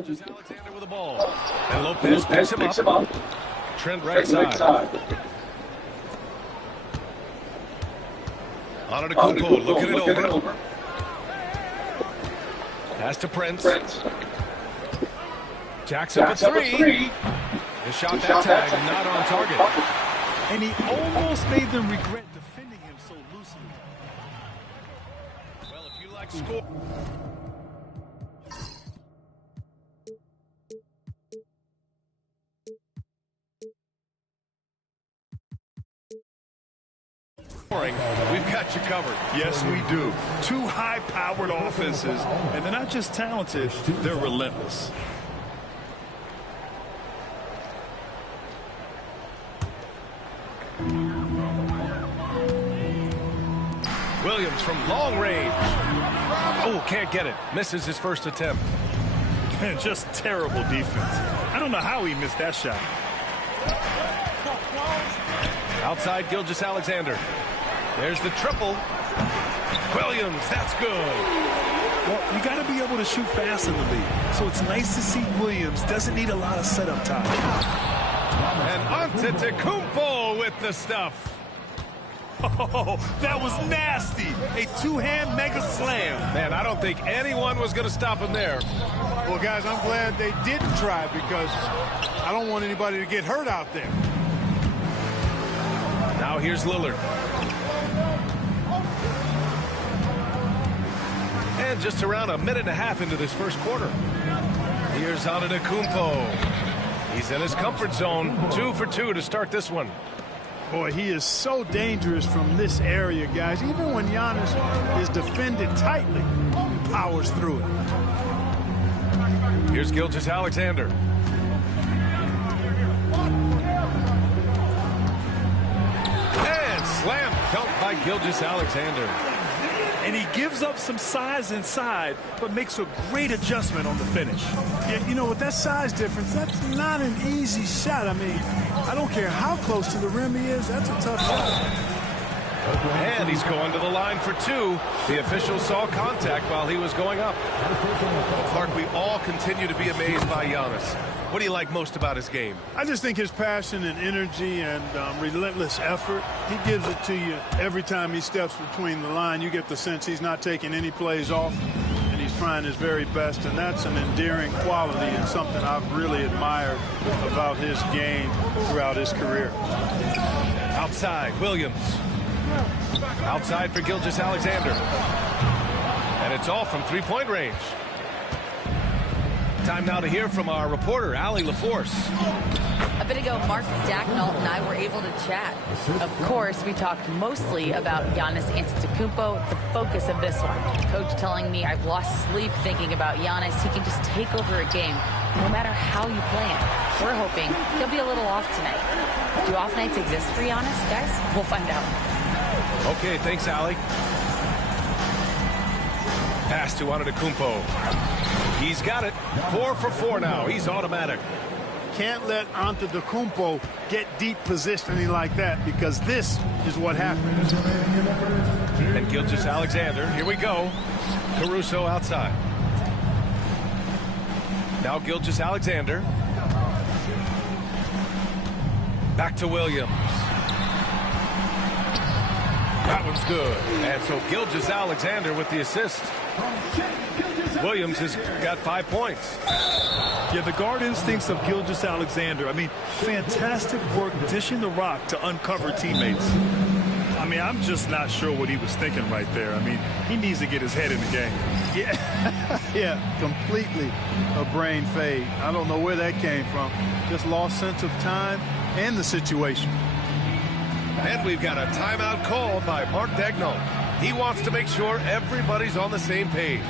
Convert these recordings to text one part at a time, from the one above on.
Gilgeous Alexander with the ball. And Lopez picks him up. Trent right side. On to Kumpo, looking it over. Pass to Prince. Jacks up a three. His shot that time, not on target. And he almost made them regret defending him so loosely. Well, if you like score. We've got you covered. Yes, we do. Two high-powered offenses, and they're not just talented, they're relentless. Williams from long range. Oh, can't get it. Misses his first attempt. Just terrible defense. I don't know how he missed that shot. Outside Gilgeous Alexander. There's the triple. Williams, that's good. Well, you got to be able to shoot fast in the league. So it's nice to see Williams doesn't need a lot of setup time. And Antetokounmpo with the stuff. Oh, that was nasty. A two-hand mega slam. Man, I don't think anyone was going to stop him there. Well, guys, I'm glad they didn't try because I don't want anybody to get hurt out there. Now here's Lillard. And just around a minute and a half into this first quarter. Here's Antetokounmpo. He's in his comfort zone. 2 for 2 to start this one. Boy, he is so dangerous from this area, guys. Even when Giannis is defended tightly, he powers through it. Here's Gilgeous Alexander. And slam dunk by Gilgeous Alexander. And he gives up some size inside, but makes a great adjustment on the finish. Yeah, you know, with that size difference, that's not an easy shot. I mean, I don't care how close to the rim he is, that's a tough shot. And he's going to the line for 2. The official saw contact while he was going up. Well, Clark, we all continue to be amazed by Giannis. What do you like most about his game? I just think his passion and energy and relentless effort, he gives it to you every time he steps between the line. You get the sense he's not taking any plays off, and he's trying his very best, and that's an endearing quality and something I've really admired about his game throughout his career. Outside, Williams. Outside for Gilgeous Alexander. And it's all from three-point range. Time now to hear from our reporter, Allie LaForce. A bit ago, Mark Dacknault and I were able to chat. Of course, we talked mostly about Giannis Antetokounmpo, the focus of this one. Coach telling me I've lost sleep thinking about Giannis. He can just take over a game, no matter how you play him. We're hoping he'll be a little off tonight. Do off nights exist for Giannis, guys? We'll find out. Okay, thanks, Allie. Pass to Antetokounmpo. He's got it. 4 for 4 now. He's automatic. Can't let Antetokounmpo get deep positioning like that, because this is what happens. And Gilgeous Alexander, here we go. Caruso outside. Now Gilgeous Alexander. Back to Williams. That one's good. And so Gilgeous Alexander with the assist. Williams has got 5 points. Yeah, the guard instincts of Gilgeous Alexander. I mean, fantastic work dishing the rock to uncover teammates. I mean, I'm just not sure what he was thinking right there. I mean, he needs to get his head in the game. Yeah, yeah, completely a brain fade. I don't know where that came from. Just lost sense of time and the situation. And we've got a timeout called by Mark Dacknault. He wants to make sure everybody's on the same page.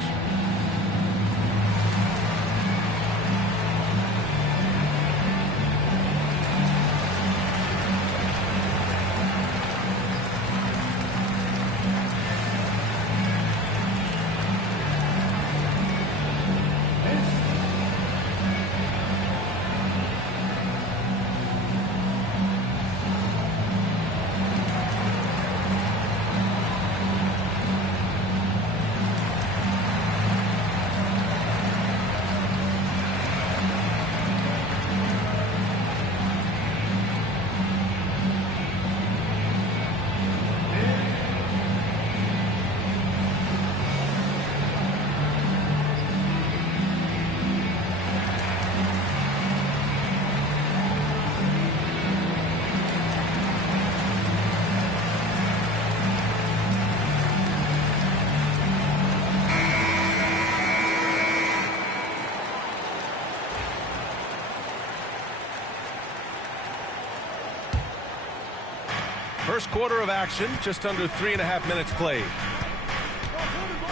first quarter of action, just under 3.5 minutes played.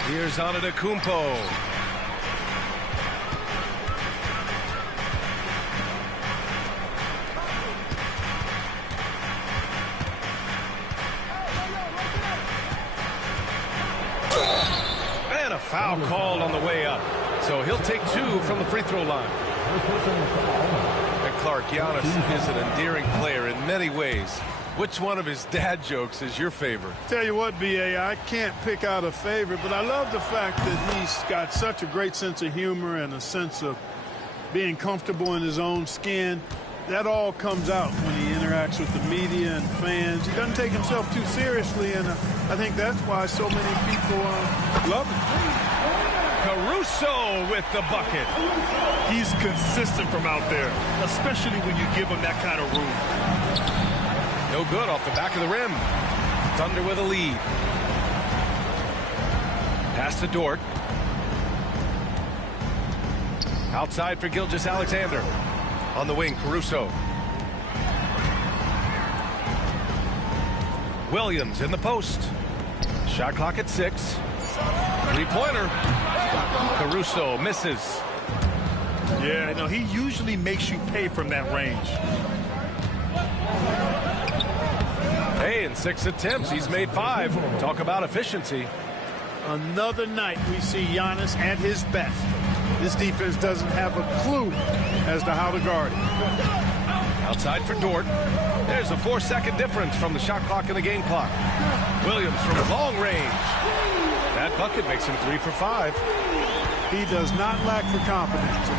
Here's Antetokounmpo. And a foul called on the way up. So he'll take 2 from the free throw line. And Clark, Giannis is an endearing player in many ways. Which one of his dad jokes is your favorite? Tell you what, B.A., I can't pick out a favorite, but I love the fact that he's got such a great sense of humor and a sense of being comfortable in his own skin. That all comes out when he interacts with the media and fans. He doesn't take himself too seriously, and I think that's why so many people love him. Caruso with the bucket. He's consistent from out there, especially when you give him that kind of room. No good off the back of the rim. Thunder with a lead. Pass to Dort. Outside for Gilgeous-Alexander. On the wing, Caruso. Williams in the post. Shot clock at 6. Three-pointer. Caruso misses. Yeah, no, he usually makes you pay from that range. Hey, in 6 attempts, he's made 5. Talk about efficiency. Another night we see Giannis at his best. This defense doesn't have a clue as to how to guard him. Outside for Dort. There's a 4-second difference from the shot clock and the game clock. Williams from long range. That bucket makes him 3 for 5. He does not lack for confidence.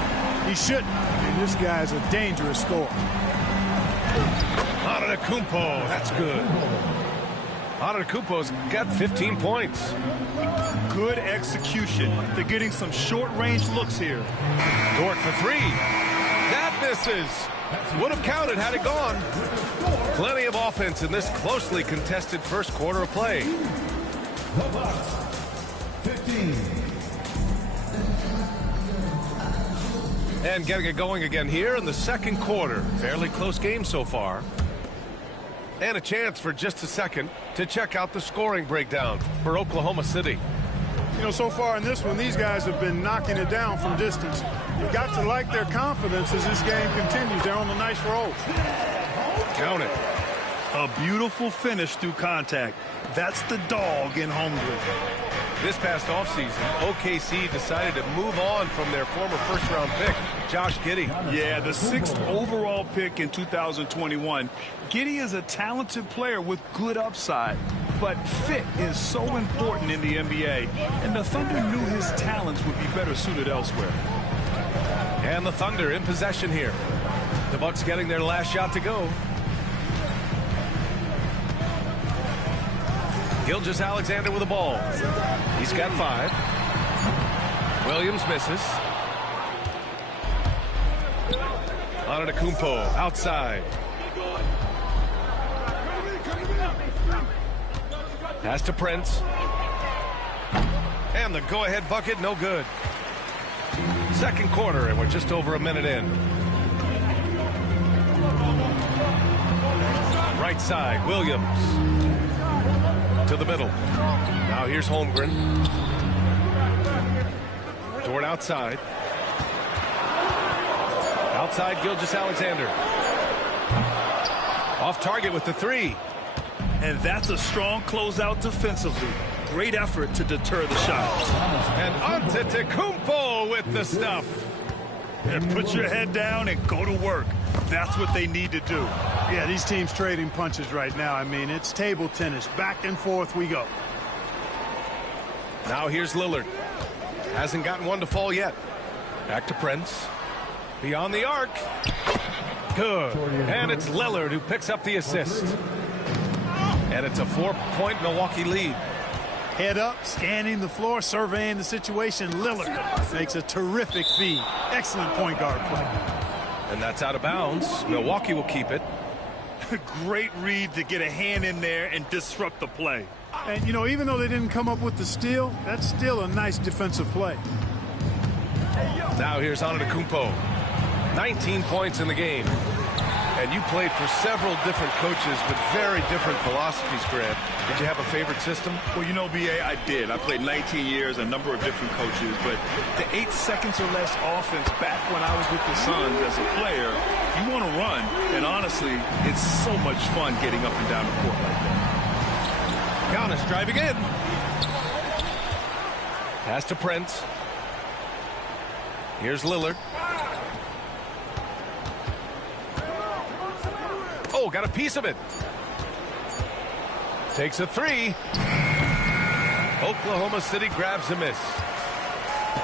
He shouldn't. I mean, this guy's a dangerous scorer. Antetokounmpo, that's good. Antetokounmpo's got 15 points. Good execution. They're getting some short-range looks here. Dort for 3. That misses. Would have counted had it gone. Plenty of offense in this closely contested first quarter of play. 15. And getting it going again here in the second quarter. Fairly close game so far. And a chance for just a second to check out the scoring breakdown for Oklahoma City. You know, so far in this one, these guys have been knocking it down from distance. You've got to like their confidence as this game continues. They're on a nice roll. Count it. A beautiful finish through contact. That's the dog in Holmgren. This past offseason, OKC decided to move on from their former first-round pick, Josh Giddey. Yeah, the 6th overall pick in 2021. Giddey is a talented player with good upside, but fit is so important in the NBA, and the Thunder knew his talents would be better suited elsewhere. And the Thunder in possession here. The Bucks getting their last shot to go. Gilgeous-Alexander with the ball. He's got 5. Williams misses. Antetokounmpo outside. Pass to Prince. And the go-ahead bucket, no good. Second quarter, and we're just over a minute in. Right side, Williams. To the middle. Now here's Holmgren. Dort outside. Outside Gilgeous-Alexander. Off target with the 3. And that's a strong closeout defensively. Great effort to deter the shot. And Antetokounmpo with the stuff. And put your head down and go to work. That's what they need to do. Yeah, these teams trading punches right now. I mean, it's table tennis. Back and forth we go. Now here's Lillard. Hasn't gotten one to fall yet. Back to Prince. Beyond the arc. Good. And it's Lillard who picks up the assist. And it's a 4-point Milwaukee lead. Head up, scanning the floor, surveying the situation. Lillard makes a terrific feed. Excellent point guard play. And that's out of bounds. Milwaukee will keep it. Great read to get a hand in there and disrupt the play. And, you know, even though they didn't come up with the steal, that's still a nice defensive play. Now here's Antetokounmpo. 19 points in the game. And you played for several different coaches with very different philosophies, Grant. Did you have a favorite system? Well, you know, B.A., I did. I played 19 years, a number of different coaches, but the 8 seconds or less offense back when I was with the Suns as a player, you want to run, and honestly, it's so much fun getting up and down the court like that. Giannis driving in. Pass to Prince. Here's Lillard. Oh, got a piece of it. Takes a 3. Oklahoma City grabs a miss.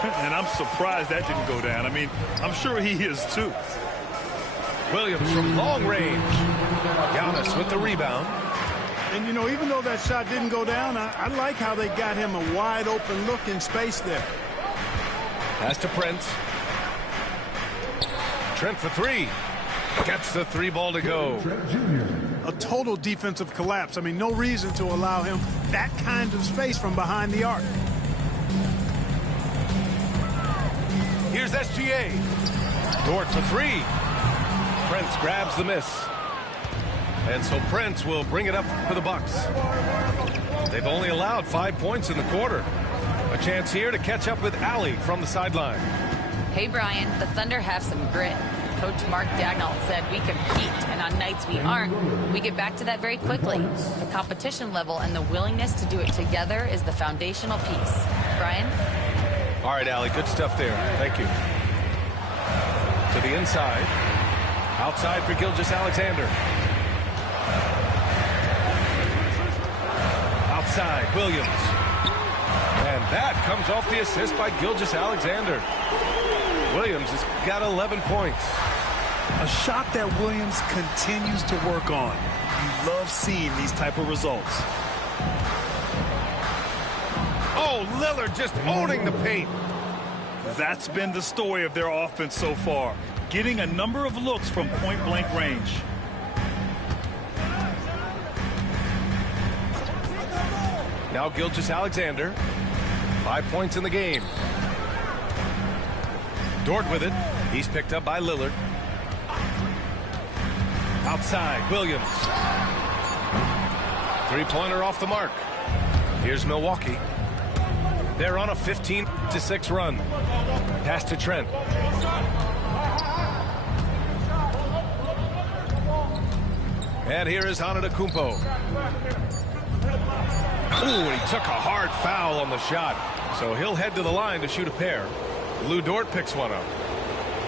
And I'm surprised that didn't go down. I mean, I'm sure he is too. Williams from long range. Giannis with the rebound. And, you know, even though that shot didn't go down, I like how they got him a wide open look in space there. Pass to Prince. Trent for 3. Gets the 3 ball to go. A total defensive collapse. I mean, no reason to allow him that kind of space from behind the arc. Here's SGA. Dort for 3. Prince grabs the miss. And so Prince will bring it up for the Bucks. They've only allowed 5 points in the quarter. A chance here to catch up with Allie from the sideline. Hey, Brian, the Thunder have some grit. Coach Mark Dagnall said we compete, and on nights we aren't, we get back to that very quickly. The competition level and the willingness to do it together is the foundational piece. Brian? All right, Allie, good stuff there. Thank you. To the inside. Outside for Gilgeous-Alexander. Outside, Williams. And that comes off the assist by Gilgeous-Alexander. Williams has got 11 points. A shot that Williams continues to work on. You love seeing these type of results. Oh, Lillard just owning the paint. That's been the story of their offense so far. Getting a number of looks from point-blank range. Now Gilgeous-Alexander. 5 points in the game. Dort with it. He's picked up by Lillard. Outside, Williams. 3-pointer off the mark. Here's Milwaukee. They're on a 15-6 run. Pass to Trent. And here is Antetokounmpo. Ooh, and he took a hard foul on the shot. So he'll head to the line to shoot a pair. Lou Dort picks one up.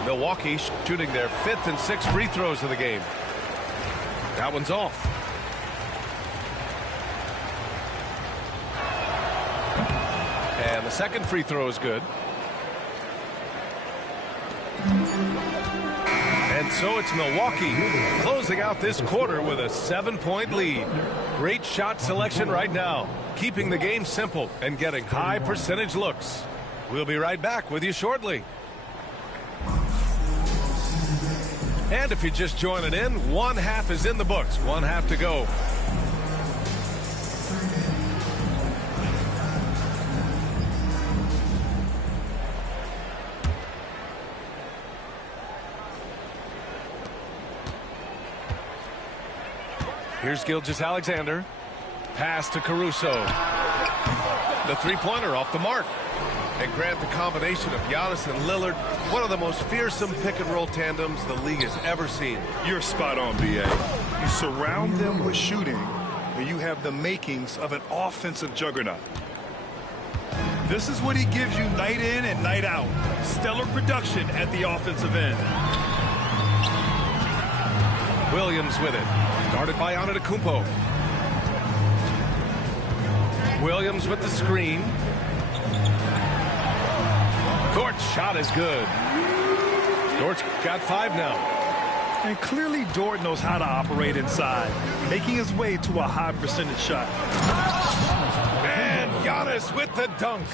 Milwaukee shooting their 5th and 6th free throws of the game. That one's off. And the second free throw is good. And so it's Milwaukee closing out this quarter with a 7-point lead. Great shot selection right now, keeping the game simple and getting high percentage looks. We'll be right back with you shortly. And if you're just joining in, 1 half is in the books. 1 half to go. Here's Gilgeous-Alexander. Pass to Caruso. The 3-pointer off the mark. And Grant, the combination of Giannis and Lillard, one of the most fearsome pick-and-roll tandems the league has ever seen. You're spot on, B.A. You surround them with shooting, and you have the makings of an offensive juggernaut. This is what he gives you night in and night out. Stellar production at the offensive end. Williams with it. Guarded by Antetokounmpo. Williams with the screen. Dort's shot is good. Dort's got 5 now. And clearly Dort knows how to operate inside, making his way to a high percentage shot. And Giannis with the dunk.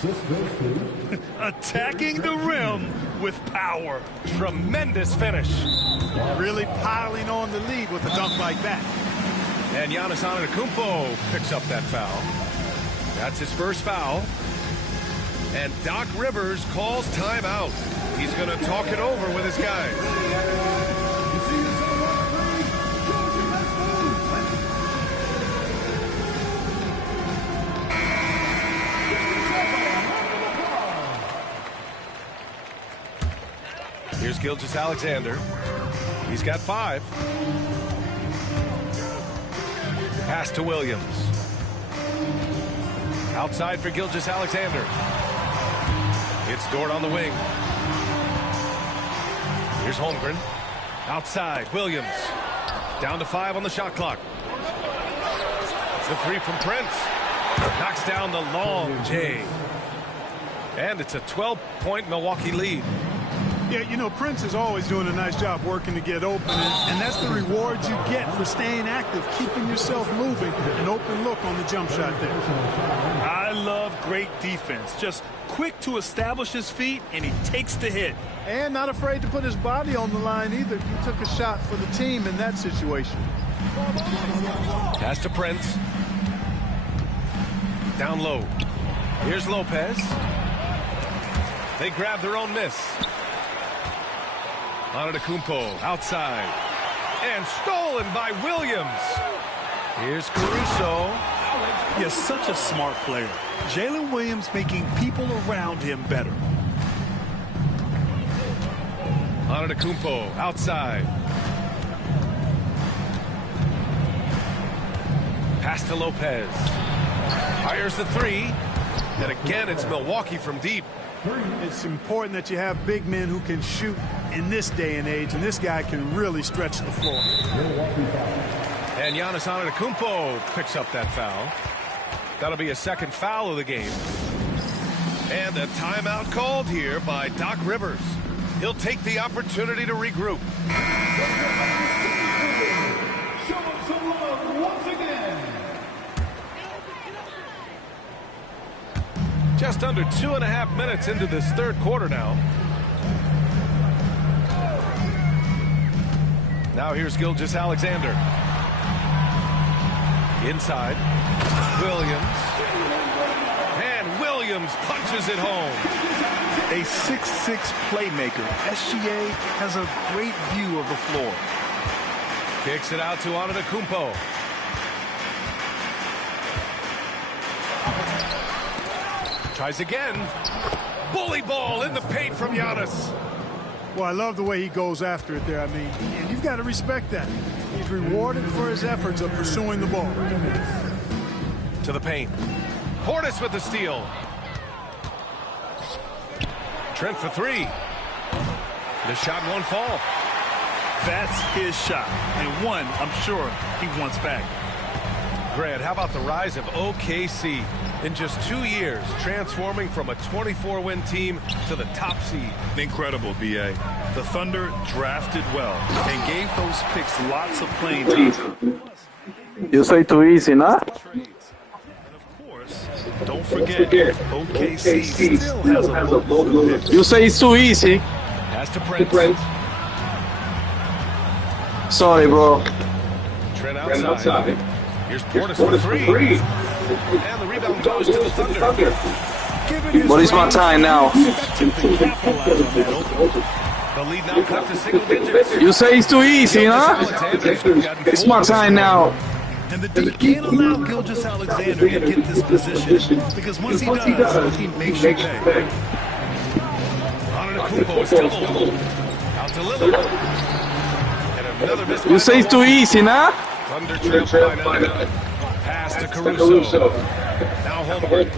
Attacking the rim with power. Tremendous finish. Really piling on the lead with a dunk like that. And Giannis Antetokounmpo picks up that foul. That's his first foul. And Doc Rivers calls timeout. He's going to talk it over with his guys. Here's Gilgeous-Alexander. He's got 5. Pass to Williams. Outside for Gilgeous-Alexander. It's Dort on the wing. Here's Holmgren. Outside, Williams. Down to 5 on the shot clock. The 3 from Prince. Knocks down the long J. And it's a 12-point Milwaukee lead. Yeah, you know, Prince is always doing a nice job working to get open, and that's the reward you get for staying active, keeping yourself moving, an open look on the jump shot there. I love great defense. Just quick to establish his feet, and he takes the hit. And not afraid to put his body on the line either. He took a shot for the team in that situation. Pass to Prince. Down low. Here's Lopez. They grab their own miss. Antetokounmpo outside. And stolen by Williams. Here's Caruso. He is such a smart player. Jalen Williams making people around him better. Antetokounmpo outside. Pass to Lopez. Fires the 3. And again, it's Milwaukee from deep. It's important that you have big men who can shoot in this day and age, and this guy can really stretch the floor. And Giannis Antetokounmpo picks up that foul. That'll be a second foul of the game. And a timeout called here by Doc Rivers. He'll take the opportunity to regroup. Show him some love once again. Just under 2.5 minutes into this third quarter now. Now here's Gilgeous-Alexander. Inside. Williams. And Williams punches it home. A 6'6" playmaker. SGA has a great view of the floor. Kicks it out to Antetokounmpo. Tries again. Bully ball in the paint from Giannis. Well, I love the way he goes after it there. I mean, and you've got to respect that. He's rewarded for his efforts of pursuing the ball. To the paint. Portis with the steal. Trent for 3. The shot won't fall. That's his shot. And one, I'm sure, he wants back. Grant, how about the rise of OKC? In just 2 years, transforming from a 24-win team to the top seed. Incredible, B.A. The Thunder drafted well and gave those picks lots of playing time. You say too easy, nah? And of course, don't forget, OKC still has a boatload of picks. You say it's too easy. Pass to Prince. Sorry, bro. Trent outside. Here's Portis for 3. And the rebound goes to the Thunder. But it's my time now. The lead now cut to single digits. You say it's too easy, huh? It's my time now. And the D can't allow Gilgeous-Alexander to get this position because once he does, he makes you pay. Antetokounmpo is doubled. Out to Lillard. And another miss. You say it's too easy, nah? Thunder trail by 9. Pass to Caruso. Now Holmgren.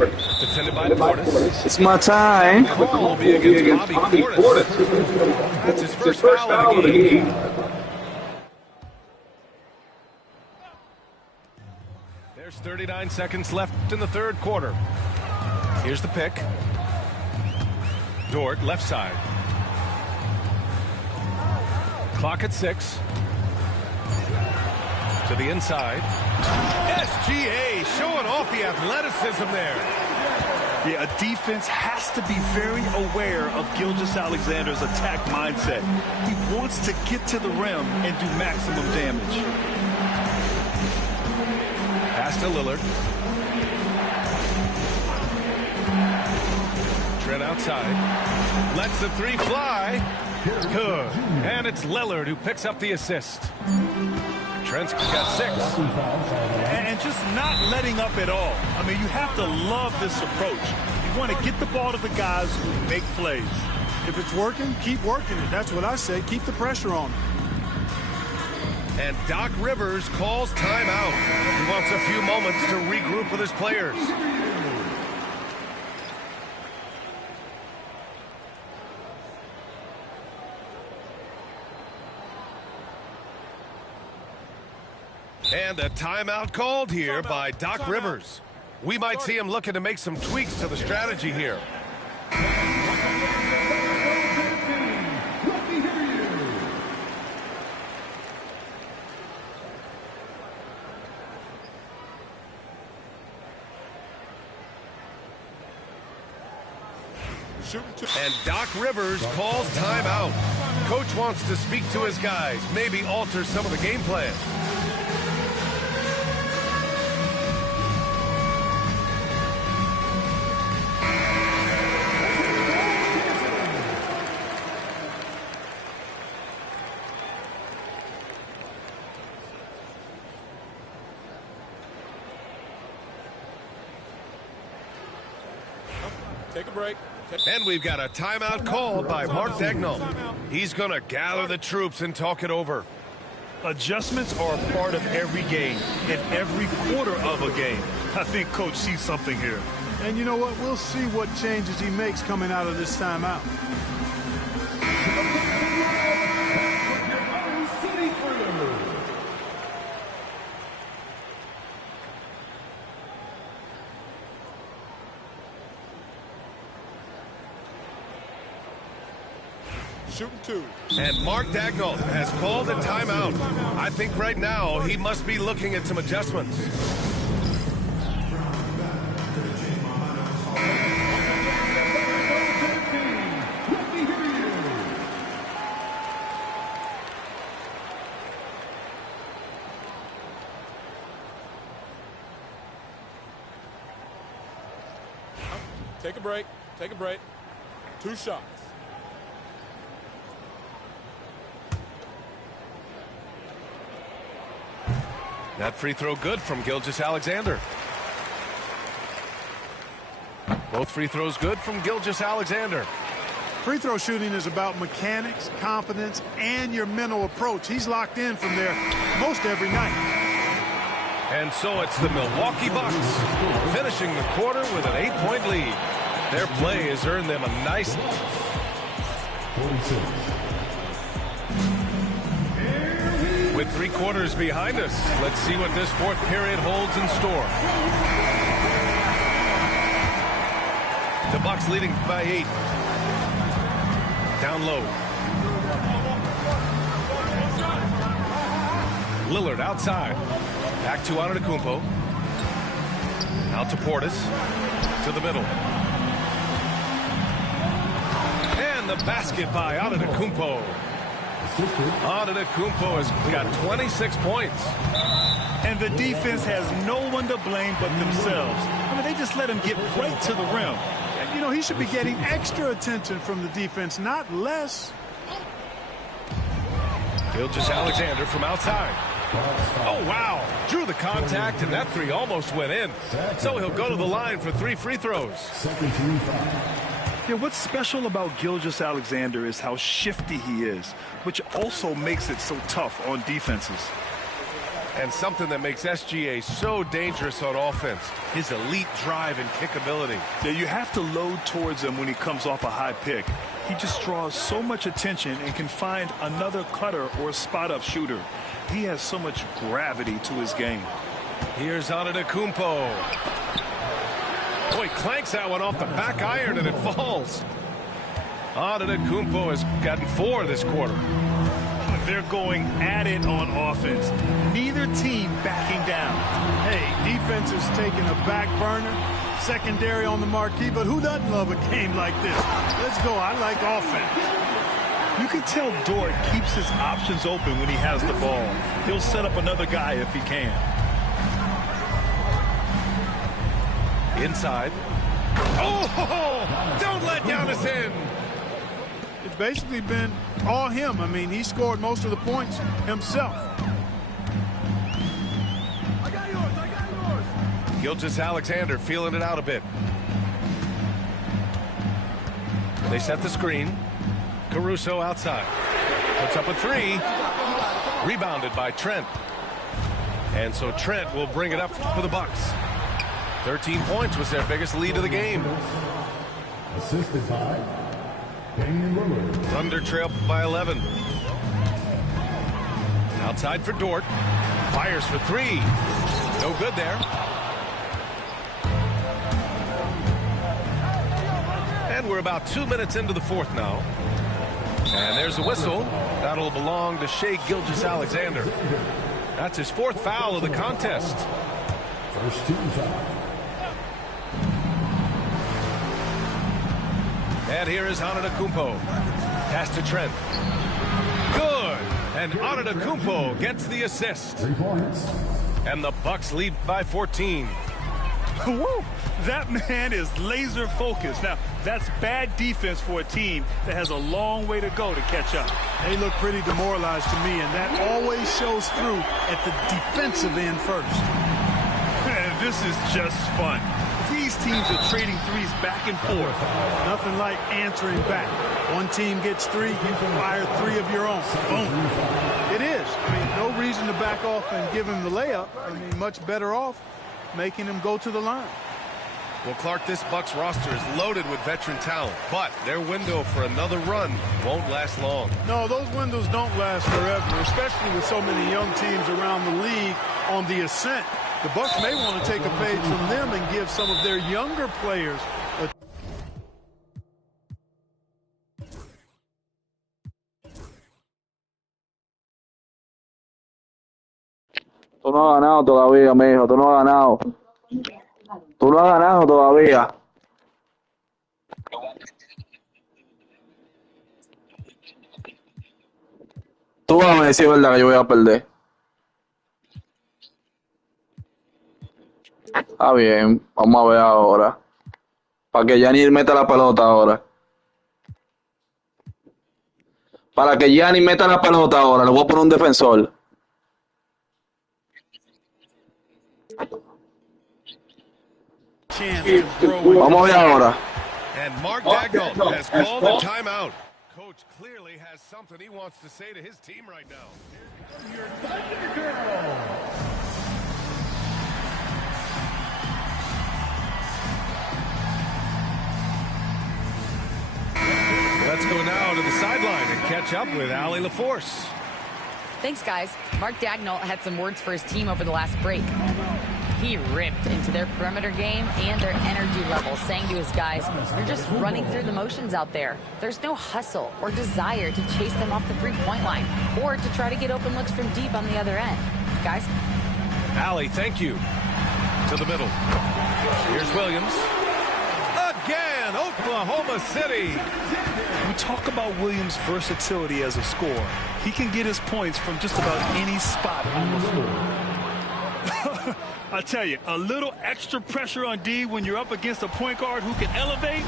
Defended by Portis. It's my time. Call will be against Bobby Portis. That's his first foul of the game. There's 39 seconds left in the third quarter. Here's the pick. Dort, left side. Clock at 6. To the inside. SGA showing off the athleticism there. Yeah, a defense has to be very aware of Gilgeous-Alexander's attack mindset. He wants to get to the rim and do maximum damage. Pass to Lillard. Trent outside. Lets the 3 fly. Good. And it's Lillard who picks up the assist. Trent's got 6. And just not letting up at all. I mean, you have to love this approach. You want to get the ball to the guys who make plays. If it's working, keep working it. That's what I say. Keep the pressure on him. And Doc Rivers calls timeout. He wants a few moments to regroup with his players. And a timeout called here by Doc Rivers. We might see him looking to make some tweaks to the strategy here. And Doc Rivers calls timeout. Coach wants to speak to his guys, maybe alter some of the game plan. Take a break. And we've got a timeout called by Mark Dagnall. He's going to gather the troops and talk it over. Adjustments are a part of every game, in every quarter of a game. I think Coach sees something here. And you know what? We'll see what changes he makes coming out of this timeout. Shooting two. And Mark Dagnall has called a timeout. I think right now he must be looking at some adjustments. Take a break. Take a break. 2 shots. That free throw good from Gilgeous-Alexander. Both free throws good from Gilgeous-Alexander. Free throw shooting is about mechanics, confidence, and your mental approach. He's locked in from there most every night. And so it's the Milwaukee Bucks finishing the quarter with an 8-point lead. Their play has earned them a nice 46. With 3 quarters behind us, let's see what this 4th period holds in store. The Bucks leading by 8. Down low. Lillard outside. Back to Antetokounmpo. Out to Portis. To the middle. And the basket by Antetokounmpo. Antetokounmpo has got 26 points. And the defense has no one to blame but themselves. I mean, they just let him get right to the rim. And, you know, he should be getting extra attention from the defense, not less. Gilgeous-Alexander from outside. Oh, wow. Drew the contact, and that 3 almost went in. So he'll go to the line for 3 free throws. Yeah, what's special about Gilgeous-Alexander is how shifty he is, which also makes it so tough on defenses. And something that makes SGA so dangerous on offense, his elite drive and kick ability. Yeah, you have to load towards him when he comes off a high pick. He just draws so much attention and can find another cutter or spot-up shooter. He has so much gravity to his game. Here's Antetokounmpo. Boy, clanks that one off the back iron and it falls. Antetokounmpo has gotten 4 this quarter. They're going at it on offense. Neither team backing down. Hey, defense is taking a back burner, secondary on the marquee, but who doesn't love a game like this? Let's go. I like offense. You can tell Dort keeps his options open when he has the ball. He'll set up another guy if he can. Inside. Oh, don't let Giannis in. It's basically been all him. I mean, he scored most of the points himself. I got yours. Gilgeous-Alexander feeling it out a bit. They set the screen. Caruso outside. Puts up a three. Rebounded by Trent. And so Trent will bring it up for the Bucks. 13 points was their biggest lead of the game. Assisted by Damian Lillard. Thunder trail by 11. Outside for Dort. Fires for three. No good there. And we're about 2 minutes into the fourth now. And there's the whistle. That'll belong to Shai Gilgeous-Alexander. That's his fourth foul of the contest. First team foul. And here is Antetokounmpo. Pass to Trent. Good. And Antetokounmpo gets the assist. 3 points. And the Bucks lead by 14. Woo! That man is laser focused. Now, that's bad defense for a team that has a long way to go to catch up. They look pretty demoralized to me, and that always shows through at the defensive end first. Man, this is just fun. These teams are trading threes back and forth. Nothing like answering back. One team gets three, you can fire three of your own. Boom. It is. I mean, no reason to back off and give him the layup. I mean, much better off making him go to the line. Well, Clark, this Bucks roster is loaded with veteran talent, but their window for another run won't last long. No, those windows don't last forever, especially with so many young teams around the league on the ascent. The Bucks may want to take a page from them and give some of their younger players a Tú no has ganado todavía, mijo. Tú no has ganado. Tú no has ganado todavía. Tú vas a ver si es verdad que yo voy a perder. Está bien, vamos a ver ahora. Para que Giannis meta la pelota ahora. Para que Giannis meta la pelota ahora, le voy a poner un defensor. Vamos a ver ahora. And Mark Daigneault has called a timeout. Coach clearly has something he wants to say to his team right now. Let's go now to the sideline and catch up with Allie LaForce. Thanks, guys. Mark Daigneault had some words for his team over the last break. He ripped into their perimeter game and their energy level, saying to his guys, you're just running through the motions out there. There's no hustle or desire to chase them off the three-point line or to try to get open looks from deep on the other end. Guys? Allie, thank you. To the middle. Here's Williams. Again, Oklahoma City. We talk about Williams' versatility as a scorer. He can get his points from just about any spot on the floor. I tell you, a little extra pressure on D when you're up against a point guard who can elevate.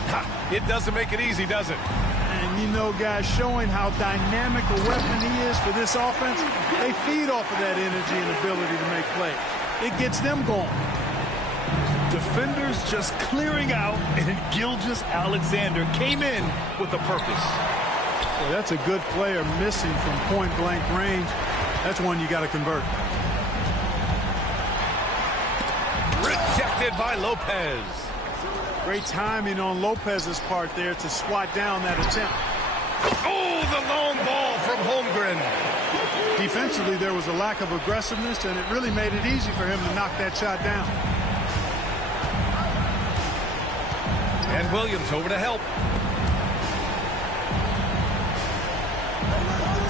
It doesn't make it easy, does it? And you know, guys, showing how dynamic a weapon he is for this offense, they feed off of that energy and ability to make plays. It gets them going. Defenders just clearing out, and Gilgeous-Alexander came in with a purpose. Well, that's a good player missing from point-blank range. That's one you got to convert. Rejected by Lopez. Great timing on Lopez's part there to swat down that attempt. Oh, the long ball from Holmgren. Defensively, there was a lack of aggressiveness, and it really made it easy for him to knock that shot down. And Williams over to help.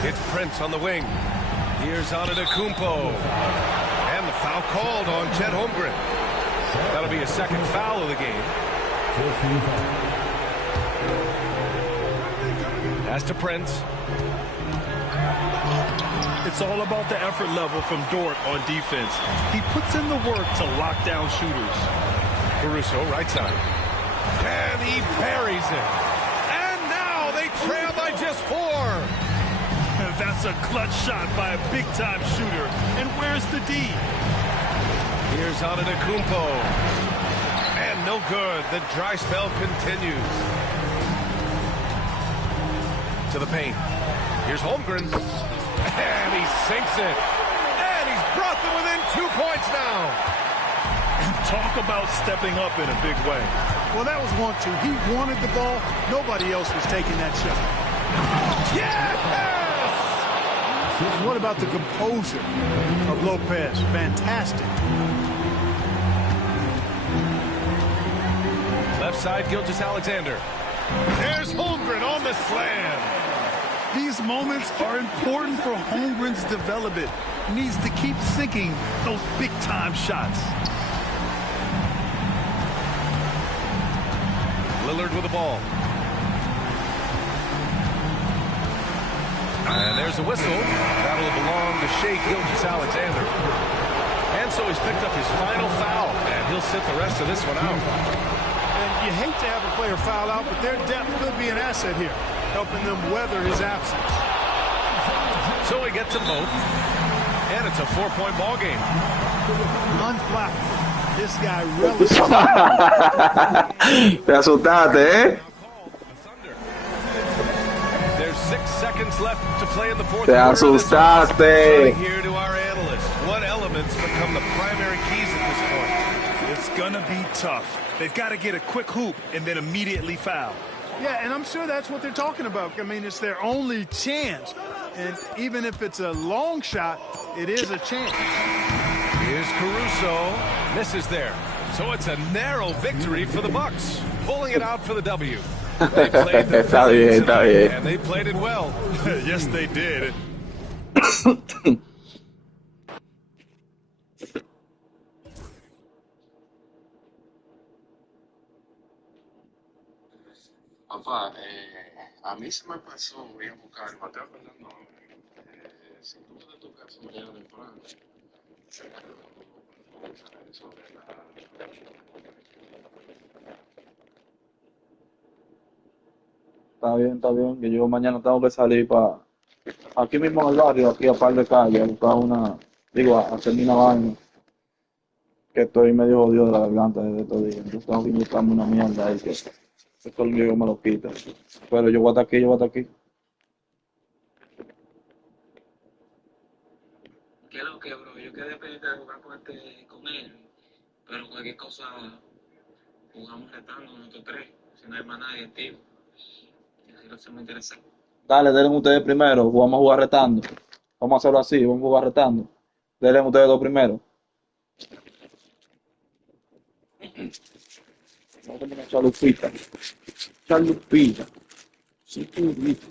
It's Prince on the wing. Here's Antetokounmpo. And the foul called on Chet Holmgren. That'll be a second foul of the game. Pass to Prince. It's all about the effort level from Dort on defense. He puts in the work to lock down shooters. Caruso, right side. And he buries it. And now they trail by just 4. That's a clutch shot by a big-time shooter. And where's the D? Here's Antetokounmpo. And no good. The dry spell continues. to the paint. Here's Holmgren. And he sinks it. And he's brought them within 2 points now. And talk about stepping up in a big way. Well, that was 1-2. He wanted the ball. Nobody else was taking that shot. Yes! What about the composure of Lopez? Fantastic. Left side, Gilgeous-Alexander. There's Holmgren on the slam. These moments are important for Holmgren's development. He needs to keep sinking those big-time shots. Lillard with the ball. And there's a whistle. That'll belong to Shai Gilgeous-Alexander. And so he's picked up his final foul, and he'll sit the rest of this one out. And you hate to have a player foul out, but their depth could be an asset here, helping them weather his absence. So he gets them both, and it's a 4-point ball game. Unflappable. This guy really... Te asustaste, ¿eh? There's 6 seconds left to play in the fourth Te quarter. asustaste. Here to our analyst. What elements become the primary keys at this point? It's going to be tough. They've got to get a quick hoop and then immediately foul. Yeah, and I'm sure that's what they're talking about. I mean, it's their only chance. And even if it's a long shot, it is a chance. Here's Caruso. Misses there. So it's a narrow victory for the Bucks. Pulling it out for the W. They played the Está bien, está bien. and they played it well. Yes, they did. Papá, a mí se me pasó, voy a buscar, me estaba acordando, si tú de tu casa me llegas temprano, sobre la... Está bien, que yo mañana tengo que salir para aquí mismo en el barrio, aquí a par de calle, a buscar a hacerme una vaina, que estoy medio jodido de la garganta desde estos días, entonces tengo que buscarme una mierda ahí que esto el mío me lo quita, pero yo voy a estar aquí. ¿Qué es lo que, bro? Yo quedé pendiente de jugar con él, pero cualquier cosa jugamos retando nosotros 3, si no hay más nadie activo. Y así lo hacemos interesante. Dale, denle ustedes primero, vamos a jugar retando, vamos a hacerlo así, vamos a jugar retando, denle ustedes dos primero. Vamos a poner chalupita, sí, purita.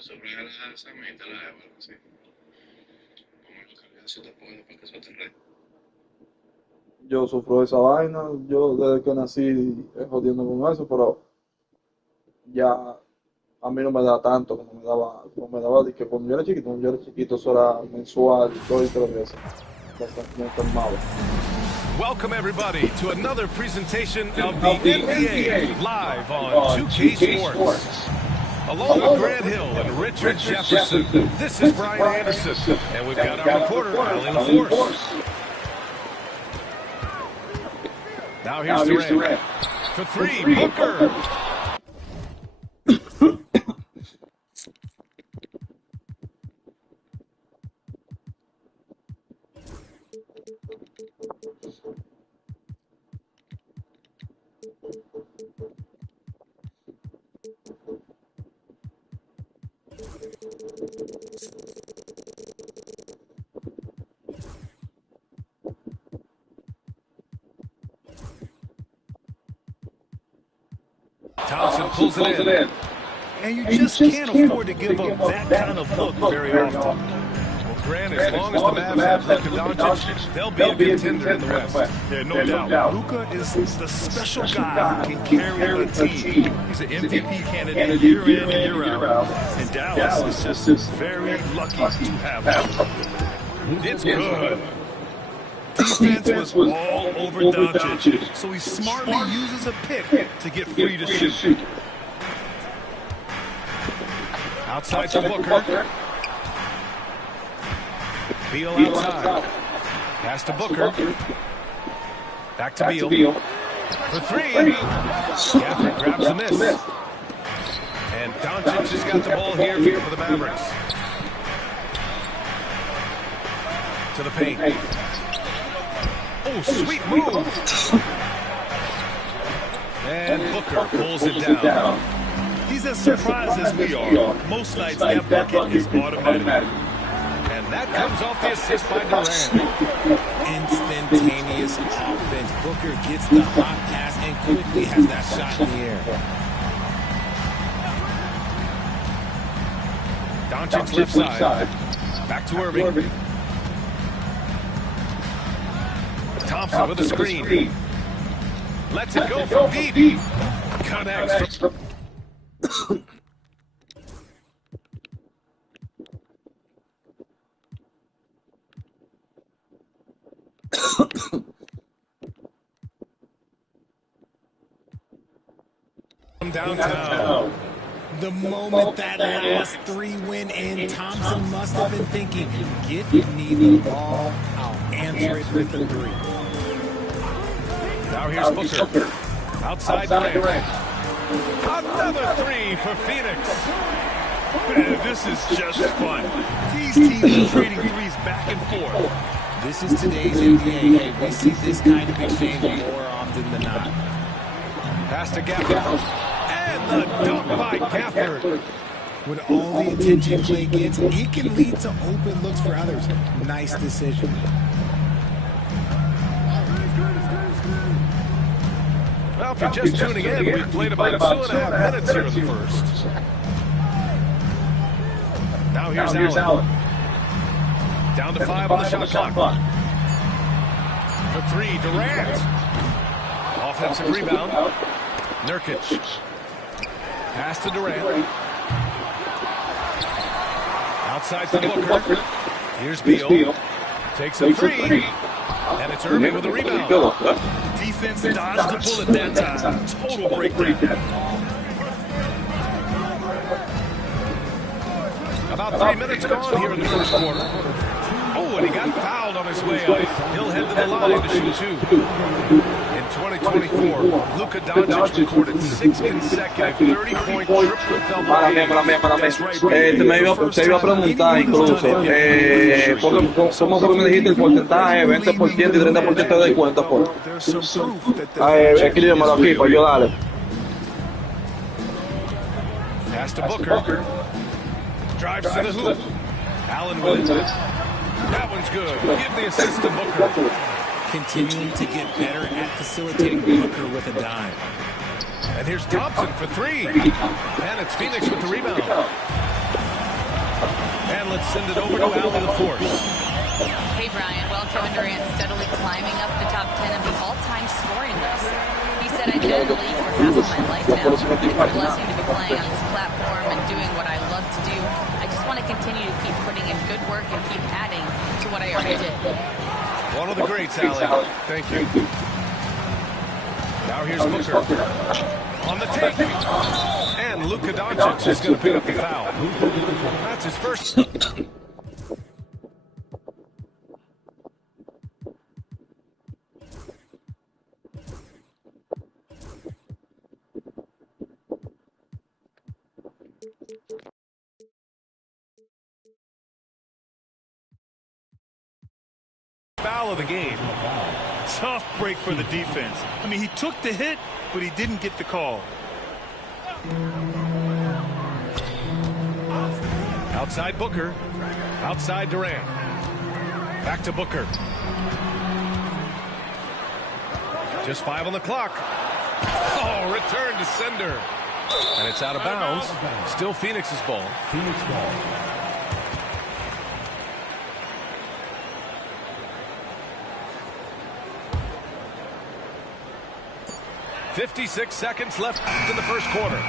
Sobre esa meta la de sí. Vamos a cargar si te puedo para que eso te re. yo sufro esa vaina, yo desde que nací jodiendo con eso, pero ya a mí no me da tanto como me daba de que cuando yo era chiquito eso era mensual, 2 y 3 veces, me enfermaba. Welcome, everybody, to another presentation of the NBA live on 2K Sports. Along with Grant Hill and Richard Jefferson, this is Brian Anderson, and we've got our reporter, Allie LaForce. Now here's Durant. For three, Booker. Thompson pulls it in. And you just can't afford to give up that kind of look very often. Well, Grant, as long as the Mavs have Luka Doncic, they'll be a contender in the West. Yeah, no doubt. Luka is the special guy who can carry a team. He's an MVP candidate year in and year out. And Dallas is just very lucky to have him. It's good. Defense was all over Doncic, so he smartly uses a pick to get free to shoot. Outside to Booker. Beal outside. Pass to Booker. Back to Beal. For three. Gafford grabs the miss. And Doncic has got the ball here for the Mavericks. To the paint. Oh, sweet move. And Booker pulls it down. He's as surprised as we are. Most nights that bucket is automatic. And that comes off the assist by Durant. Instantaneous offense. Booker gets the hot pass and quickly has that shot in the air. Doncic's left side. Back to Irving. Thompson with a screen. Lets it go from deep. Connects. Downtown. The moment that last three went in, Thompson must have been thinking, get me the ball, I'll answer it with a three. Now here's Booker. Outside Durant. Another three for Phoenix. This is just fun. These teams are trading threes back and forth. This is today's NBA. Hey, we see this kind of exchange more often than not. Pass to Gafford. And the dunk by Gafford. When all the attention Clay gets, it can lead to open looks for others. Nice decision. Well, if you're just tuning in, we played about 2.5 minutes here in the first. Now here's Allen. Down to 5 on the shot clock. For three, Durant. Offensive rebound. Nurkic. Pass to Durant. Outside to Booker. Here's Beal. Takes a three. And it's Irving with a rebound. Defense dodged the bullet that time. Total breakdown. About 3 minutes gone here in the first quarter. Oh, and he got fouled on his way out. He'll head to the line to shoot two. In 2024, Luka Doncic recorded 6 consecutive 30-point triple-double games. Te iba a preguntar incluso, ¿cómo fue que me dijiste el porcentaje? 20% y 30% de cuenta por. Escríbemelo aquí para yo darle. Pass to Booker. Drives to the hoop. Allen with it. That one's good. Give the assist to Booker. Continuing to get better at facilitating Booker with a dime. And here's Thompson for three. And it's Phoenix with the rebound. And let's send it over to Allie LaForce. Hey, Brian. Well, Kevin Durant steadily climbing up the top 10 of the all-time scoring list. He said, I've been in the league for half of my life now. It's a blessing to be playing on this platform and doing what I love to do. I just want to continue to keep putting in good work and keep adding to what I already did. One of the greats, Allie. Thank you. Now here's Booker. On the take. And Luka Doncic is going to pick up the foul. That's his first. Foul of the game. Tough break for the defense. I mean, he took the hit, but he didn't get the call. Outside Booker. Outside Durant. Back to Booker. Just 5 on the clock. Oh, return to sender. And it's out of bounds. Still Phoenix's ball. Phoenix ball. 56 seconds left in the first quarter.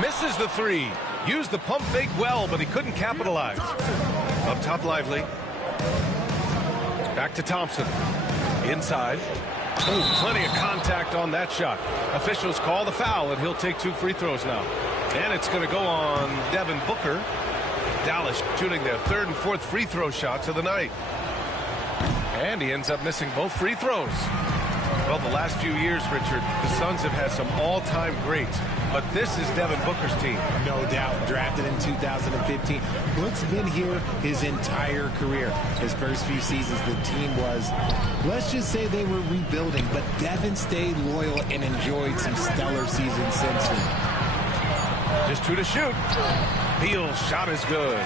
Misses the three. Used the pump fake well, but he couldn't capitalize. Up top, Lively. Back to Thompson. Inside. Oh, plenty of contact on that shot. Officials call the foul, and he'll take 2 free throws now. And it's going to go on Devin Booker. Dallas shooting their 3rd and 4th free throw shots of the night. And he ends up missing both free throws. Well, the last few years, Richard, the Suns have had some all-time greats. But this is Devin Booker's team. No doubt. Drafted in 2015. Book's been here his entire career. His first few seasons, the team was, let's just say they were rebuilding. But Devin stayed loyal and enjoyed some stellar seasons since then. Just 2 to shoot. Beal's shot is good.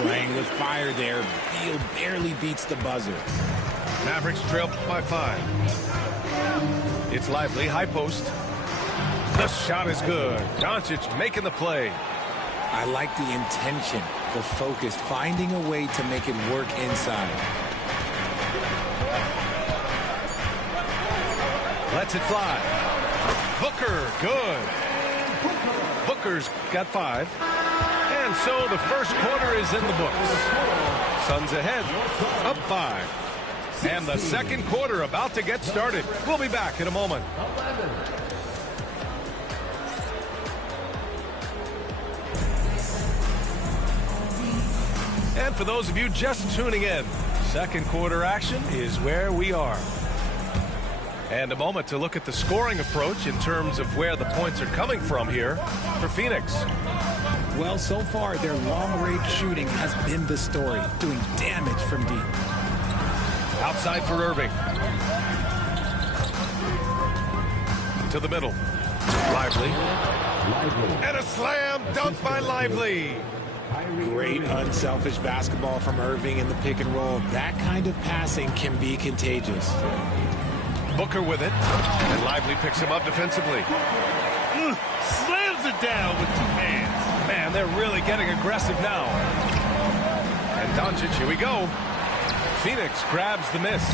Playing with fire there. Beal barely beats the buzzer. Mavericks trail by 5. It's Lively, high post. The shot is good. Doncic making the play. I like the intention, the focus, finding a way to make it work inside. Lets it fly. Booker, good. Booker's got 5. And so the first quarter is in the books. Suns ahead, up 5. And the second quarter about to get started. We'll be back in a moment. And for those of you just tuning in, second quarter action is where we are. And a moment to look at the scoring approach in terms of where the points are coming from here for Phoenix. Well, so far, their long-range shooting has been the story, doing damage from deep. Outside for Irving. To the middle. Lively. And a slam dunk by Lively. Great unselfish basketball from Irving in the pick and roll. That kind of passing can be contagious. Booker with it. And Lively picks him up defensively. Slams it down with 2 hands. Man, they're really getting aggressive now. And Doncic, here we go. Phoenix grabs the miss.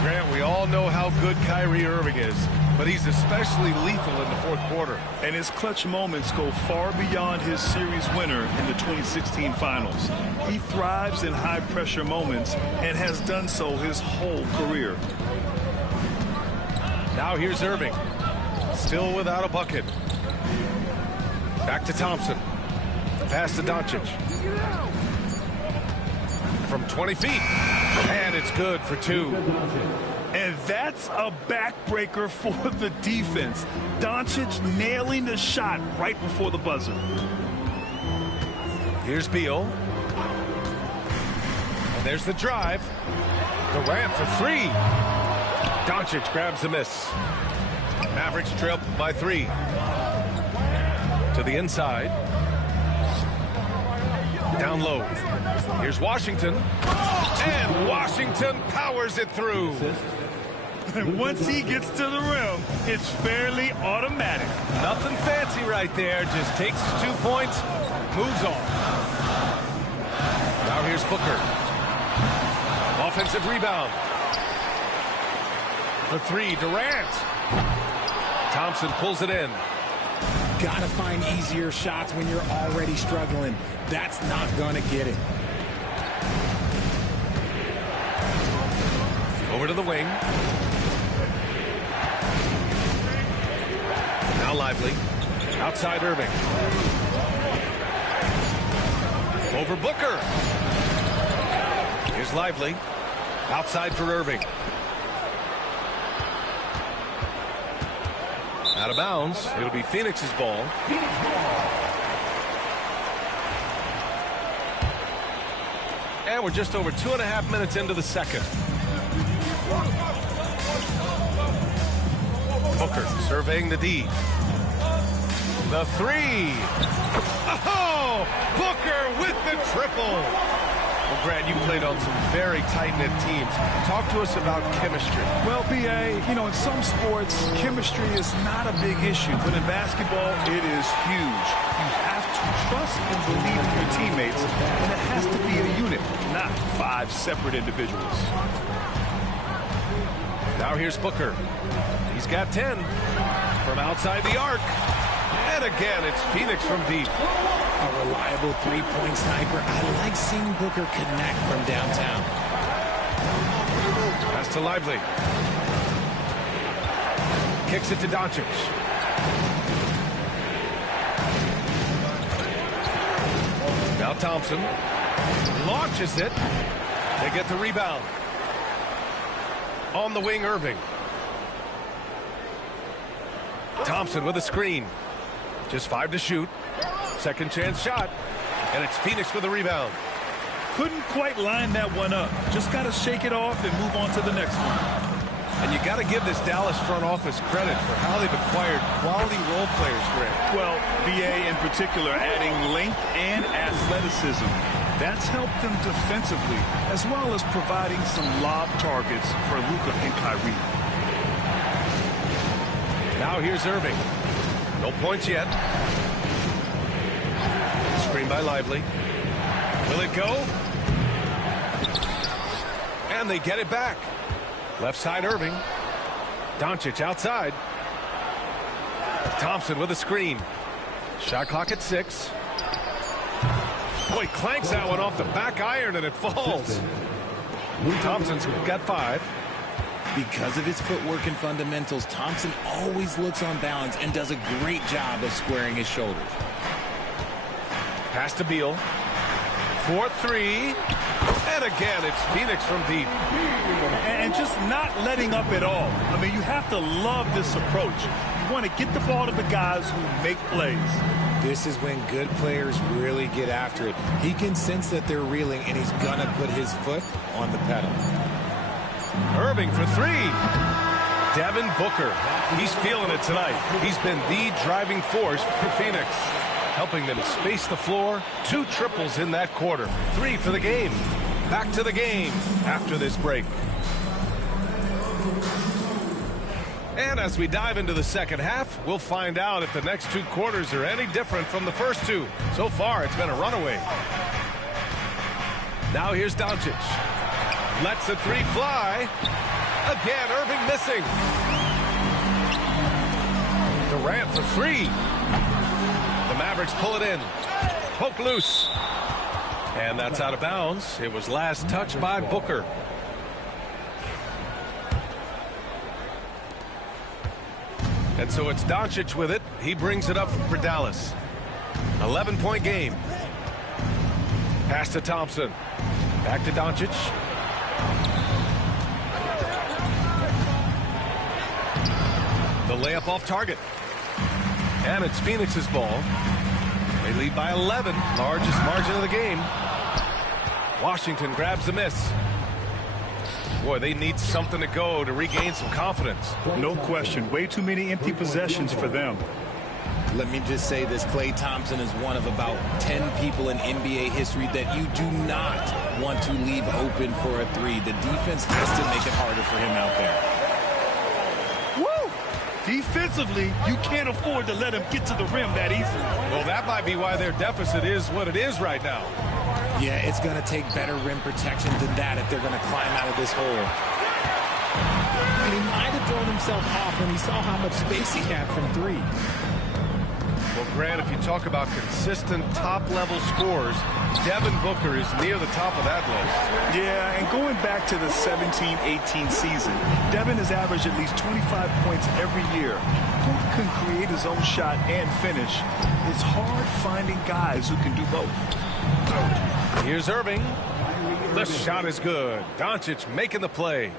Grant, we all know how good Kyrie Irving is, but he's especially lethal in the 4th quarter. And his clutch moments go far beyond his series winner in the 2016 finals. He thrives in high-pressure moments and has done so his whole career. Now here's Irving. Still without a bucket. Back to Thompson. Pass to Doncic. From 20 feet. And it's good for 2. And that's a backbreaker for the defense. Doncic nailing the shot right before the buzzer. Here's Beal. And there's the drive. Durant for 3. Doncic grabs the miss. Mavericks trail by 3. To the inside. Down low. Here's Washington. And Washington powers it through. Once he gets to the rim, it's fairly automatic. Nothing fancy right there. Just takes his 2 points, moves on. Now here's Booker. offensive rebound. The three, Durant. Thompson pulls it in. Gotta find easier shots when you're already struggling. That's not gonna get it. Over to the wing. Now Lively. Outside Irving. Over Booker. Here's Lively. Outside for Irving. Out of bounds. It'll be Phoenix's ball. And we're just over 2.5 minutes into the second. Booker surveying the D. The three. Oh, Booker with the triple. Well, Grant, you played on some very tight-knit teams. Talk to us about chemistry. Well, B.A., you know, in some sports, chemistry is not a big issue, but in basketball, it is huge. You have to trust and believe in your teammates, and it has to be a unit, not 5 separate individuals. Now here's Booker. He's got 10 from outside the arc. And again, it's Phoenix from deep. A reliable three-point sniper. I like seeing Booker connect from downtown. Pass to Lively. Kicks it to Doncic. Now Thompson launches it. They get the rebound. On the wing, Irving. Thompson with a screen. Just 5 to shoot. Second chance shot. And it's Phoenix with a rebound. Couldn't quite line that one up. Just got to shake it off and move on to the next one. And you got to give this Dallas front office credit for how they've acquired quality role players, Grant. Well, BA in particular adding length and athleticism. That's helped them defensively, as well as providing some lob targets for Luka and Kyrie. Now here's Irving. No points yet. Screen by Lively. Will it go? And they get it back. Left side Irving. Doncic outside. Thompson with a screen. Shot clock at 6. Boy, clanks that one off the back iron and it falls. Thompson's got 5. Because of his footwork and fundamentals, Thompson always looks on balance and does a great job of squaring his shoulders. Pass to Beal. 4-3. And again, it's Phoenix from deep. And just not letting up at all. I mean, you have to love this approach. You want to get the ball to the guys who make plays. This is when good players really get after it. He can sense that they're reeling, and he's going to put his foot on the pedal. Irving for 3. Devin Booker. He's feeling it tonight. He's been the driving force for Phoenix, helping them space the floor. 2 triples in that quarter. 3 for the game. Back to the game after this break. And as we dive into the second half, we'll find out if the next 2 quarters are any different from the first 2. So far, it's been a runaway. Now here's Doncic. Lets the 3 fly. Again, Irving missing. Durant for 3. The Mavericks pull it in. Poke loose. And that's out of bounds. It was last touched by Booker. And so it's Doncic with it. He brings it up for Dallas. 11-point game. Pass to Thompson. Back to Doncic. The layup off target. And it's Phoenix's ball. They lead by 11. Largest margin of the game. Washington grabs the miss. Boy, they need something to go to regain some confidence. No question. Way too many empty possessions for them. Let me just say this. Klay Thompson is one of about 10 people in NBA history that you do not want to leave open for a 3. The defense has to make it harder for him out there. Woo! Defensively, you can't afford to let him get to the rim that easily. Well, that might be why their deficit is what it is right now. Yeah, it's going to take better rim protection than that if they're going to climb out of this hole. And he might have thrown himself off when he saw how much space he had from three. Well, Grant, if you talk about consistent top-level scores, Devin Booker is near the top of that list. Yeah, and going back to the 17-18 season, Devin has averaged at least 25 points every year. Booker can create his own shot and finish. It's hard finding guys who can do both. Here's Irving. The shot is good. Doncic making the play.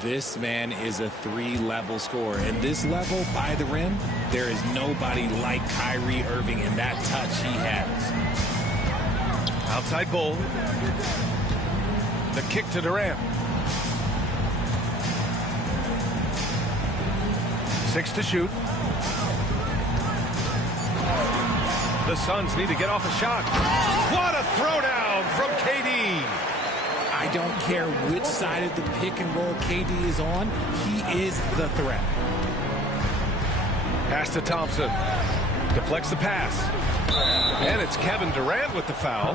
This man is a three-level scorer. And this level by the rim, there is nobody like Kyrie Irving in that touch he has. Outside Bull. The kick to Durant. 6 to shoot. The Suns need to get off a shot. What a throwdown from KD. I don't care which side of the pick and roll KD is on. He is the threat. Pass to Thompson. Deflects the pass. And it's Kevin Durant with the foul.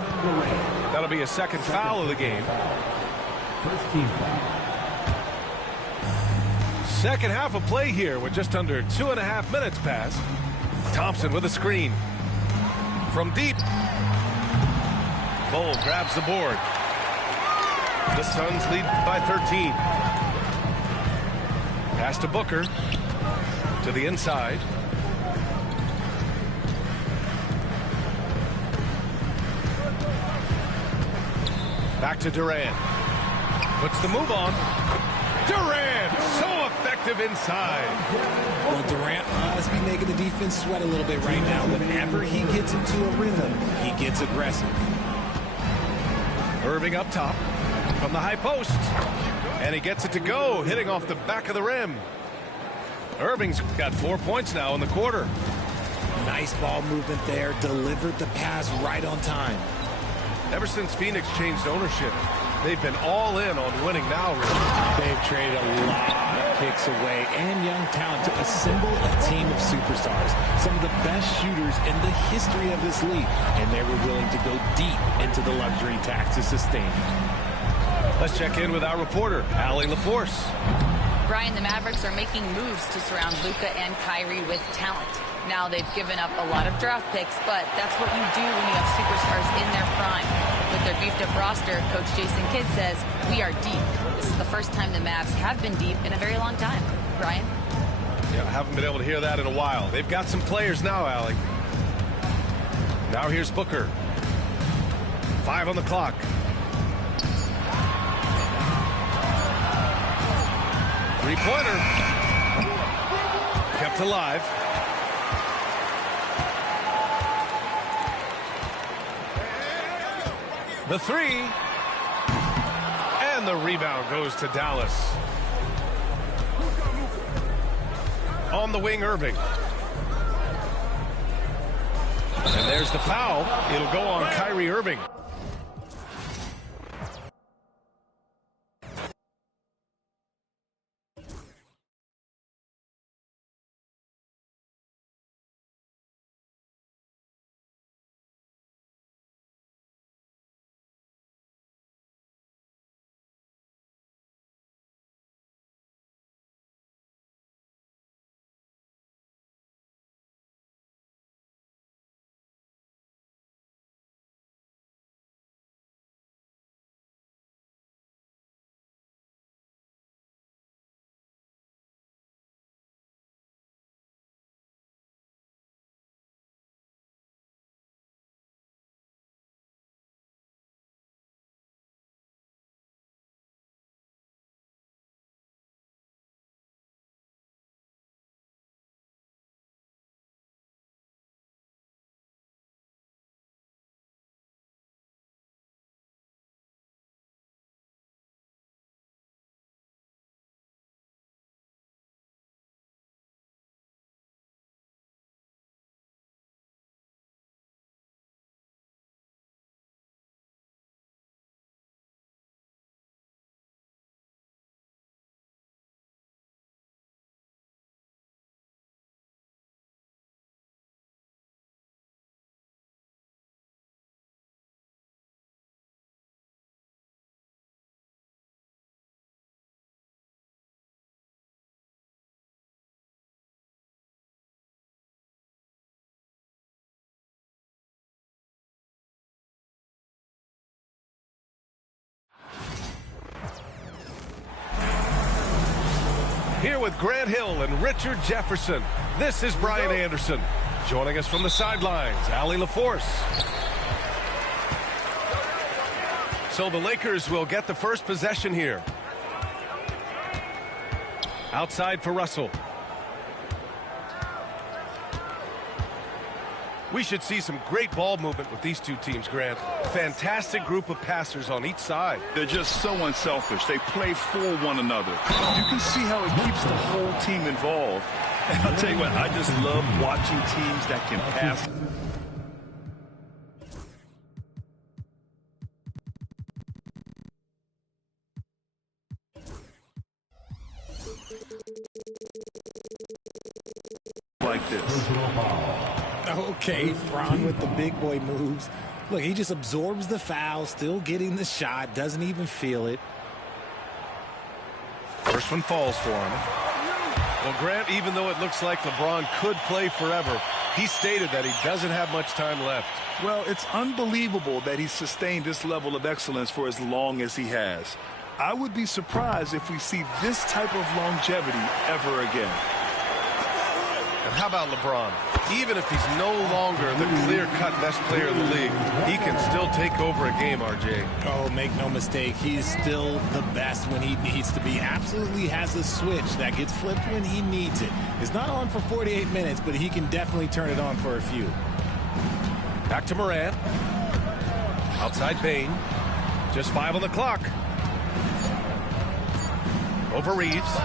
That'll be a second foul of the game. First team foul. Second half of play here with just under 2.5 minutes passed. Thompson with a screen. From deep. Bull grabs the board. The Suns lead by 13. Pass to Booker. To the inside. Back to Durant. Puts the move on. Durant, so effective inside. Well, Durant must be making the defense sweat a little bit right now. Whenever he gets into a rhythm, he gets aggressive. Irving up top from the high post. And he gets it to go, hitting off the back of the rim. Irving's got 4 points now in the quarter. Nice ball movement there. Delivered the pass right on time. Ever since Phoenix changed ownership, they've been all in on winning now, really. They've traded a lot of picks away and young talent to assemble a team of superstars. Some of the best shooters in the history of this league. And they were willing to go deep into the luxury tax to sustain. Let's check in with our reporter, Allie LaForce. Brian, the Mavericks are making moves to surround Luka and Kyrie with talent. Now they've given up a lot of draft picks, but that's what you do when you have superstars in their prime. With their beefed-up roster, Coach Jason Kidd says, we are deep. This is the first time the Mavs have been deep in a very long time. Brian? Yeah, I haven't been able to hear that in a while. They've got some players now, Allie. Now here's Booker. 5 on the clock. Three-pointer. Kept alive. The three. And the rebound goes to Dallas. On the wing, Irving. And there's the foul. It'll go on Kyrie Irving. Here with Grant Hill and Richard Jefferson, this is Brian Anderson. Joining us from the sidelines, Allie LaForce. So the Lakers will get the first possession here. Outside for Russell. We should see some great ball movement with these two teams, Grant. Fantastic group of passers on each side. They're just so unselfish. They play for one another. You can see how it keeps the whole team involved. And I'll tell you what, I just love watching teams that can pass. Like this. Okay, Thrawn with the big boy moves. Look, he just absorbs the foul, still getting the shot, doesn't even feel it. First one falls for him. Well, Grant, even though it looks like LeBron could play forever, he stated that he doesn't have much time left. Well, it's unbelievable that he's sustained this level of excellence for as long as he has. I would be surprised if we see this type of longevity ever again. And how about LeBron? Even if he's no longer the clear-cut best player in the league, he can still take over a game, RJ. Oh, make no mistake, he's still the best when he needs to be. Absolutely has a switch that gets flipped when he needs it. It's not on for 48 minutes, but he can definitely turn it on for a few. Back to Morant. Outside Bane. Just 5 on the clock. Over Reeves.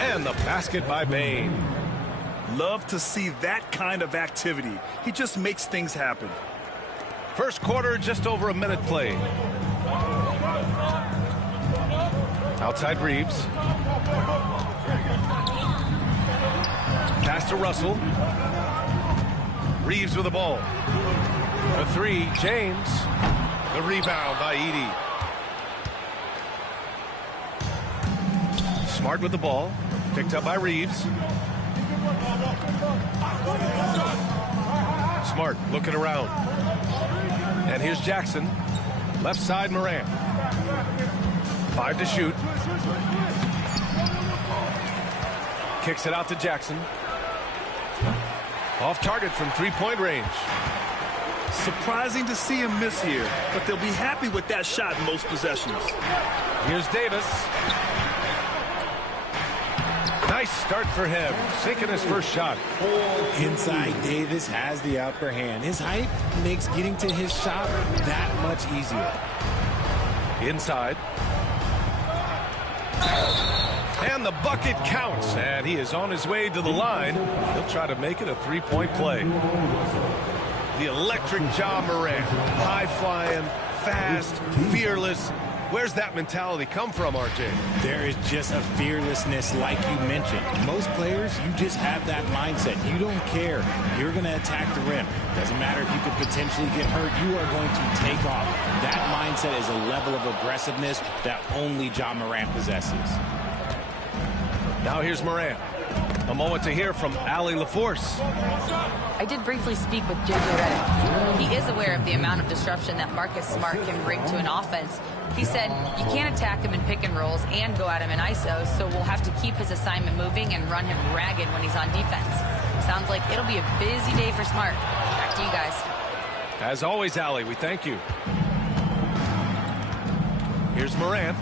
And the basket by Bane. Love to see that kind of activity. He just makes things happen. First quarter, just over a minute played. Outside Reeves. Pass to Russell. Reeves with the ball. The three, James. The rebound by Edey. Smart with the ball. Picked up by Reeves. Smart looking around. And here's Jackson. Left side, Morant. 5 to shoot. Kicks it out to Jackson. Off target from three-point range. Surprising to see him miss here, but they'll be happy with that shot in most possessions. Here's Davis. Nice start for him, sinking his first shot. Inside, Davis has the upper hand. His height makes getting to his shot that much easier. Inside. And the bucket counts, and he is on his way to the line. He'll try to make it a three-point play. The electric Ja Morant, high-flying, fast, fearless. Where's that mentality come from, RJ? There is just a fearlessness like you mentioned. Most players, you just have that mindset. You don't care. You're going to attack the rim. Doesn't matter if you could potentially get hurt. You are going to take off. That mindset is a level of aggressiveness that only Ja Morant possesses. Now here's Morant. A moment to hear from Allie LaForce. I did briefly speak with J.J. Redick. He is aware of the amount of disruption that Marcus Smart can bring to an offense. He said you can't attack him in pick and rolls and go at him in ISO, so we'll have to keep his assignment moving and run him ragged when he's on defense. Sounds like it'll be a busy day for Smart. Back to you guys. As always, Allie, we thank you. Here's Morant.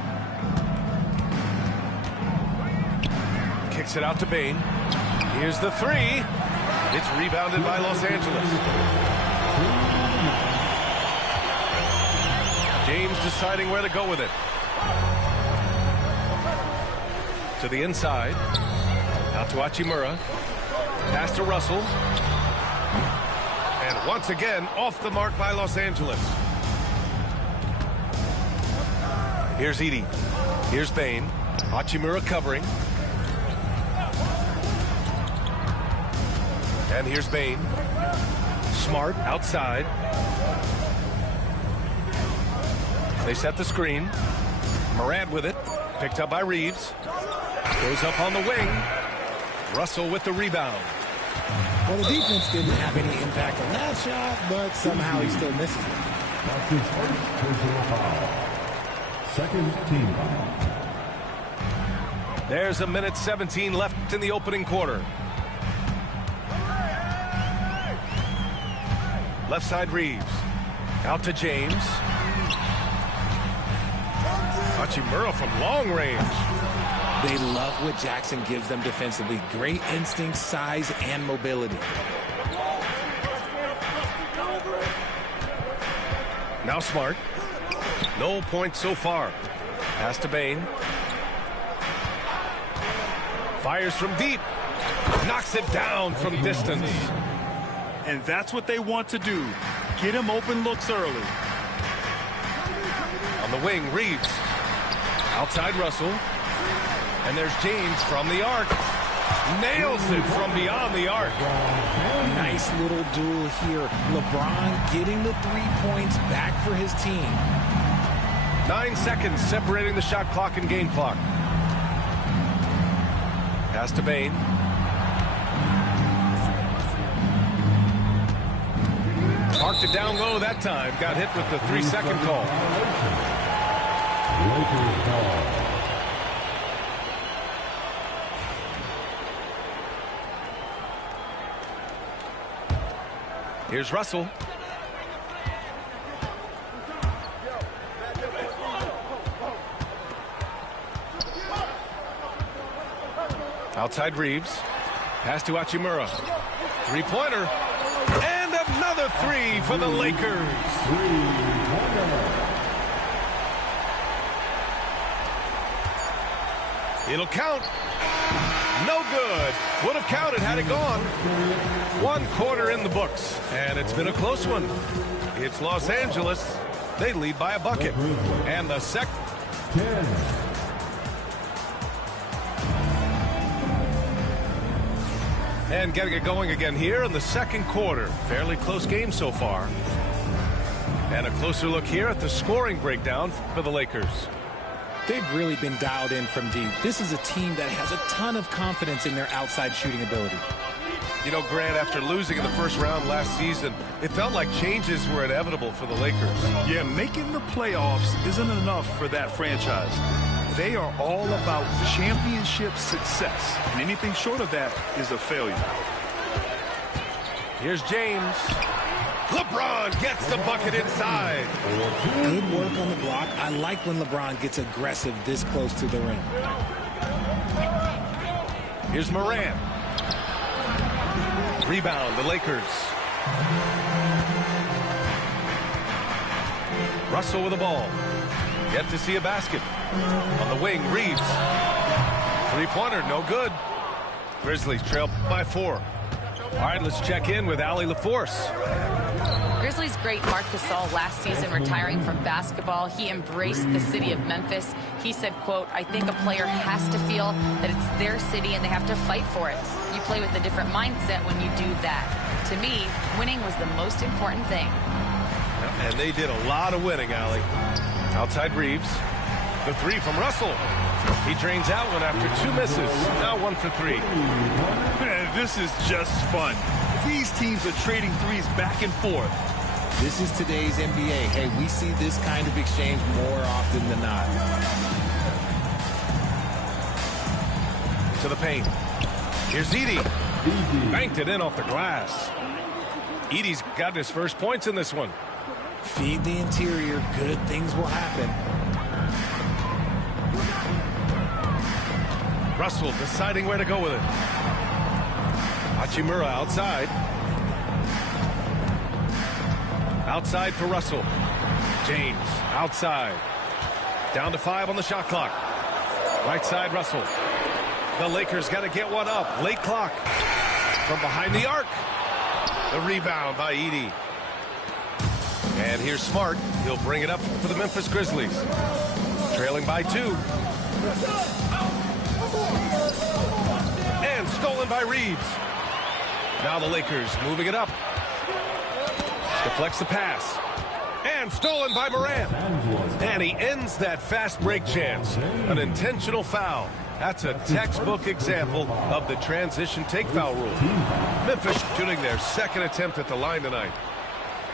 Kicks it out to Bane. Here's the three. It's rebounded by Los Angeles. James deciding where to go with it. To the inside. Out to Hachimura. Pass to Russell. And once again, off the mark by Los Angeles. Here's Edey. Here's Bane. Hachimura covering. And here's Bane. Smart outside. They set the screen. Morant with it. Picked up by Reeves. Goes up on the wing. Russell with the rebound. Well, the defense didn't have any impact on that shot, but somehow he still misses it. That's his first personal foul. Second team foul. There's a minute 17 left in the opening quarter. Left side Reeves. Out to James. Hachimura from long range. They love what Jackson gives them defensively. Great instincts, size, and mobility. Now Smart. No points so far. Pass to Bain. Fires from deep. Knocks it down from distance. And that's what they want to do. Get him open looks early. On the wing, Reeves. Outside Russell. And there's James from the arc. Nails it from beyond the arc. Nice little duel here. LeBron getting the 3 points back for his team. 9 seconds separating the shot clock and game clock. Pass to Bain. Marked it down low that time. Got hit with the 3-second call. Here's Russell. Outside Reeves. Pass to Hachimura. Three-pointer. And another three for the Lakers. It'll count. No good. Would have counted had it gone. 1 quarter in the books, and it's been a close one. It's Los Angeles. They lead by a bucket. And the second. And getting it going again here in the second quarter. Fairly close game so far. And a closer look here at the scoring breakdown for the Lakers. They've really been dialed in from deep. This is a team that has a ton of confidence in their outside shooting ability. You know, Grant, after losing in the first round last season, it felt like changes were inevitable for the Lakers. Yeah, making the playoffs isn't enough for that franchise. They are all about championship success, and anything short of that is a failure. Here's James. LeBron gets the bucket inside. Good work on the block. I like when LeBron gets aggressive this close to the rim. Here's Morant. Rebound, the Lakers. Russell with the ball. Yet to see a basket. On the wing, Reeves. Three-pointer, no good. Grizzlies trail by 4. All right, let's check in with Allie LaForce. Grizzlies great Marc Gasol last season retiring from basketball. He embraced the city of Memphis. He said, quote, "I think a player has to feel that it's their city and they have to fight for it. You play with a different mindset when you do that. To me, winning was the most important thing." And they did a lot of winning, Allie. Outside Reeves. The three from Russell. He drains out one after 2 misses. Now 1 for 3. Man, this is just fun. These teams are trading threes back and forth. This is today's NBA. Hey, we see this kind of exchange more often than not. To the paint. Here's Edey. Banked it in off the glass. Edey's got his first points in this one. Feed the interior. Good things will happen. Russell deciding where to go with it. Hachimura outside. Outside for Russell. James outside. Down to 5 on the shot clock. Right side Russell. The Lakers got to get one up. Late clock. From behind the arc. The rebound by Edey. And here's Smart. He'll bring it up for the Memphis Grizzlies. Trailing by 2. And stolen by Reeves. Now the Lakers moving it up. Deflects the pass. And stolen by Morant. And he ends that fast break chance. An intentional foul. That's a textbook example of the transition take foul rule. Memphis shooting their second attempt at the line tonight.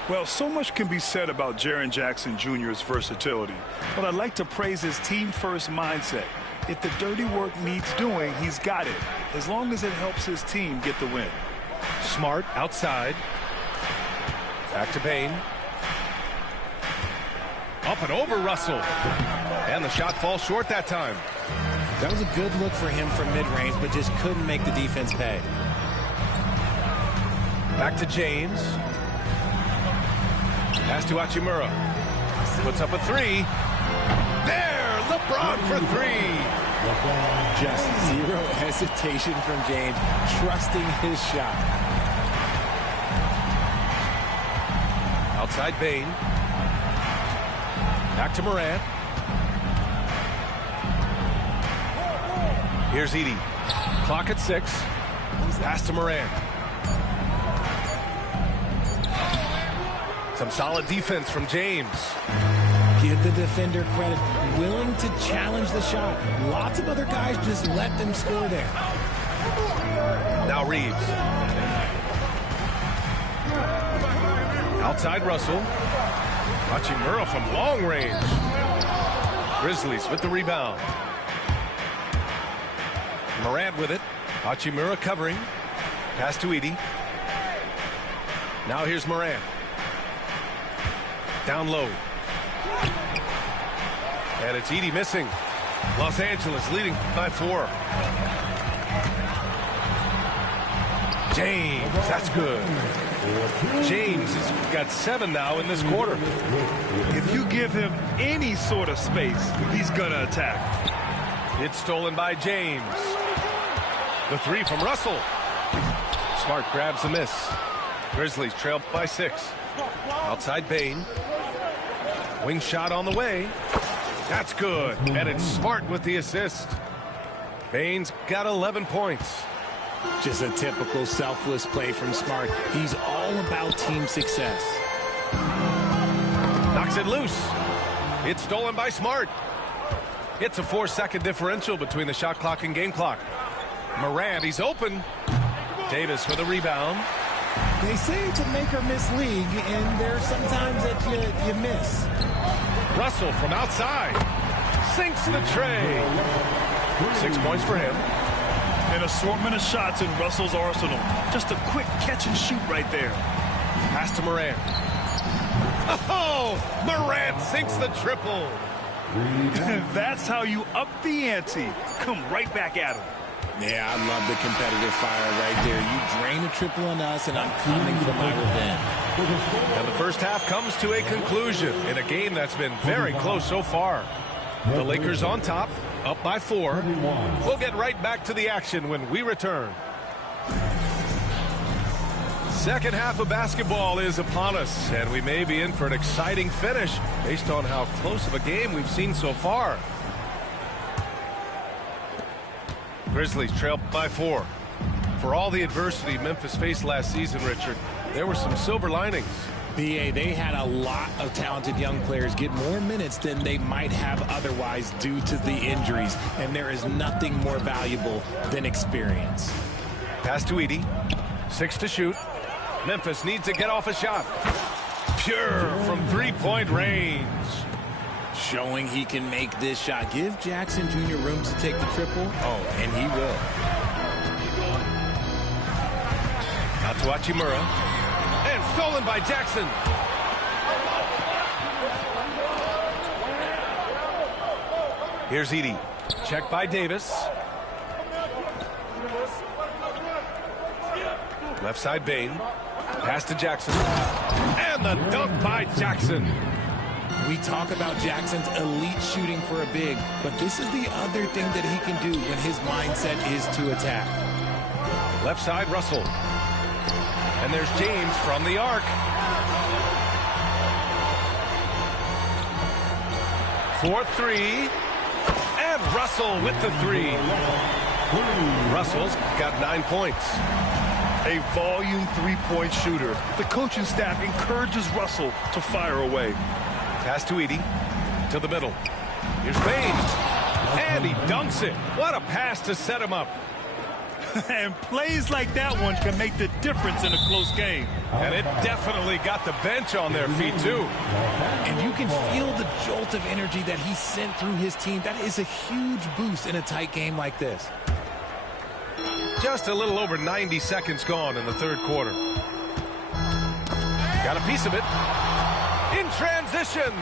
Well, so much can be said about Jaren Jackson Jr.'s versatility, but I'd like to praise his team-first mindset. If the dirty work needs doing, he's got it, as long as it helps his team get the win. Smart outside. Back to Bain. Up and over Russell. And the shot falls short that time. That was a good look for him from mid-range, but just couldn't make the defense pay. Back to James. Pass to Hachimura. Puts up a three. There! LeBron for three! Just zero hesitation from James, trusting his shot. Outside Bain. Back to Morant. Here's Edey. Clock at 6. Pass to Morant. Some solid defense from James. Give the defender credit. Willing to challenge the shot. Lots of other guys just let them score there. Now Reeves. Outside Russell. Hachimura from long range. Grizzlies with the rebound. Morant with it. Hachimura covering. Pass to Edey. Now here's Morant. Down low. And it's Edey missing. Los Angeles leading by 4. James, that's good. James has got 7 now in this quarter. If you give him any sort of space, he's going to attack. It's stolen by James. The 3 from Russell. Smart grabs the miss. Grizzlies trail by 6. Outside Bain. Wing shot on the way. That's good. And it's Smart with the assist. Bain's got 11 points. Just a typical selfless play from Smart. He's all about team success. Knocks it loose. It's stolen by Smart. It's a 4-second differential between the shot clock and game clock. Morant, he's open. Davis for the rebound. They say it's a make or miss league, and there's sometimes that you miss. Russell from outside. Sinks the tray. 6 points for him. An assortment of shots in Russell's arsenal. Just a quick catch and shoot right there. Pass to Morant. Oh, Morant sinks the triple. That's how you up the ante. Come right back at him. Yeah, I love the competitive fire right there. You drain a triple on us, and I'm coming for my revenge. And the first half comes to a conclusion in a game that's been very close so far. The Lakers on top, up by 4. We'll get right back to the action when we return. Second half of basketball is upon us, and we may be in for an exciting finish based on how close of a game we've seen so far. Grizzlies trail by 4. For all the adversity Memphis faced last season, Richard, there were some silver linings. BA, they had a lot of talented young players get more minutes than they might have otherwise due to the injuries, and there is nothing more valuable than experience. Pass to Edey. 6 to shoot. Memphis needs to get off a shot. Pure from three-point range. Showing he can make this shot. Give Jackson Jr. room to take the triple. Oh, and he will. Out to Hachimura. And stolen by Jackson. Here's Edey. Checked by Davis. Left side Bain. Pass to Jackson. And the dunk by Jackson. We talk about Jackson's elite shooting for a big, but this is the other thing that he can do when his mindset is to attack. Left side Russell. And there's James from the arc. 4-3. And Russell with the 3. Russell's got 9 points. A volume three-point shooter. The coaching staff encourages Russell to fire away. Pass to Edey. To the middle. Here's Bain. And he dunks it. What a pass to set him up. And plays like that one can make the difference in a close game. And it definitely got the bench on their feet, too. And you can feel the jolt of energy that he sent through his team. That is a huge boost in a tight game like this. Just a little over 90 seconds gone in the third quarter. Got a piece of it. In transition.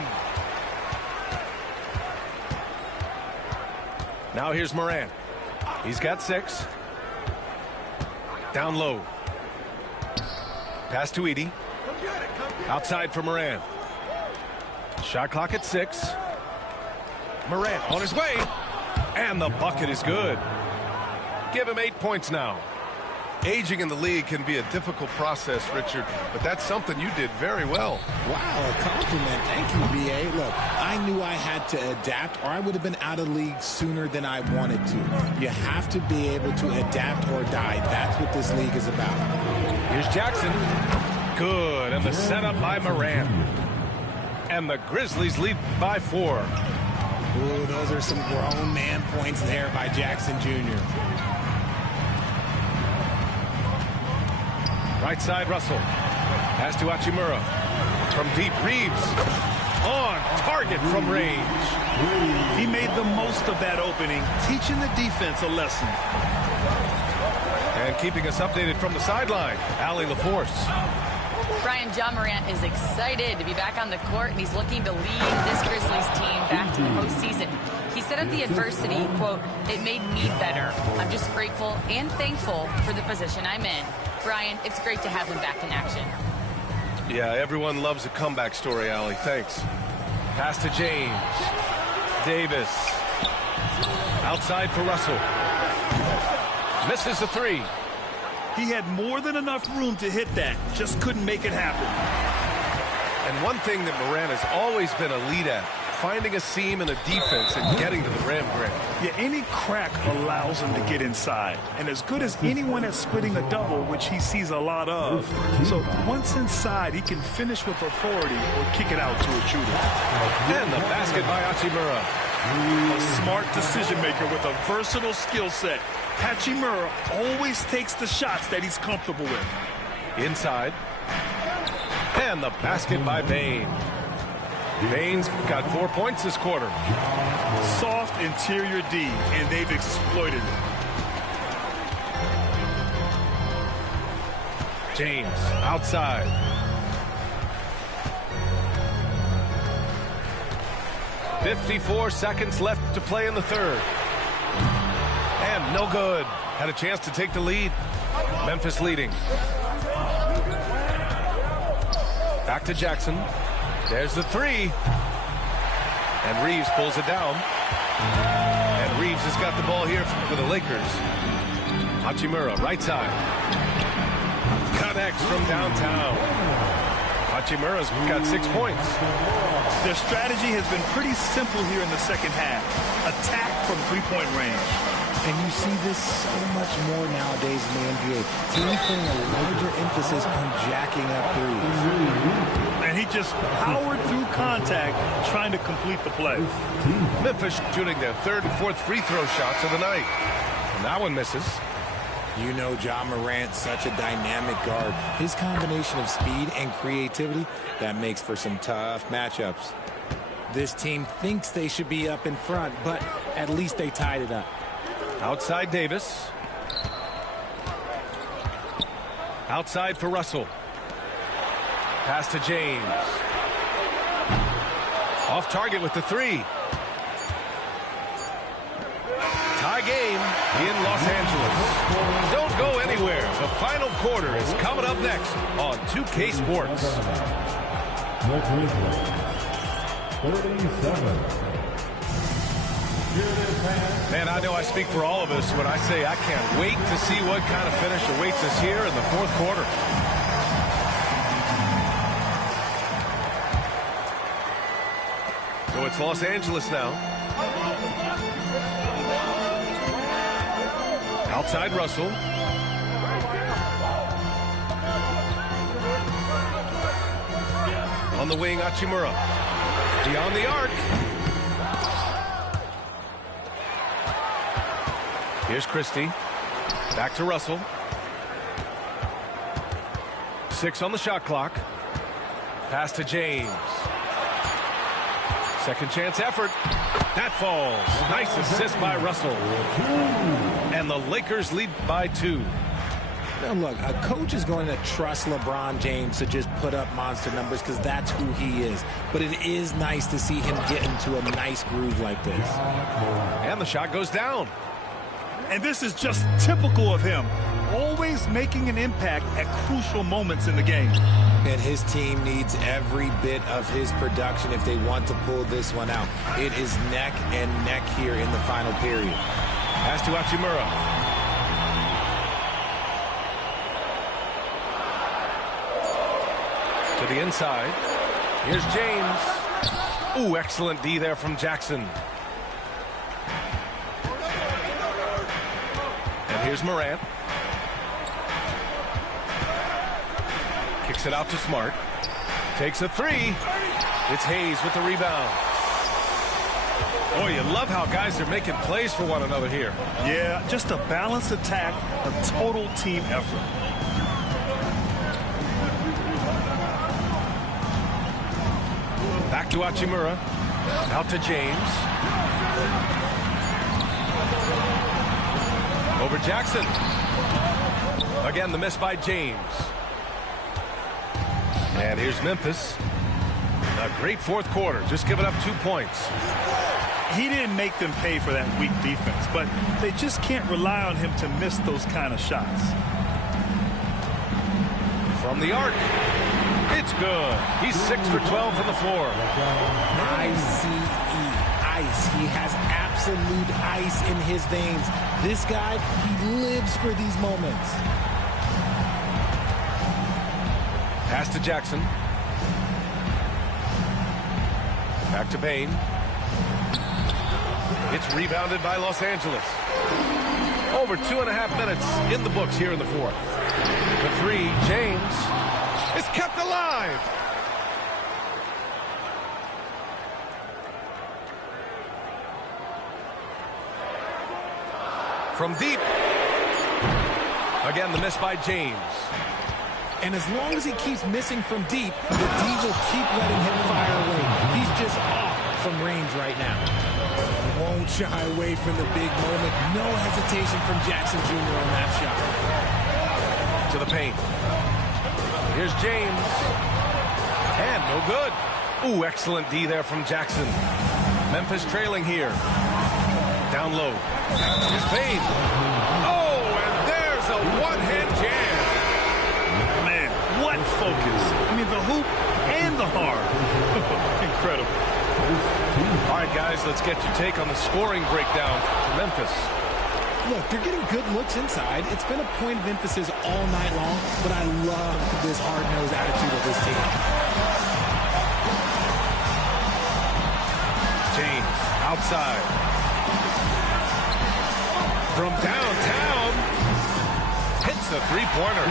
Now here's Morant. He's got 6. Down low. Pass to Edey. Outside for Morant. Shot clock at 6. Morant on his way. And the bucket is good. Give him 8 points now. Aging in the league can be a difficult process, Richard, but that's something you did very well. Wow, a compliment. Thank you, B.A. Look, I knew I had to adapt or I would have been out of league sooner than I wanted to. You have to be able to adapt or die. That's what this league is about. Here's Jackson. Good, and the setup by Morant. And the Grizzlies lead by 4. Ooh, those are some grown man points there by Jackson Jr. Right side, Russell. Pass to Hachimura. From deep, Reeves. On target from range. He made the most of that opening, teaching the defense a lesson. And keeping us updated from the sideline, Allie LaForce. Brian, John Morant is excited to be back on the court, and he's looking to lead this Grizzlies team back to the postseason. He said of the adversity, quote, "It made me better. I'm just grateful and thankful for the position I'm in." Brian, it's great to have him back in action. Yeah, everyone loves a comeback story, Allie. Thanks. Pass to James. Davis. Outside for Russell. Misses the 3. He had more than enough room to hit that, just couldn't make it happen. And one thing that Morant has always been a lead at, finding a seam in a defense and getting to the rim, Grant. Yeah, any crack allows him to get inside. And as good as anyone at splitting a double, which he sees a lot of. So once inside, he can finish with authority or kick it out to a shooter. And the basket by Hachimura. A smart decision maker with a versatile skill set. Hachimura always takes the shots that he's comfortable with. Inside. And the basket by Bane. Bane's got 4 points this quarter. Soft interior D, and they've exploited it. James outside. .54 seconds left to play in the third. And no good. Had a chance to take the lead. Memphis leading. Back to Jackson. There's the 3. And Reeves pulls it down. And Reeves has got the ball here for the Lakers. Hachimura, right side. Connects from downtown. Hachimura's got 6 points. Their strategy has been pretty simple here in the second half. Attack from three-point range. And you see this so much more nowadays in the NBA. Teams putting a larger emphasis on jacking up threes. And he just powered through contact trying to complete the play. Memphis shooting their third and fourth free throw shots of the night. And that one misses. You know John Morant, such a dynamic guard. His combination of speed and creativity, that makes for some tough matchups. This team thinks they should be up in front, but at least they tied it up. Outside Davis. Outside for Russell. Pass to James. Off target with the 3. Tie game in Los Angeles. Don't go anywhere. The final quarter is coming up next on 2K Sports. The Grizzlies, 37. Man, I know I speak for all of us when I say I can't wait to see what kind of finish awaits us here in the fourth quarter. So it's Los Angeles now. Outside Russell. On the wing, Hachimura. Beyond the arc. Here's Christie. Back to Russell. 6 on the shot clock. Pass to James. Second chance effort. That falls. Nice assist by Russell. And the Lakers lead by 2. Now look, a coach is going to trust LeBron James to just put up monster numbers because that's who he is. But it is nice to see him get into a nice groove like this. And the shot goes down. And this is just typical of him. Always making an impact at crucial moments in the game. And his team needs every bit of his production if they want to pull this one out. It is neck and neck here in the final period. Pass to Hachimura. To the inside. Here's James. Ooh, excellent D there from Jackson. And here's Morant. Kicks it out to Smart. Takes a 3. It's Hayes with the rebound. Boy, you love how guys are making plays for one another here. Yeah, just a balanced attack, a total team effort. Back to Hachimura. Out to James. Over Jackson. Again, the miss by James. And here's Memphis. A great fourth quarter. Just giving up 2 points. He didn't make them pay for that weak defense, but they just can't rely on him to miss those kind of shots. From the arc. It's good. He's 6 for 12 from the floor. ICE. Ice. He has absolute ice in his veins. This guy, he lives for these moments. Pass to Jackson. Back to Payne. It's rebounded by Los Angeles. Over 2.5 minutes in the books here in the fourth. The 3, James, is kept alive. From deep. Again, the miss by James. And as long as he keeps missing from deep, the D will keep letting him fire away. He's just off from range right now. Won't shy away from the big moment. No hesitation from Jackson Jr. on that shot. To the paint. Here's James. And no good. Ooh, excellent D there from Jackson. Memphis trailing here. Down low. Here's Payne. Oh, and there's a one-hand jam. What focus. I mean, the hoop and the heart. Incredible. All right, guys, let's get your take on the scoring breakdown for Memphis. Look, they're getting good looks inside. It's been a point of emphasis all night long, but I love this hard-nosed attitude of this team. James, outside. From downtown, hits the three-pointer.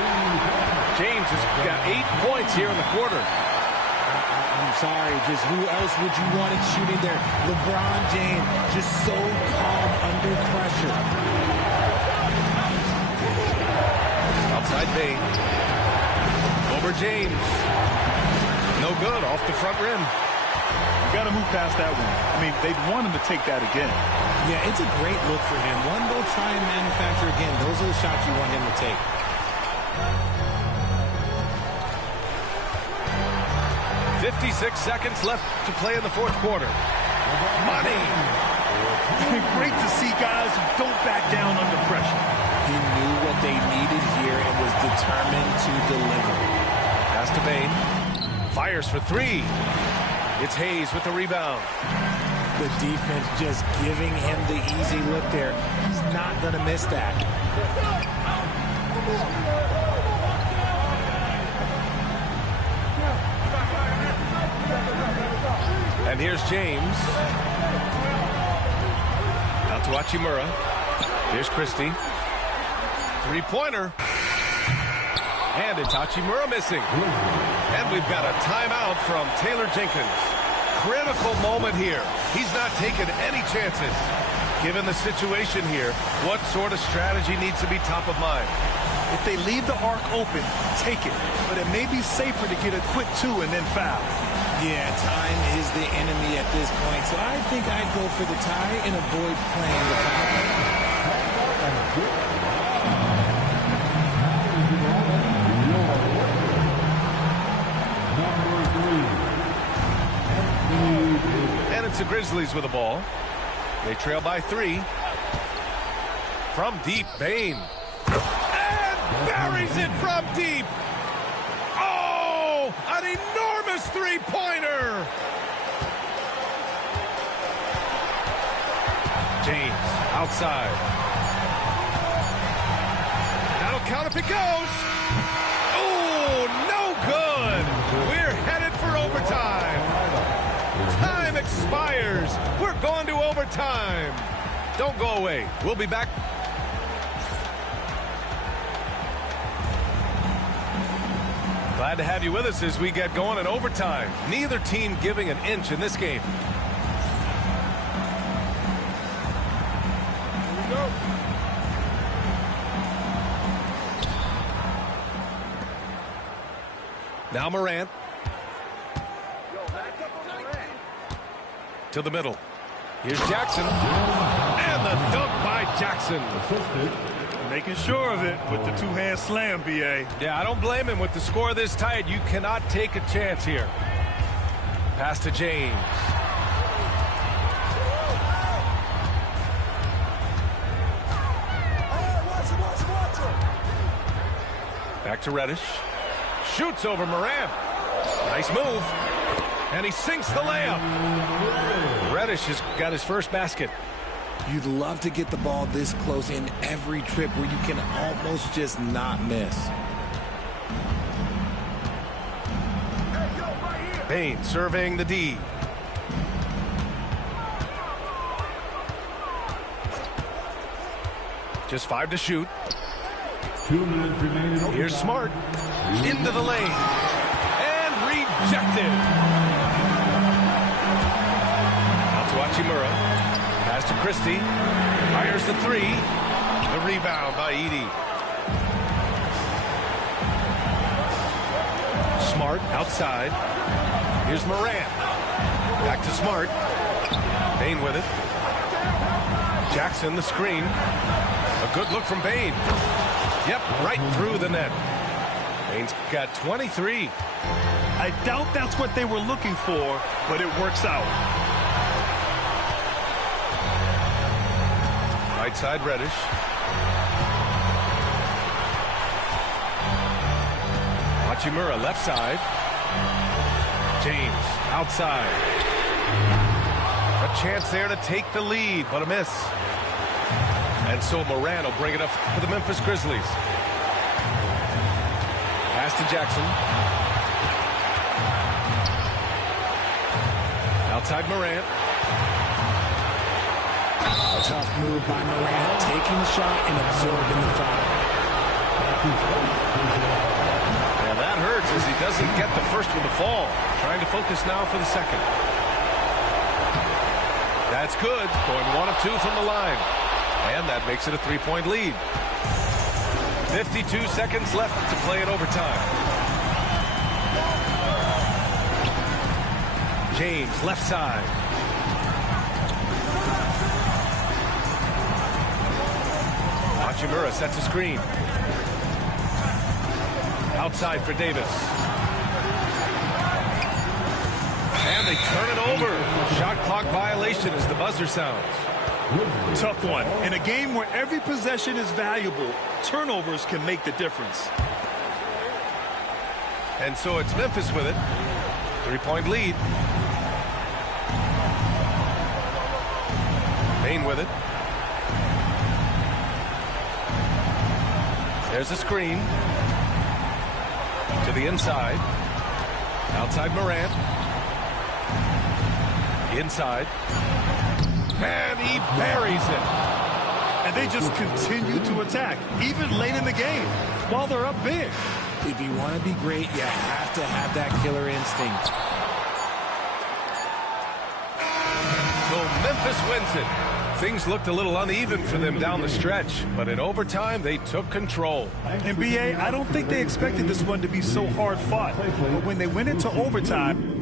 James has got 8 points here in the quarter. I'm sorry, just who else would you want it shooting there? LeBron James, just so calm under pressure. Outside Payne. Over James. No good, off the front rim. You got to move past that one. I mean, they'd want him to take that again. Yeah, it's a great look for him. One they'll try and manufacture again. Those are the shots you want him to take. 56 seconds left to play in the fourth quarter. Money! Great to see guys who don't back down under pressure. He knew what they needed here and was determined to deliver. Pass to Payne. Fires for 3. It's Hayes with the rebound. The defense just giving him the easy look there. He's not going to miss that. And here's James. Out to Hachimura. Here's Christie. Three-pointer. And it's Hachimura missing. And we've got a timeout from Taylor Jenkins. Critical moment here. He's not taking any chances. Given the situation here, what sort of strategy needs to be top of mind? If they leave the arc open, take it. But it may be safer to get a quick 2 and then foul. Yeah, time is the enemy at this point, so I think I'd go for the tie and avoid playing the foul. And it's the Grizzlies with the ball. They trail by 3. From deep, Bane. And buries it from deep. Oh, an enormous three-pointer. James, outside. That'll count if it goes. Oh, no good. We're headed for overtime. Time expires. We're going to overtime. Don't go away. We'll be back. Glad to have you with us as we get going in overtime. Neither team giving an inch in this game. Here we go. Now Morant. To the middle. Here's Jackson. And the dunk by Jackson. Making sure of it with the two-hand slam, B.A. Yeah, I don't blame him. With the score this tight, you cannot take a chance here. Pass to James. Back to Reddish. Shoots over Morant. Nice move. And he sinks the layup. Reddish has got his first basket. You'd love to get the ball this close in every trip where you can almost just not miss. Bane surveying the D. Just 5 to shoot. 2 minutes remaining. Here's Smart. Into the lane. And rejected. Out to Hachimura. Pass to Christie. Fires the 3. The rebound by Edey. Smart outside. Here's Morant. Back to Smart. Bane with it. Jackson the screen. A good look from Bane. Yep, right through the net. Bane's got 23. I doubt that's what they were looking for, but it works out. Right side Reddish. Hachimura left side. James outside. A chance there to take the lead, but a miss. And so Morant will bring it up for the Memphis Grizzlies. Pass to Jackson. Outside Morant. Tough move by Morant, taking the shot and absorbing the foul. And that hurts as he doesn't get the first one to fall. Trying to focus now for the second. That's good. Going 1 of 2 from the line. And that makes it a 3-point lead. 52 seconds left to play in overtime. James, left side. Hachimura sets a screen. Outside for Davis. And they turn it over. Shot clock violation as the buzzer sounds. Tough one. In a game where every possession is valuable, turnovers can make the difference. And so it's Memphis with it. 3-point lead. Bane with it. There's a screen. To the inside. Outside Morant. Inside. And he buries it. And they just continue to attack, even late in the game, while they're up big. If you want to be great, you have to have that killer instinct. So Memphis wins it. Things looked a little uneven for them down the stretch, but in overtime, they took control. And B.A., I don't think they expected this one to be so hard fought. But when they went into overtime,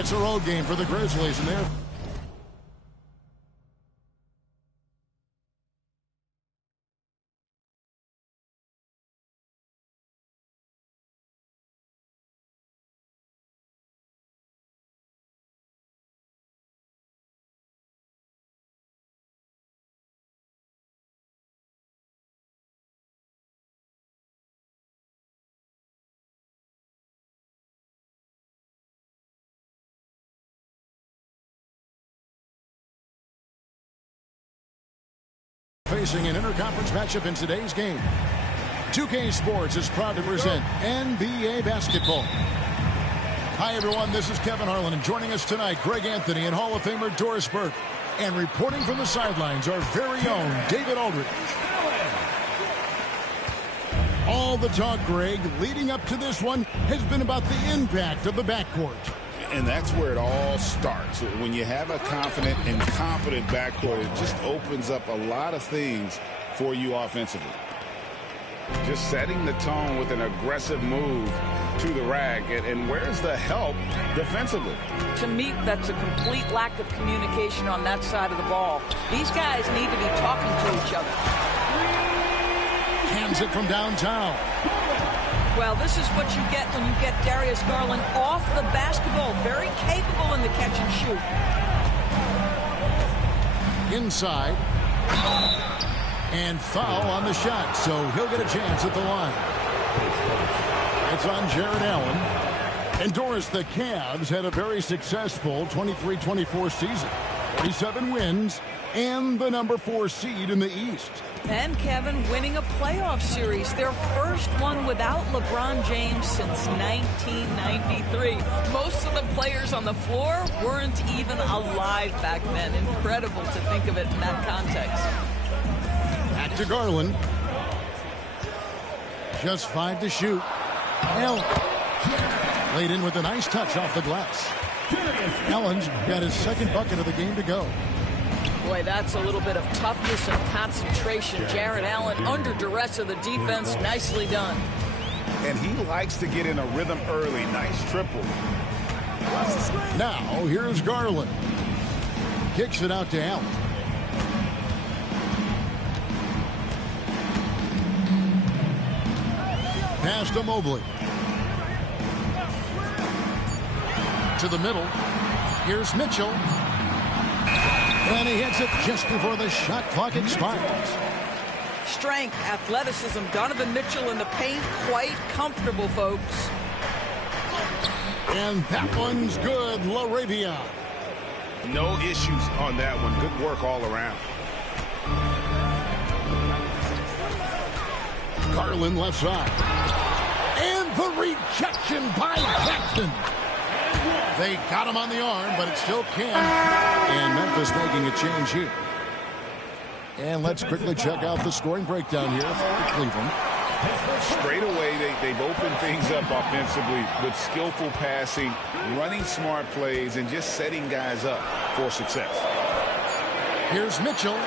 it's a road game for the Grizzlies, and they're facing an interconference matchup in today's game. 2K Sports is proud to present NBA basketball. Hi, everyone. This is Kevin Harlan, and joining us tonight, Greg Anthony and Hall of Famer Doris Burke. And reporting from the sidelines, our very own David Aldridge. All the talk, Greg, leading up to this one has been about the impact of the backcourt. And that's where it all starts. When you have a confident and competent backcourt, it just opens up a lot of things for you offensively. Just setting the tone with an aggressive move to the rack. And where's the help defensively? To me, that's a complete lack of communication on that side of the ball. These guys need to be talking to each other. Hands it from downtown. Well, this is what you get when you get Darius Garland off the basketball. Very capable in the catch and shoot. Inside. And foul on the shot, so he'll get a chance at the line. It's on Jared Allen. And Doris, the Cavs had a very successful 23-24 season. 47 wins and the number 4 seed in the East. And Kevin winning a playoff series, their first one without LeBron James since 1993. Most of the players on the floor weren't even alive back then. Incredible to think of it in that context. Back to Garland. Just 5 to shoot. Allen laid in with a nice touch off the glass. Allen's got his second bucket of the game to go. Boy, that's a little bit of toughness and concentration. Jared Allen under duress of the defense. Nicely done. And he likes to get in a rhythm early. Nice triple. Now, here's Garland. Kicks it out to Allen. Pass to Mobley. To the middle. Here's Mitchell. And he hits it just before the shot clock expires. Strength, athleticism. Donovan Mitchell in the paint. Quite comfortable, folks. And that one's good. LaRavia. No issues on that one. Good work all around. Garland left side. And the rejection by Jackson. They got him on the arm, but it still can. And Memphis making a change here. And let's quickly check out the scoring breakdown here for Cleveland. Straight away, they've opened things up offensively with skillful passing, running smart plays, and just setting guys up for success. Here's Mitchell.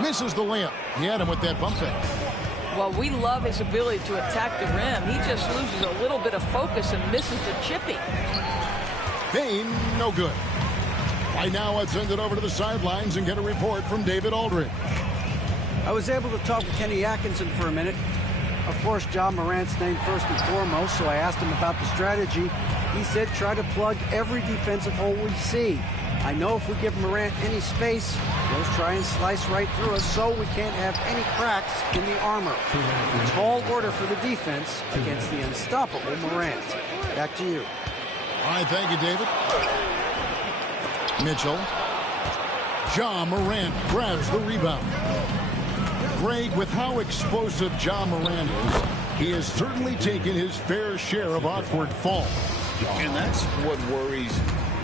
Misses the layup. He had him with that bump fake. Well, we love his ability to attack the rim. He just loses a little bit of focus and misses the chippy. Payne, no good. Right now, let's send it over to the sidelines and get a report from David Aldridge. I was able to talk with Kenny Atkinson for a minute. Of course, John Morant's named first and foremost, so I asked him about the strategy. He said try to plug every defensive hole we see. I know if we give Morant any space, he'll try and slice right through us, so we can't have any cracks in the armor. Tall order for the defense against the unstoppable Morant. Back to you. All right, thank you, David. Mitchell. Ja Morant grabs the rebound. Greg, with how explosive Ja Morant is, he has certainly taken his fair share of awkward falls. And that's what worries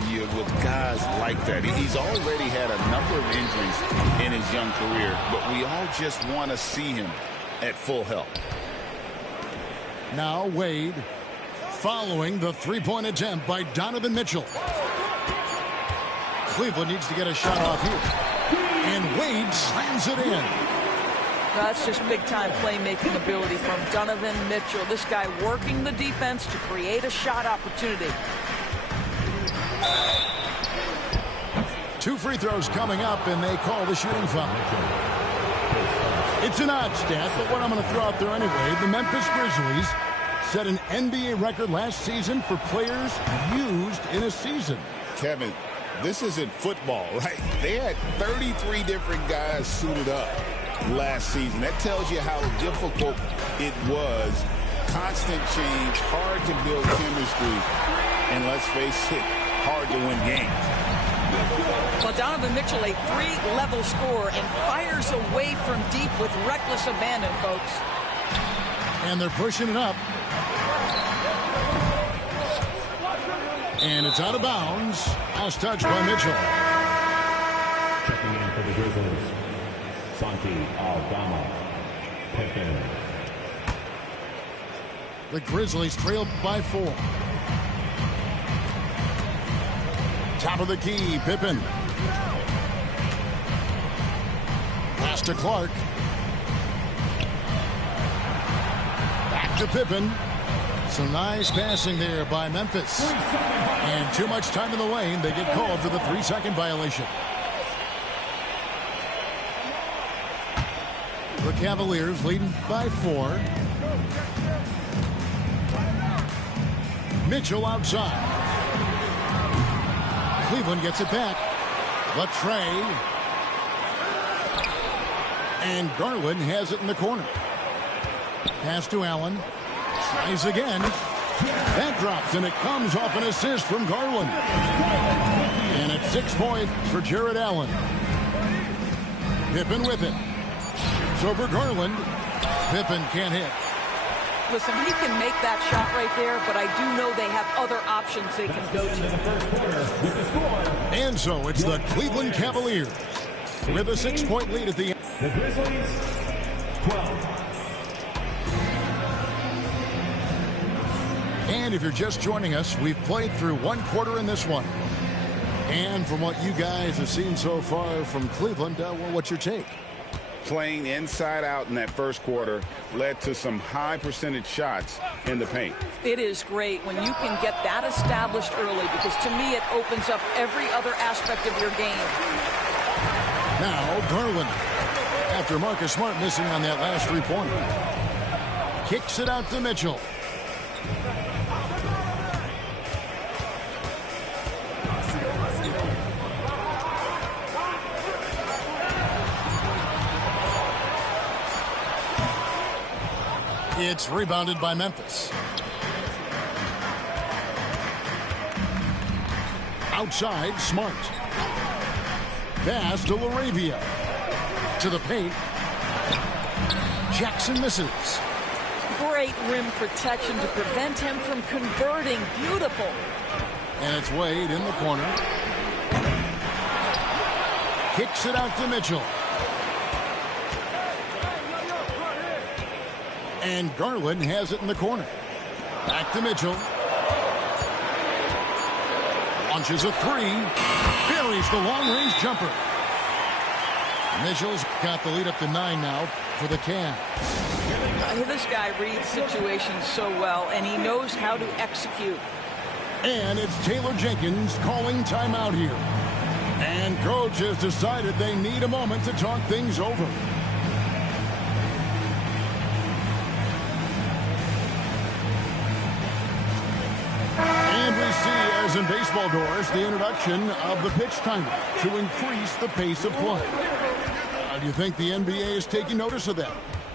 you with guys like that. He's already had a number of injuries in his young career, but we all just want to see him at full health. Now Wade following the three-point attempt by Donovan Mitchell. Cleveland needs to get a shot off here. And Wade slams it in. That's just big-time playmaking ability from Donovan Mitchell. This guy working the defense to create a shot opportunity. 2 free throws coming up, and they call the shooting foul. It's an odd stat, but what I'm going to throw out there anyway, the Memphis Grizzlies set an NBA record last season for players used in a season. Kevin, this isn't football, right? They had 33 different guys suited up last season. That tells you how difficult it was. Constant change, hard to build chemistry, and let's face it, hard to win games. Well, Donovan Mitchell, a 3-level scorer, and fires away from deep with reckless abandon, folks. And they're pushing it up. And it's out of bounds. Last touch by Mitchell. Checking in for the Grizzlies, Santi Aldama, Pippen. The Grizzlies trail by 4. Top of the key, Pippen. Pass to Clark. Back to Pippen. Some nice passing there by Memphis. And too much time in the lane. They get called for the 3-second violation. The Cavaliers leading by 4. Mitchell outside. Cleveland gets it back. Latrey. And Garland has it in the corner. Pass to Allen. Tries again. That drops, and it comes off an assist from Garland. And it's 6 points for Jared Allen. Pippen with it. So for Garland, Pippen can't hit. Listen, he can make that shot right there, but I do know they have other options they can go to. And so it's the Cleveland Cavaliers with a 6-point lead at the end. The Grizzlies, 12. And if you're just joining us, we've played through 1 quarter in this one. And from what you guys have seen so far from Cleveland, well, what's your take? Playing inside out in that first quarter led to some high percentage shots in the paint. It is great when you can get that established early, because to me it opens up every other aspect of your game. Now Garland, after Marcus Smart missing on that last 3-pointer, kicks it out to Mitchell. It's rebounded by Memphis. Outside, Smart. Pass to Laravia. To the paint. Jackson misses. Great rim protection to prevent him from converting. Beautiful. And it's Wade in the corner. Kicks it out to Mitchell. And Garland has it in the corner. Back to Mitchell. Launches a 3. Buries the long-range jumper. Mitchell's got the lead up to 9 now for the Cavs. This guy reads situations so well, and he knows how to execute. And it's Taylor Jenkins calling timeout here. And coach has decided they need a moment to talk things over. And we see, as in baseball doors, the introduction of the pitch timer to increase the pace of play. How do you think the NBA is taking notice of that?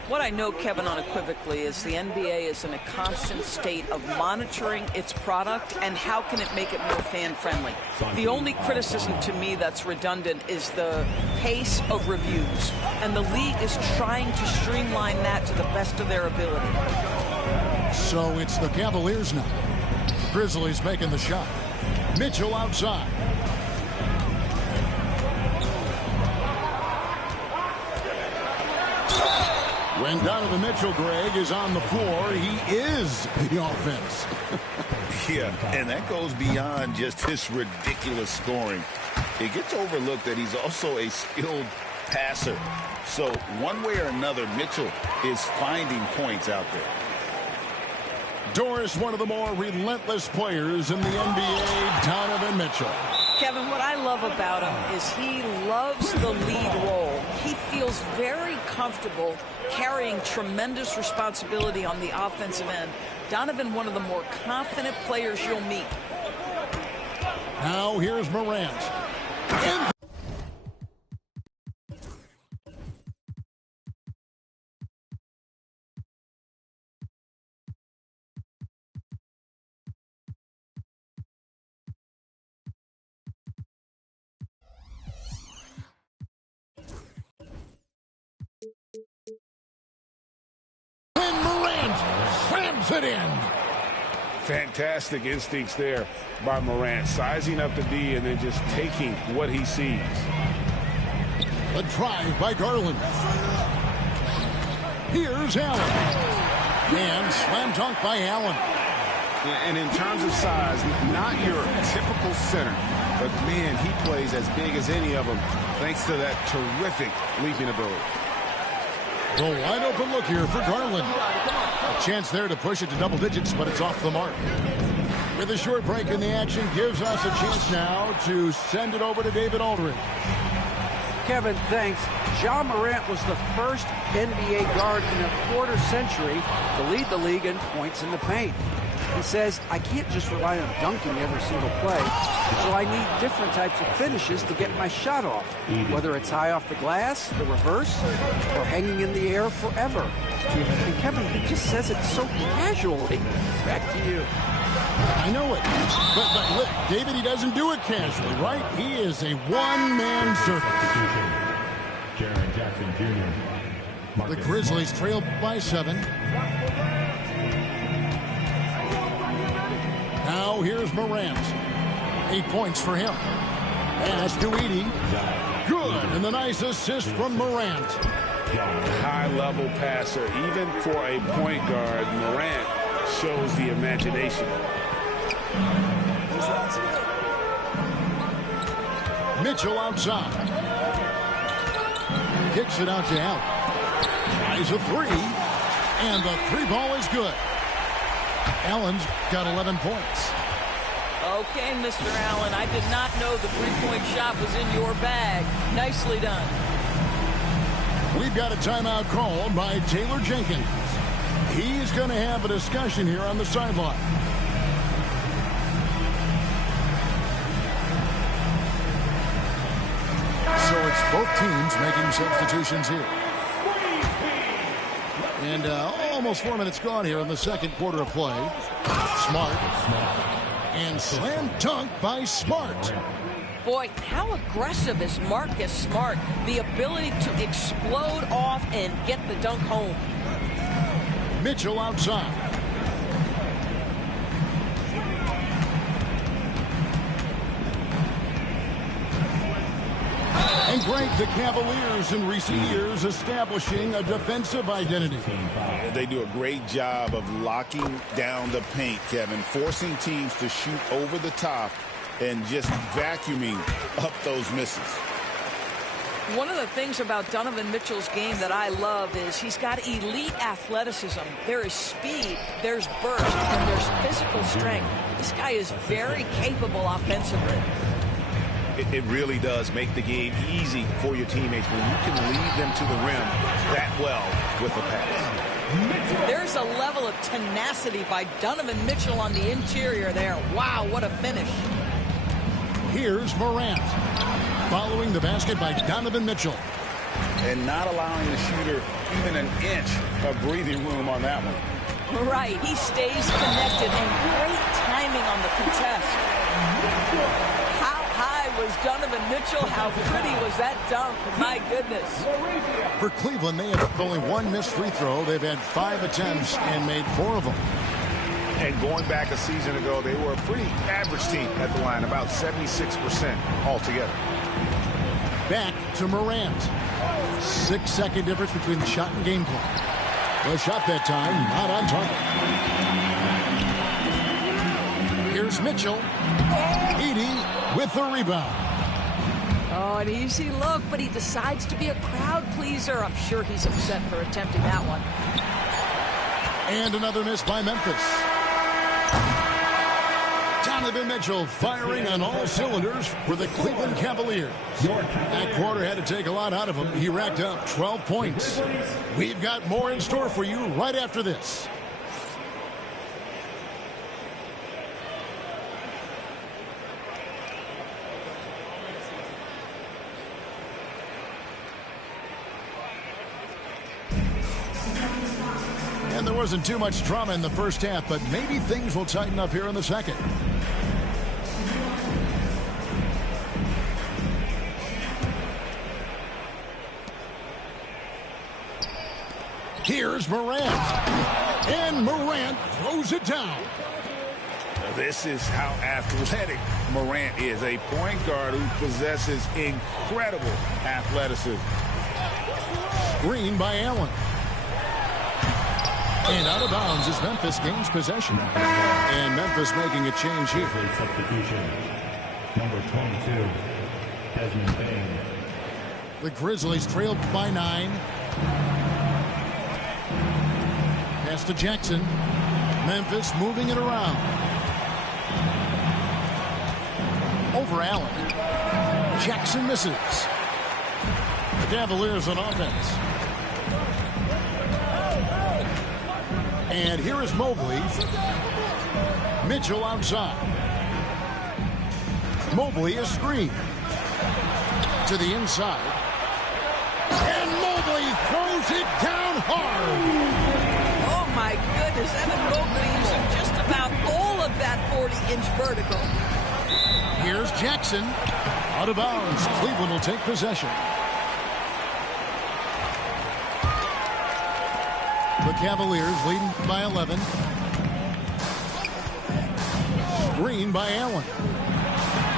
What I know, Kevin, unequivocally, is the NBA is in a constant state of monitoring its product and how can it make it more fan-friendly. The only criticism to me that's redundant is the pace of reviews, and the league is trying to streamline that to the best of their ability. So it's the Cavaliers now. Grizzlies making the shot. Mitchell outside. When Donovan Mitchell, Greg, is on the floor, he is the offense. Yeah, and that goes beyond just his ridiculous scoring. It gets overlooked that he's also a skilled passer. So one way or another, Mitchell is finding points out there. Doris, one of the more relentless players in the NBA, Donovan Mitchell. Kevin, what I love about him is he loves the lead role. He feels very comfortable carrying tremendous responsibility on the offensive end. Donovan, one of the more confident players you'll meet. Now here's Morant. drills it in. Fantastic instincts there by Morant, sizing up the D and then just taking what he sees. The drive by Garland. Here's Allen. And slam dunk by Allen. And in terms of size, not your typical center, but man, he plays as big as any of them thanks to that terrific leaping ability. The wide open look here for Garland. A chance there to push it to double digits, but it's off the mark. With a short break in the action, gives us a chance now to send it over to David Aldridge. Kevin, thanks. Ja Morant was the first NBA guard in a quarter century to lead the league in points in the paint. He says, I can't just rely on dunking every single play, so I need different types of finishes to get my shot off, whether it's high off the glass, the reverse, or hanging in the air forever. And Kevin, he just says it so casually. Back to you. I know it. But look, David, he doesn't do it casually, right? He is a one-man circus. Jaren Jackson Jr. The Grizzlies trail by 7. Now here's Morant. 8 points for him. Pass to Edey. Good. And the nice assist from Morant. High-level passer. Even for a point guard, Morant shows the imagination. Mitchell outside. Kicks it out to Allen. Tries a 3. And the 3 ball is good. Allen's got 11 points. Okay, Mr. Allen, I did not know the three-point shot was in your bag. Nicely done. We've got a timeout called by Taylor Jenkins. He's going to have a discussion here on the sideline. So it's both teams making substitutions here. And almost 4 minutes gone here in the second quarter of play. Smart. And slam dunk by Smart. Boy, how aggressive is Marcus Smart? The ability to explode off and get the dunk home. Mitchell outside. And great, the Cavaliers in recent years establishing a defensive identity. They do a great job of locking down the paint, Kevin, forcing teams to shoot over the top and just vacuuming up those misses. One of the things about Donovan Mitchell's game that I love is he's got elite athleticism. There is speed, there's burst, and there's physical strength. This guy is very capable offensively. It really does make the game easy for your teammates when you can lead them to the rim that well with a pass. There's a level of tenacity by Donovan Mitchell on the interior there. Wow, what a finish. Here's Morant. Following the basket by Donovan Mitchell. And not allowing the shooter even an inch of breathing room on that one. Right, he stays connected and great timing on the contest. How high was Donovan Mitchell? How pretty was that dunk? My goodness. For Cleveland, they have only one missed free throw. They've had 5 attempts and made 4 of them. And going back a season ago, they were a pretty average team at the line, about 76% altogether. Back to Morant. 6-second difference between the shot and game clock. The shot that time, not on target. Here's Mitchell. Edey with the rebound. Oh, an easy look, but he decides to be a crowd pleaser. I'm sure he's upset for attempting that one. And another miss by Memphis. Donovan Mitchell firing on all cylinders for the Cleveland Cavaliers. That quarter had to take a lot out of him. He racked up 12 points. We've got more in store for you right after this. And there wasn't too much drama in the first half, but maybe things will tighten up here in the second. Here's Morant. And Morant throws it down. This is how athletic Morant is, a point guard who possesses incredible athleticism. Screen by Allen. And out of bounds as Memphis gains possession. And Memphis making a change here. Substitution. Number 22, Desmond Bain. The Grizzlies trailed by 9. Pass to Jackson. Memphis moving it around. Over Allen. Jackson misses. The Cavaliers on offense. And here is Mobley. Mitchell outside. Mobley is screened. To the inside. And Mobley throws it down hard. Oh, my goodness. Evan Mobley using just about all of that 40-inch vertical. Here's Jackson. Out of bounds. Cleveland will take possession. The Cavaliers leading by 11. Screen by Allen.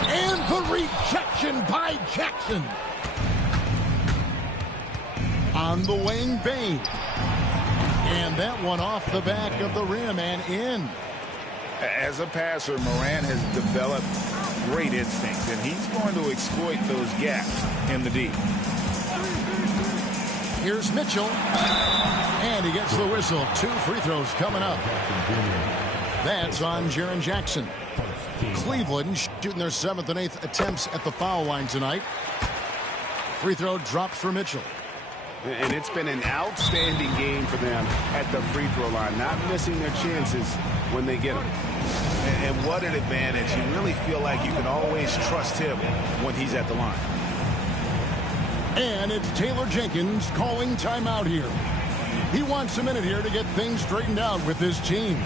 And the rejection by Jackson. On the wing, Bain. And that one off the back of the rim and in. As a passer, Morant has developed great instincts, and he's going to exploit those gaps in the D. Here's Mitchell. And he gets the whistle. 2 free throws coming up. That's on Jaren Jackson. Cleveland shooting their 7th and 8th attempts at the foul line tonight. Free throw dropped for Mitchell. And it's been an outstanding game for them at the free throw line, not missing their chances when they get them. And what an advantage. You really feel like you can always trust him when he's at the line. And it's Taylor Jenkins calling timeout here. He wants a minute here to get things straightened out with his team.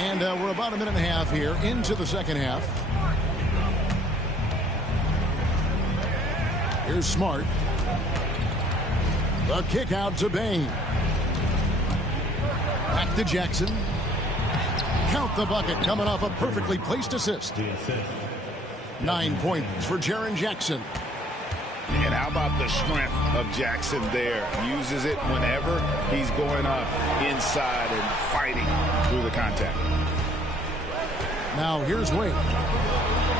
And we're about a minute and a half here into the second half. Here's Smart. The kick out to Bain. Back to Jackson. Count the bucket coming off a perfectly placed assist. 9 points for Jaren Jackson. And how about the strength of Jackson there? Uses it whenever he's going up inside and fighting through the contact. Now here's Wade.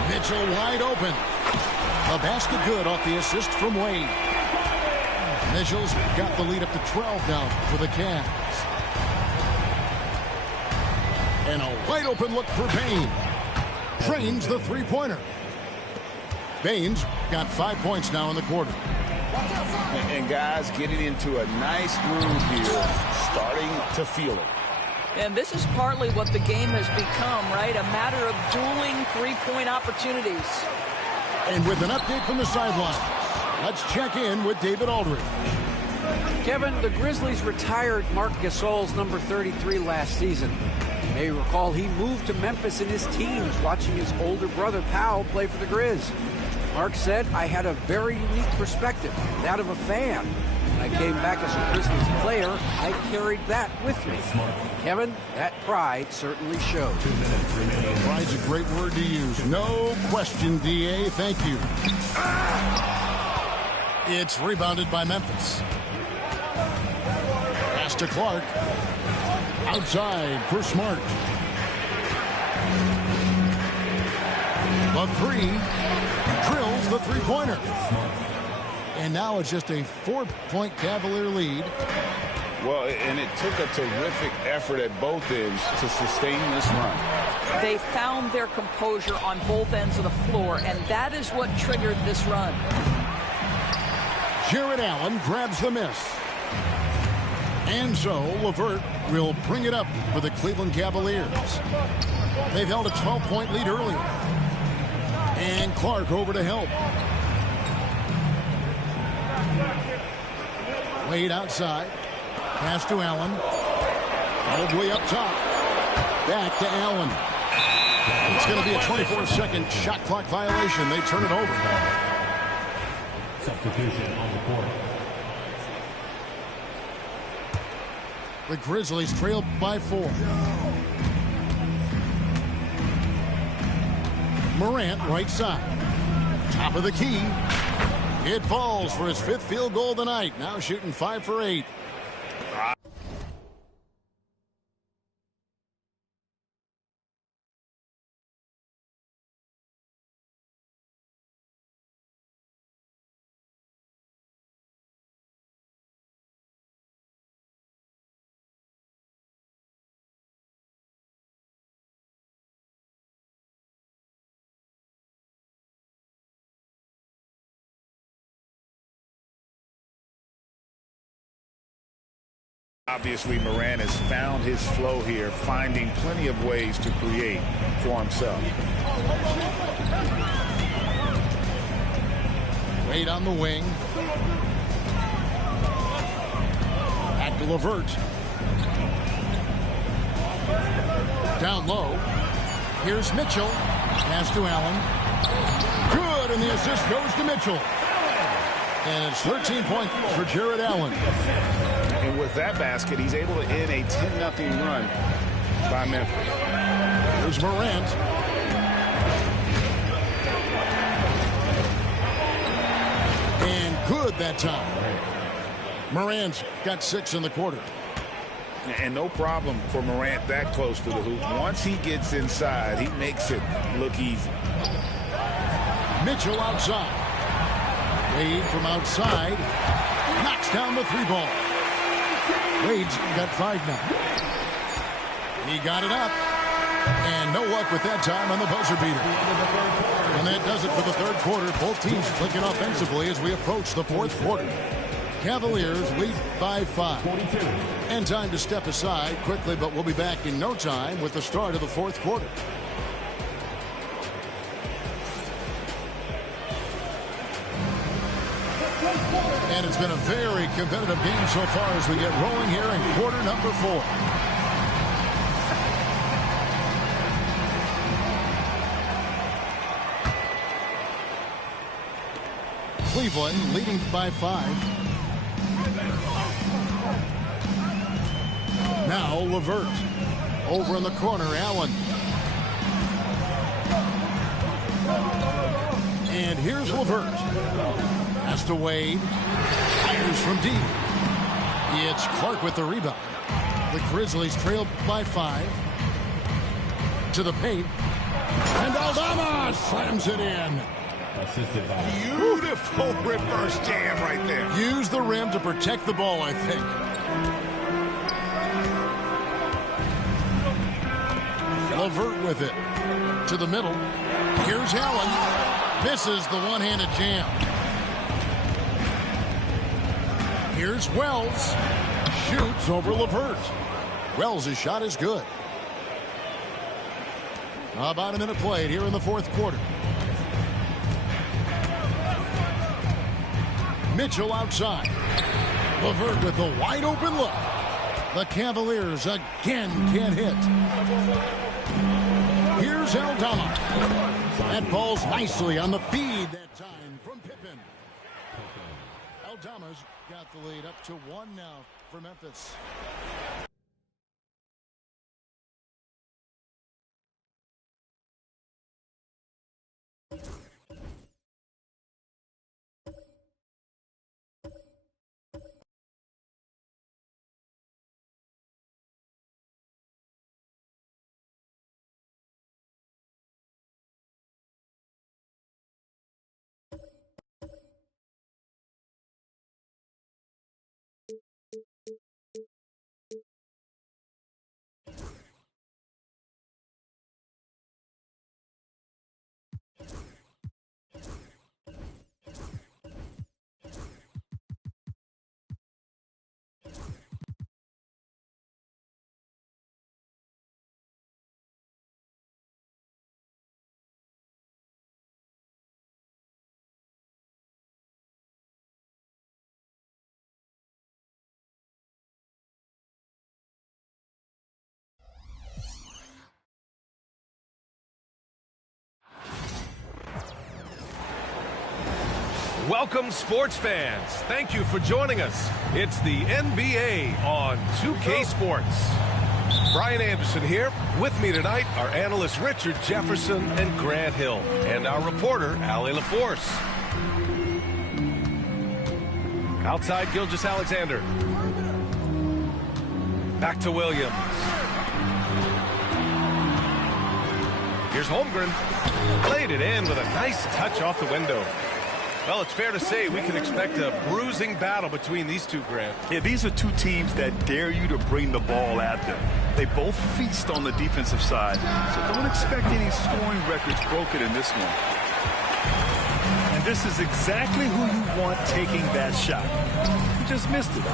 Mitchell wide open. A basket good off the assist from Wade. Mitchell's got the lead up to 12 now for the Cavs. And a wide open look for Bain. Trains the three-pointer. Bain's got 5 points now in the quarter. And guys getting into a nice groove here, starting to feel it. And this is partly what the game has become, right? A matter of dueling three-point opportunities. And with an update from the sideline, let's check in with David Aldridge. Kevin, the Grizzlies retired Marc Gasol's number 33 last season. You may recall he moved to Memphis in his teens, watching his older brother Powell play for the Grizz. Mark said, I had a very unique perspective, that of a fan. When I came back as a Grizzlies player, I carried that with me. Kevin, that pride certainly showed. 2 minutes remaining. Pride's a great word to use. No question, D.A. Thank you. It's rebounded by Memphis. Pass to Clark. Outside for Smart. The three. Drills the three-pointer. And now it's just a 4-point Cavalier lead. Well, and it took a terrific effort at both ends to sustain this run. They found their composure on both ends of the floor, and that is what triggered this run. Jared Allen grabs the miss. And so LeVert will bring it up for the Cleveland Cavaliers. They've held a 12-point lead earlier. And Clark over to help. Wade outside. Pass to Allen. All the way up top. Back to Allen. It's going to be a 24-second shot clock violation. They turn it over. Substitution on the court. The Grizzlies trail by 4. Morant right side. Top of the key. It falls for his 5th field goal of the night. Now shooting 5 for 8. Obviously, Morant has found his flow here, finding plenty of ways to create for himself. Wade on the wing. Back to LeVert. Down low. Here's Mitchell. Pass to Allen. Good, and the assist goes to Mitchell. And it's 13 points for Jared Allen. And with that basket, he's able to end a 10-0 run by Memphis. Here's Morant. And good that time. Morant's got 6 in the quarter. And no problem for Morant that close to the hoop. Once he gets inside, he makes it look easy. Mitchell outside. Wade from outside. Knocks down the 3-ball. Wade's got 5 now. He got it up. And no luck with that time on the buzzer beater. And that does it for the 3rd quarter. Both teams clicking offensively as we approach the 4th quarter. Cavaliers lead by 5. And time to step aside quickly, but we'll be back in no time with the start of the 4th quarter. And it's been a very competitive game so far as we get rolling here in quarter number 4. Cleveland leading by 5. Now LeVert. Over in the corner, Allen. And here's LeVert. Pass to Wade. Fires from deep. It's Clark with the rebound. The Grizzlies trail by 5. To the paint. And Aldama slams it in. Beautiful reverse jam right there. Use the rim to protect the ball, I think. LeVert with it. To the middle. Here's Allen. Misses the one-handed jam. Here's Wells. Shoots over LeVert. Wells' shot is good. About a minute played here in the fourth quarter. Mitchell outside. LeVert with the wide open look. The Cavaliers again can't hit. Here's Aldama. That falls nicely on the feed that time from Pippen. Aldama's got the lead up to 1 now for Memphis. Welcome, sports fans. Thank you for joining us. It's the NBA on 2K Sports. Brian Anderson here. With me tonight are analysts Richard Jefferson and Grant Hill, and our reporter, Allie LaForce. Outside, Gilgeous-Alexander. Back to Williams. Here's Holmgren. Played it in with a nice touch off the window. Well, it's fair to say we can expect a bruising battle between these two, Grant. Yeah, these are two teams that dare you to bring the ball at them. They both feast on the defensive side, so don't expect any scoring records broken in this one. And this is exactly who you want taking that shot. You just missed it.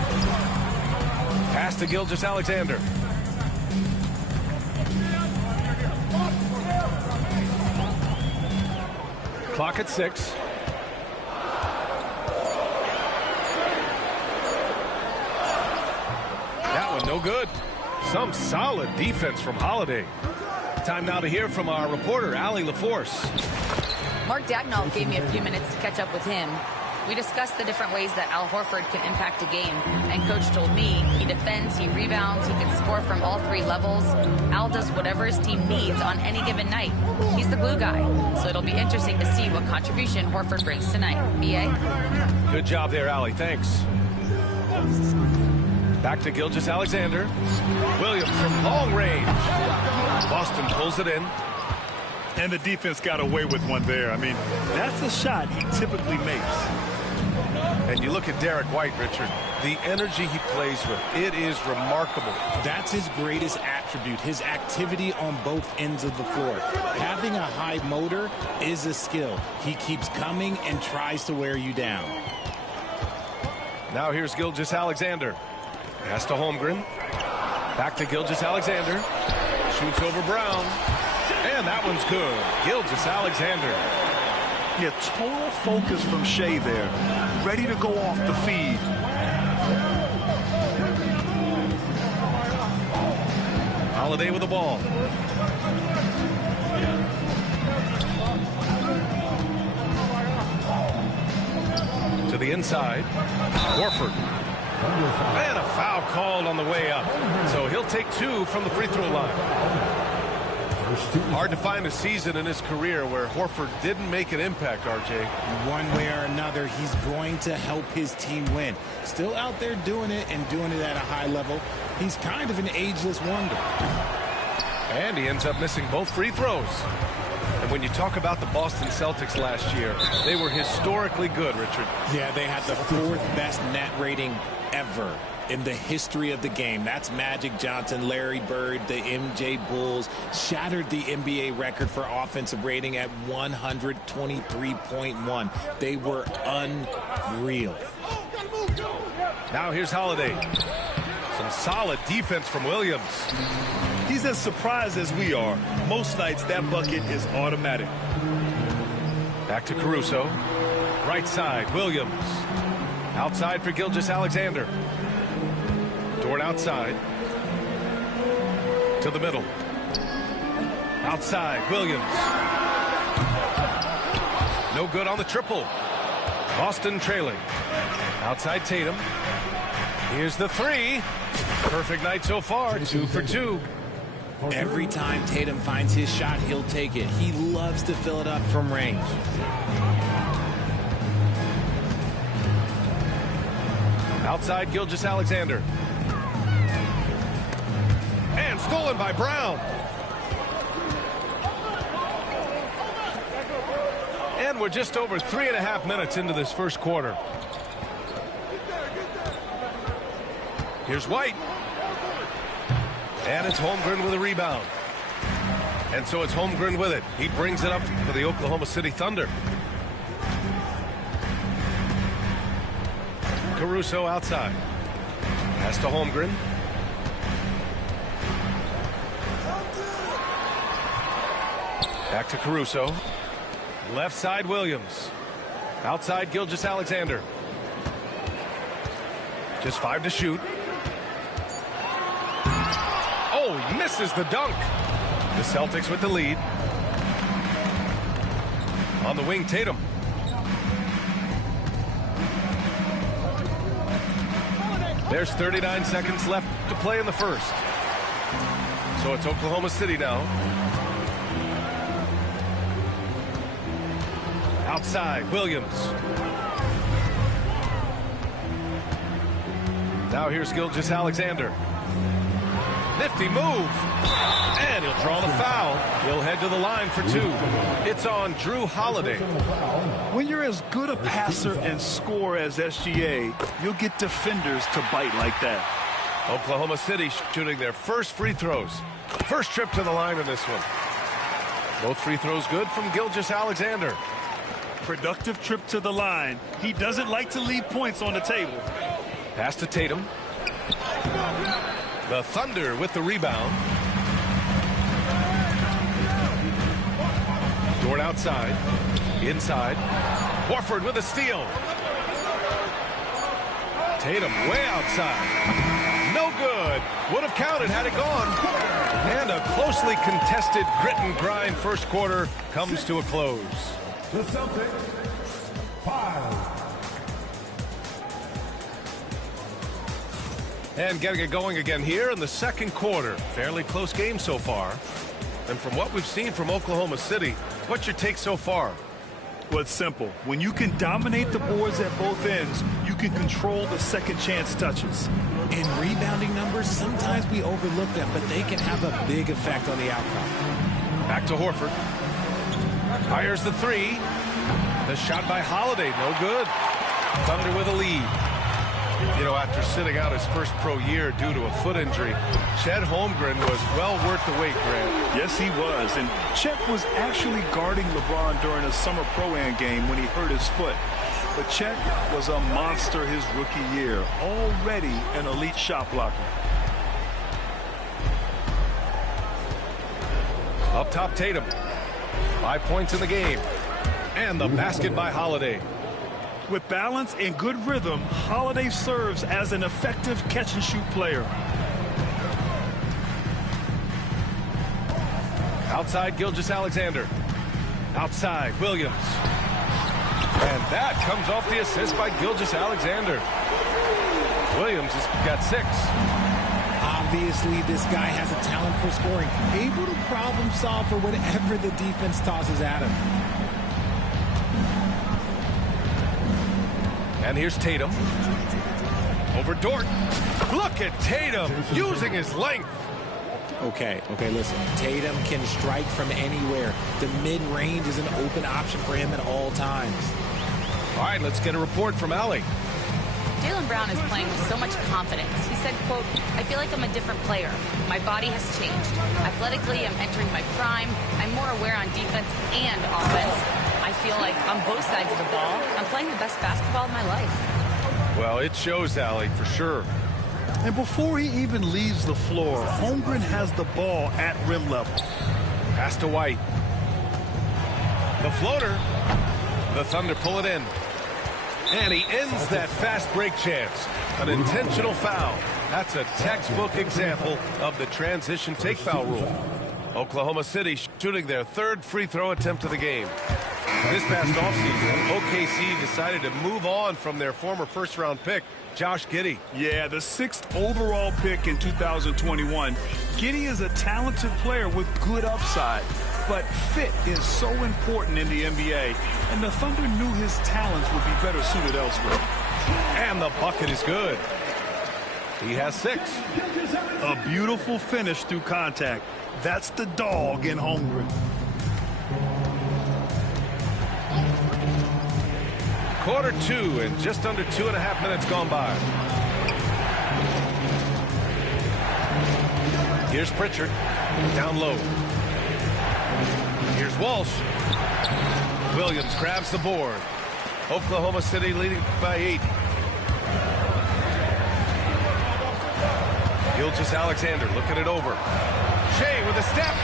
Pass to Gilgeous-Alexander. Clock at 6. No good. Some solid defense from Holiday. Time now to hear from our reporter, Allie LaForce. Mark Dagnall gave me a few minutes to catch up with him. We discussed the different ways that Al Horford can impact a game, and Coach told me he defends, he rebounds, he can score from all 3 levels. Al does whatever his team needs on any given night. He's the glue guy, so it'll be interesting to see what contribution Horford brings tonight. B.A.? Good job there, Allie. Thanks. Back to Gilgeous-Alexander. Williams from long range. Boston pulls it in. And the defense got away with one there. I mean, that's a shot he typically makes. And you look at Derek White, Richard. The energy he plays with, it is remarkable. That's his greatest attribute, his activity on both ends of the floor. Having a high motor is a skill. He keeps coming and tries to wear you down. Now here's Gilgeous-Alexander. Pass to Holmgren. Back to Gilgeous-Alexander. Shoots over Brown. And that one's good. Gilgeous-Alexander. Yeah, total focus from Shea there. Ready to go off the feed. Holiday with the ball. To the inside. Horford. And a foul called on the way up. So he'll take 2 from the free throw line. Hard to find a season in his career where Horford didn't make an impact, RJ. One way or another, he's going to help his team win. Still out there doing it and doing it at a high level. He's kind of an ageless wonder. And he ends up missing both free throws. And when you talk about the Boston Celtics last year, they were historically good, Richard. Yeah, they had the 4th best net rating ever in the history of the game. That's Magic Johnson, Larry Bird, the MJ Bulls. Shattered the NBA record for offensive rating at 123.1. They were unreal. Now here's Holiday. Some solid defense from Williams. He's as surprised as we are. Most nights, that bucket is automatic. Back to Caruso. Right side, Williams. Outside for Gilgeous-Alexander. Dort outside. To the middle. Outside, Williams. No good on the triple. Boston trailing. Outside Tatum. Here's the three. Perfect night so far, 2 for 2. Every time Tatum finds his shot, he'll take it. He loves to fill it up from range. Outside Gilgeous-Alexander. And stolen by Brown. And we're just over 3.5 minutes into this first quarter. Here's White. And it's Holmgren with a rebound. And so it's Holmgren with it. He brings it up for the Oklahoma City Thunder. Caruso outside. Pass to Holmgren. Back to Caruso. Left side Williams. Outside Gilgeous-Alexander. Just 5 to shoot. Oh, he misses the dunk. The Celtics with the lead. On the wing, Tatum. There's 39 seconds left to play in the first. So it's Oklahoma City now. Outside, Williams. Now here's Gilgeous-Alexander. Nifty move. And he'll draw the foul. He'll head to the line for 2. It's on Drew Holiday. When you're as good a passer and scorer as SGA, you'll get defenders to bite like that. Oklahoma City shooting their first free throws. First trip to the line in this one. Both free throws good from Gilgeous-Alexander. Productive trip to the line. He doesn't like to leave points on the table. Pass to Tatum. The Thunder with the rebound. Dort outside. Inside. Horford with a steal. Tatum way outside. No good. Would have counted had it gone. And a closely contested grit and grind first quarter comes to a close. The Celtics, 5. And getting it going again here in the second quarter. Fairly close game so far. And from what we've seen from Oklahoma City, what's your take so far? Well, it's simple. When you can dominate the boards at both ends, you can control the second chance touches. In rebounding numbers, sometimes we overlook them, but they can have a big effect on the outcome. Back to Horford. Fires the three. The shot by Holiday, no good. Thunder with a lead. You know, after sitting out his first pro year due to a foot injury, Chet Holmgren was well worth the wait, Grant. Yes, he was. And Chet was actually guarding LeBron during a summer pro-am game when he hurt his foot. But Chet was a monster his rookie year, already an elite shot blocker. Up top, Tatum. 5 points in the game. And the basket by Holiday. With balance and good rhythm, Holiday serves as an effective catch-and-shoot player. Outside, Gilgeous-Alexander. Outside, Williams. And that comes off the assist by Gilgeous-Alexander. Williams has got 6. Obviously, this guy has a talent for scoring, able to problem solve for whatever the defense tosses at him. And here's Tatum. Over Dort. Look at Tatum using his length. Okay, listen. Tatum can strike from anywhere. The mid-range is an open option for him at all times. All right, let's get a report from Allie. Jaylen Brown is playing with so much confidence. He said, quote, "I feel like I'm a different player. My body has changed. Athletically, I'm entering my prime. I'm more aware on defense and offense. I feel like on both sides of the ball, I'm playing the best basketball of my life." Well, it shows, Allie, for sure. And before he even leaves the floor, Holmgren has the ball at rim level. Pass to White. The floater. The Thunder pull it in. And he ends that fast break chance. An intentional foul. That's a textbook example of the transition take foul rule. Oklahoma City shooting their third free throw attempt of the game. This past offseason, OKC decided to move on from their former first-round pick, Josh Giddey. Yeah, the 6th overall pick in 2021. Giddey is a talented player with good upside, but fit is so important in the NBA, and the Thunder knew his talents would be better suited elsewhere. And the bucket is good. He has 6. A beautiful finish through contact. That's the dog in Holmgren. Quarter 2 and just under 2.5 minutes gone by. Here's Pritchard. Down low. Here's Walsh. Williams grabs the board. Oklahoma City leading by 8. Gilgeous-Alexander looking it over. Shea with a step.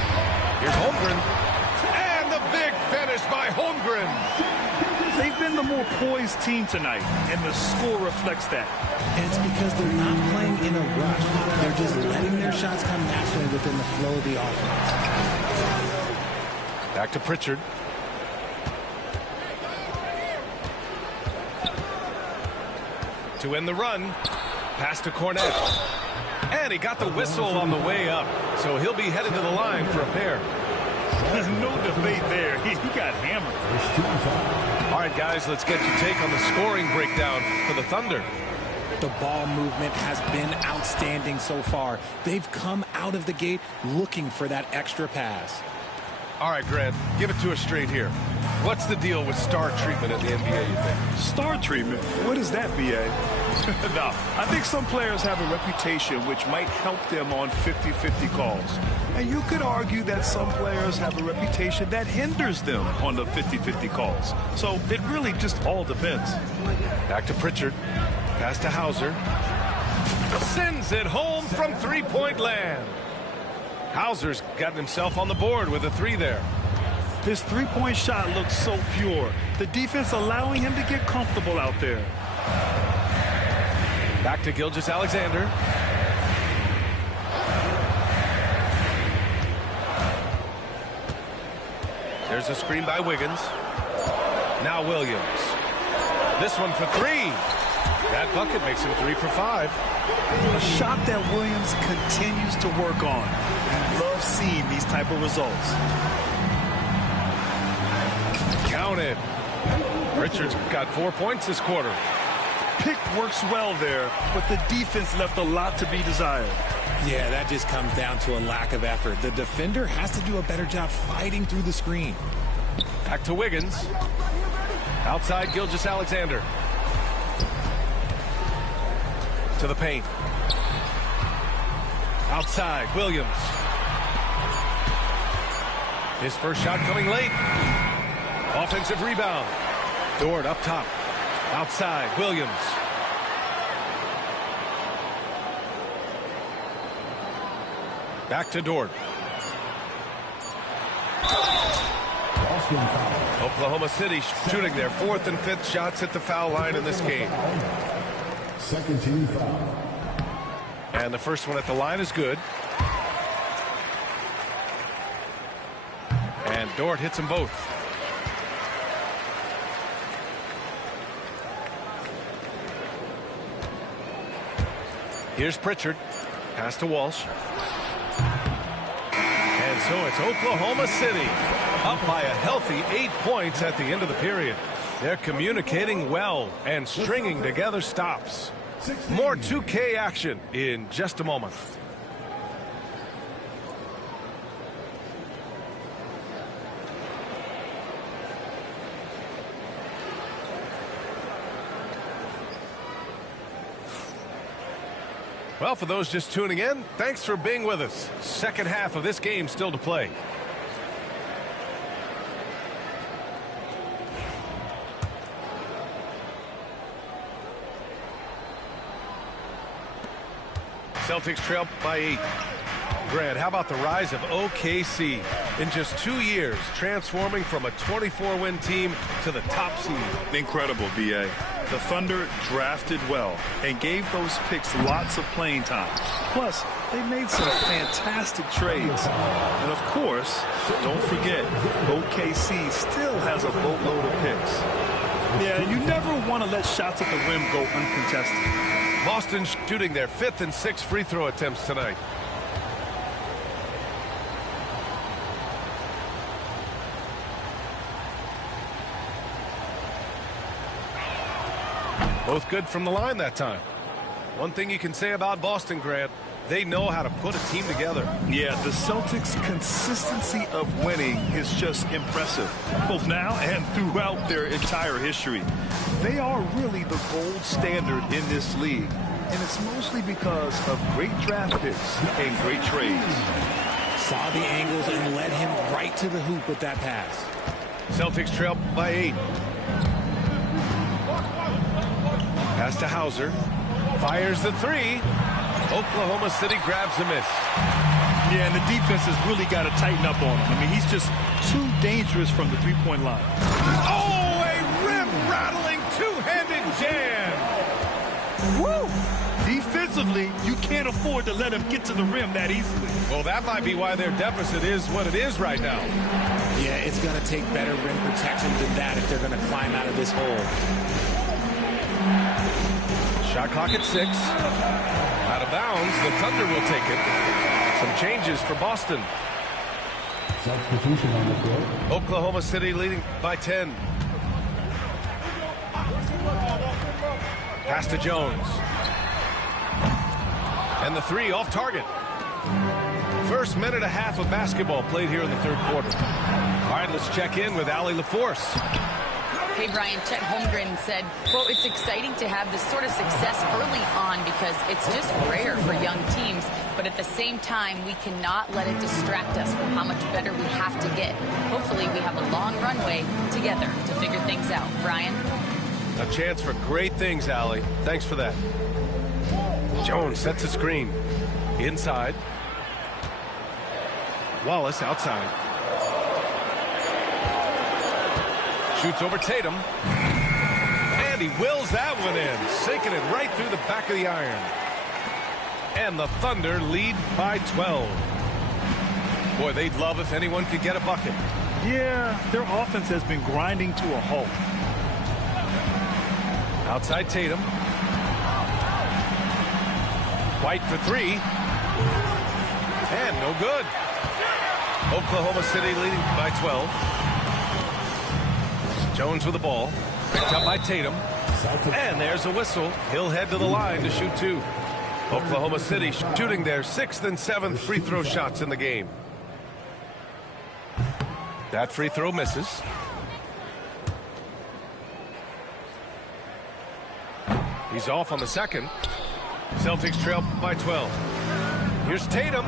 Here's Holmgren. And the big finish by Holmgren. They've been the more poised team tonight, and the score reflects that. And it's because they're not playing in a rush. They're just letting their shots come naturally within the flow of the offense. Back to Pritchard. To end the run. Pass to Cornette. And he got the whistle on the way up. So he'll be headed to the line for a pair. There's no debate there. He got hammered. All right, guys, let's get your take on the scoring breakdown for the Thunder. The ball movement has been outstanding so far. They've come out of the gate looking for that extra pass. All right, Grant, give it to us straight here. What's the deal with star treatment in the NBA, you think? Star treatment? What is that, B.A.? No, I think some players have a reputation which might help them on 50-50 calls. And you could argue that some players have a reputation that hinders them on the 50-50 calls. So it really just all depends. Back to Pritchard. Pass to Hauser. Sends it home from three-point land. Hauser's gotten himself on the board with a 3 there. His three-point shot looks so pure. The defense allowing him to get comfortable out there. Back to Gilgeous-Alexander. There's a screen by Wiggins. Now Williams. This one for 3. That bucket makes him 3 for 5. A shot that Williams continues to work on. We love seeing these type of results. Counted. Richards got 4 points this quarter. Pick works well there, but the defense left a lot to be desired. Yeah, that just comes down to a lack of effort. The defender has to do a better job fighting through the screen. Back to Wiggins. Outside Gilgeous-Alexander. To the paint. Outside, Williams. His first shot coming late. Offensive rebound. Dort up top. Outside, Williams. Back to Dort. Oklahoma City shooting their 4th and 5th shots at the foul line in this game. Second team foul. And the first one at the line is good. And Dort hits them both. Here's Pritchard. Pass to Walsh. And so it's Oklahoma City up by a healthy 8 points at the end of the period. They're communicating well and stringing together stops. More 2K action in just a moment. Well, for those just tuning in, thanks for being with us. Second half of this game still to play. Celtics trail by 8. Grant, how about the rise of OKC? In just 2 years, transforming from a 24-win team to the top seed. Incredible, B.A. The Thunder drafted well and gave those picks lots of playing time. Plus, they made some fantastic trades. And, of course, don't forget, OKC still has a boatload of picks. Yeah, you never want to let shots at the rim go uncontested. Boston shooting their 5th and 6th free throw attempts tonight. Both good from the line that time. One thing you can say about Boston, Grant, they know how to put a team together. Yeah, the Celtics' consistency of winning is just impressive, both now and throughout their entire history. They are really the gold standard in this league, and it's mostly because of great draft picks and great trades. Saw the angles and led him right to the hoop with that pass. Celtics trail by 8. Pass to Hauser. Fires the 3. Oklahoma City grabs a miss. Yeah, and the defense has really got to tighten up on him. I mean, he's just too dangerous from the three-point line. Oh, a rim-rattling two-handed jam. Woo! Defensively, you can't afford to let him get to the rim that easily. Well, that might be why their deficit is what it is right now. Yeah, it's going to take better rim protection than that if they're going to climb out of this hole. Shot clock at 6. Out of bounds. The Thunder will take it. Some changes for Boston. Substitution on the court. Oklahoma City leading by 10. Pass to Jones. And the 3 off target. First minute and a half of basketball played here in the third quarter. All right, let's check in with Allie LaForce. Hey, Brian, Chet Holmgren said, quote, it's exciting to have this sort of success early on because it's just rare for young teams. But at the same time, we cannot let it distract us from how much better we have to get. Hopefully, we have a long runway together to figure things out. Brian? A chance for great things, Allie. Thanks for that. Jones sets a screen. Inside. Wallace outside. Shoots over Tatum. And he wills that one in, sinking it right through the back of the iron. And the Thunder lead by 12. Boy, they'd love if anyone could get a bucket. Yeah, their offense has been grinding to a halt. Outside Tatum. White for 3. And no good. Oklahoma City leading by 12. Jones with the ball. Picked up by Tatum. And there's a whistle. He'll head to the line to shoot 2. Oklahoma City shooting their 6th and 7th free throw shots in the game. That free throw misses. He's off on the second. Celtics trail by 12. Here's Tatum.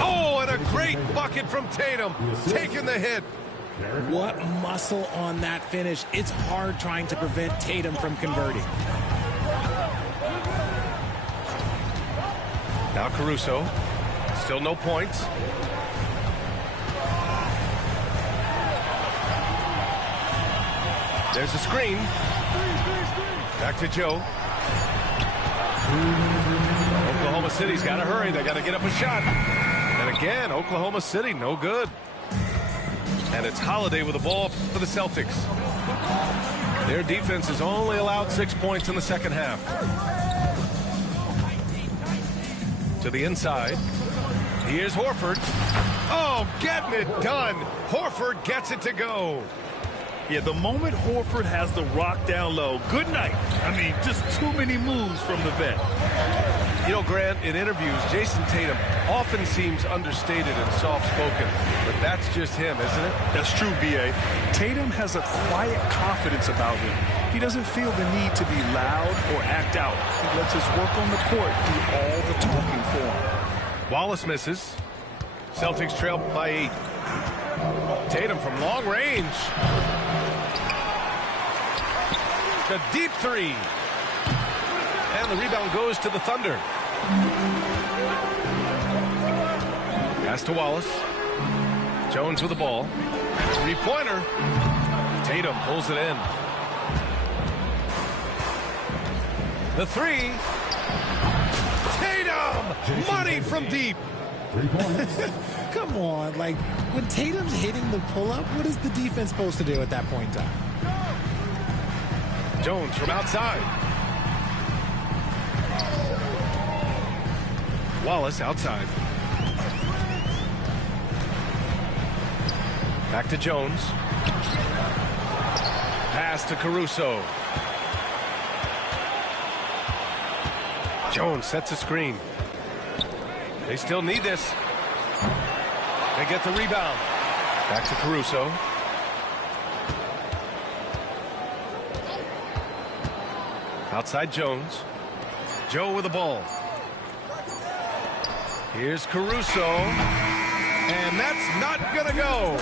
Oh, and a great bucket from Tatum. Taking the hit. What muscle on that finish. It's hard trying to prevent Tatum from converting. Now Caruso. Still no points. There's a screen. Back to Joe. Oklahoma City's got to hurry. They got to get up a shot. And again, Oklahoma City, no good. And it's Holiday with the ball for the Celtics. Their defense has only allowed 6 points in the second half. To the inside. Here's Horford. Oh, getting it done. Horford gets it to go. Yeah, the moment Horford has the rock down low, good night. I mean, just too many moves from the vet. You know, Grant, in interviews, Jason Tatum often seems understated and soft-spoken, but that's just him, isn't it? That's true, B.A. Tatum has a quiet confidence about him. He doesn't feel the need to be loud or act out. He lets his work on the court do all the talking for him. Wallace misses. Celtics trail by 8. Tatum from long range. The deep 3. And the rebound goes to the Thunder. Pass to Wallace. Jones with the ball. Three-pointer. Tatum pulls it in. The three. Tatum! Money from deep. Come on, like, when Tatum's hitting the pull-up, what is the defense supposed to do at that point in time? Jones from outside. Wallace outside. Back to Jones. Pass to Caruso. Jones sets a screen. They still need this. They get the rebound. Back to Caruso. Outside Jones. Joe with the ball. Here's Caruso. And that's not gonna go.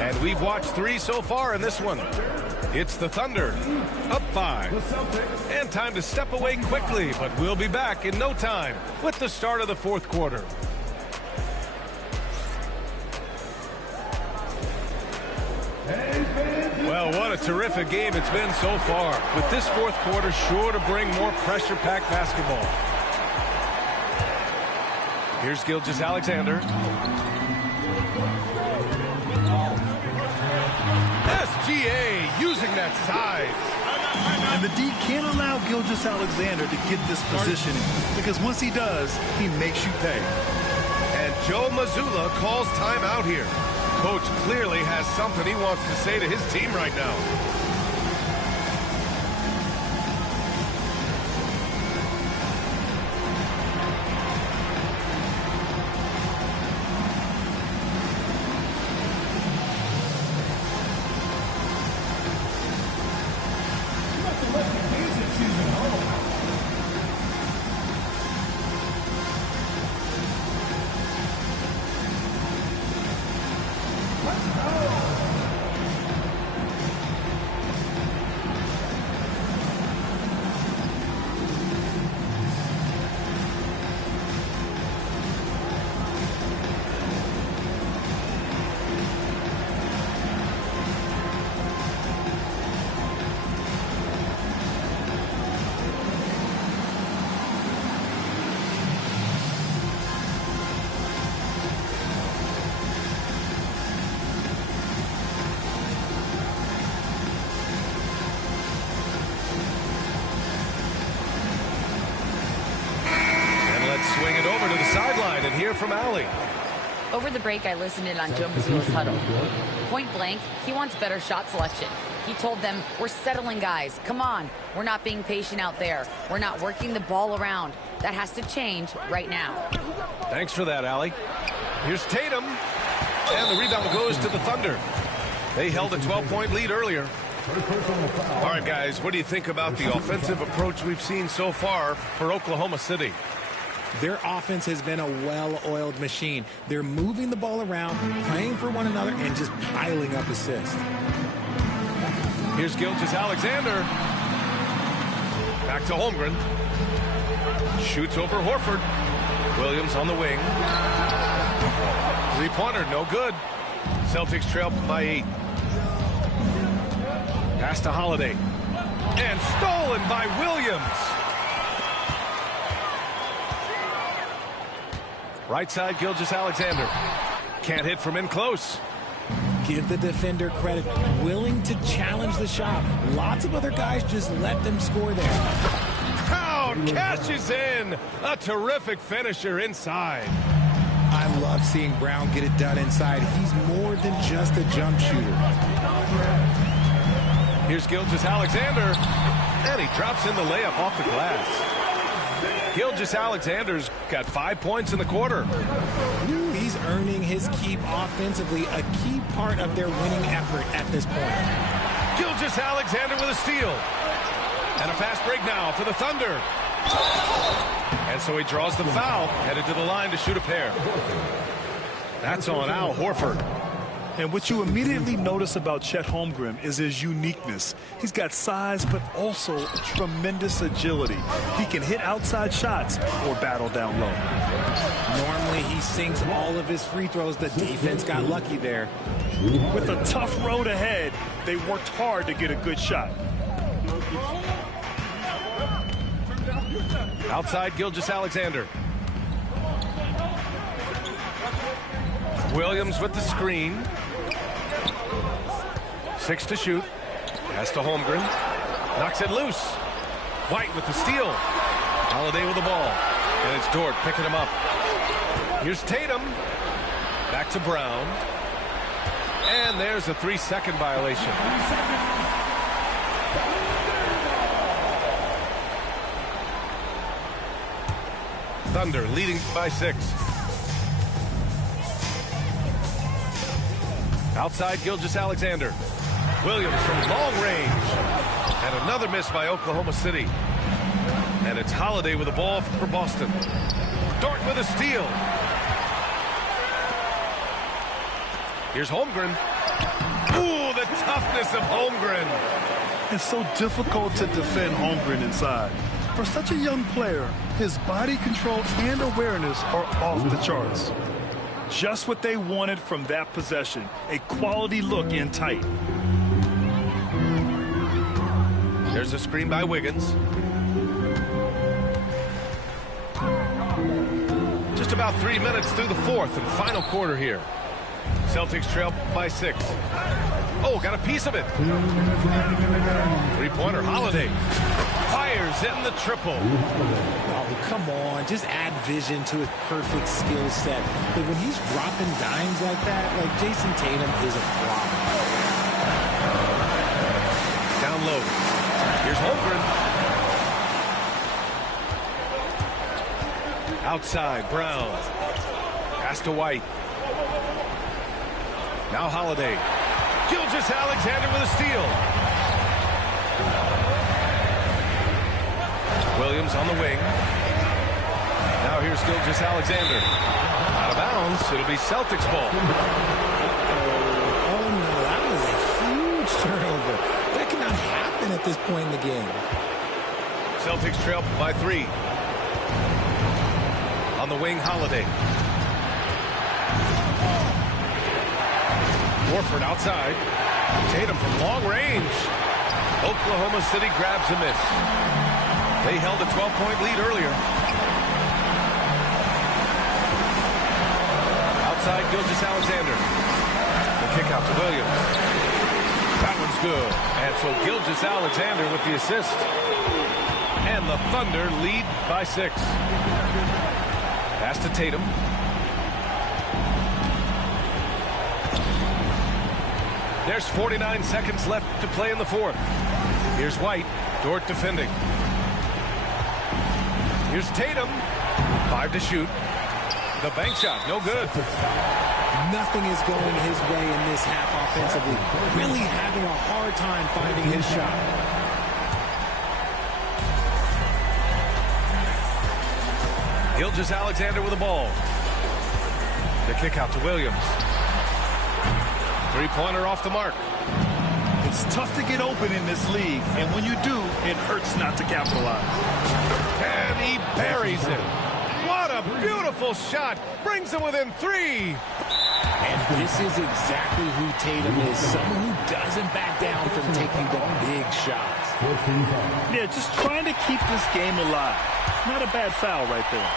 And we've watched 3 so far in this one. It's the Thunder, up 5. And time to step away quickly, but we'll be back in no time with the start of the 4th quarter. Well, what a terrific game it's been so far, with this 4th quarter sure to bring more pressure-packed basketball. Here's Gilgeous-Alexander. SGA using that size. And the D can't allow Gilgeous-Alexander to get this positioning, because once he does, he makes you pay. And Joe Mazzulla calls timeout here. Coach clearly has something he wants to say to his team right now. Swing it over to the sideline and hear from Allie. Over the break, I listened in on Joe Mazzulla's huddle. Point blank, he wants better shot selection. He told them, we're settling guys. Come on. We're not being patient out there. We're not working the ball around. That has to change right now. Thanks for that, Allie. Here's Tatum. And the rebound goes to the Thunder. They held a 12-point lead earlier. All right, guys, what do you think about the offensive approach we've seen so far for Oklahoma City? Their offense has been a well-oiled machine. They're moving the ball around, playing for one another, and just piling up assists. Here's Gilgeous-Alexander. Back to Holmgren. Shoots over Horford. Williams on the wing. Three-pointer, no good. Celtics trail by 8. Pass to Holiday. And stolen by Williams. Right side, Gilgeous-Alexander. Can't hit from in close. Give the defender credit. Willing to challenge the shot. Lots of other guys just let them score there. Brown cashes in. A terrific finisher inside. I love seeing Brown get it done inside. He's more than just a jump shooter. Here's Gilgeous-Alexander. And he drops in the layup off the glass. Gilgeous-Alexander's got 5 points in the quarter. He's earning his keep offensively, a key part of their winning effort at this point. Gilgeous-Alexander with a steal. And a fast break now for the Thunder. And so he draws the foul, headed to the line to shoot a pair. That's on Al Horford. And what you immediately notice about Chet Holmgren is his uniqueness. He's got size, but also tremendous agility. He can hit outside shots or battle down low. Normally, he sinks all of his free throws. The defense got lucky there. With a tough road ahead, they worked hard to get a good shot. Outside Gilgeous-Alexander. Williams with the screen. 6 to shoot. Pass to Holmgren. Knocks it loose. White with the steal. Holiday with the ball. And it's Dort picking him up. Here's Tatum. Back to Brown. And there's a 3-second violation. Thunder leading by 6. Outside Gilgeous-Alexander. Williams from long range. And another miss by Oklahoma City. And it's Holiday with the ball for Boston. Dort with a steal. Here's Holmgren. Ooh, the toughness of Holmgren. It's so difficult to defend Holmgren inside. For such a young player, his body control and awareness are off the charts. Just what they wanted from that possession, a quality look in tight. There's a screen by Wiggins. Just about 3 minutes through the fourth and final quarter here. Celtics trail by 6. Oh, got a piece of it. Three-pointer, Holiday. Fires in the triple. Oh, come on. Just add vision to his perfect skill set. But when he's dropping dimes like that, like Jason Tatum is a problem. Down low. Here's Holmgren. Outside, Brown. Pass to White. Now Holiday. Gilgeous-Alexander with a steal. Williams on the wing. Now here's Gilgeous-Alexander. Out of bounds. It'll be Celtics ball. Oh, no. That was a huge turnover. That cannot happen at this point in the game. Celtics trail by 3. On the wing, Holiday. Warford outside. Tatum from long range. Oklahoma City grabs a miss. They held a 12-point lead earlier. Outside Gilgeous-Alexander. The kick out to Williams. That one's good. And so Gilgeous-Alexander with the assist. And the Thunder lead by 6. Pass to Tatum. There's 49 seconds left to play in the fourth. Here's White. Dort defending. Here's Tatum. 5 to shoot. The bank shot, no good. Nothing is going his way in this half offensively. Really having a hard time finding his shot. Gilgeous-Alexander with the ball. The kick out to Williams. Three-pointer off the mark. It's tough to get open in this league, and when you do, it hurts not to capitalize. And he buries it. What a beautiful shot. Brings him within 3. And this is exactly who Tatum is. Someone who doesn't back down from taking the big shots. Yeah, just trying to keep this game alive. Not a bad foul right there.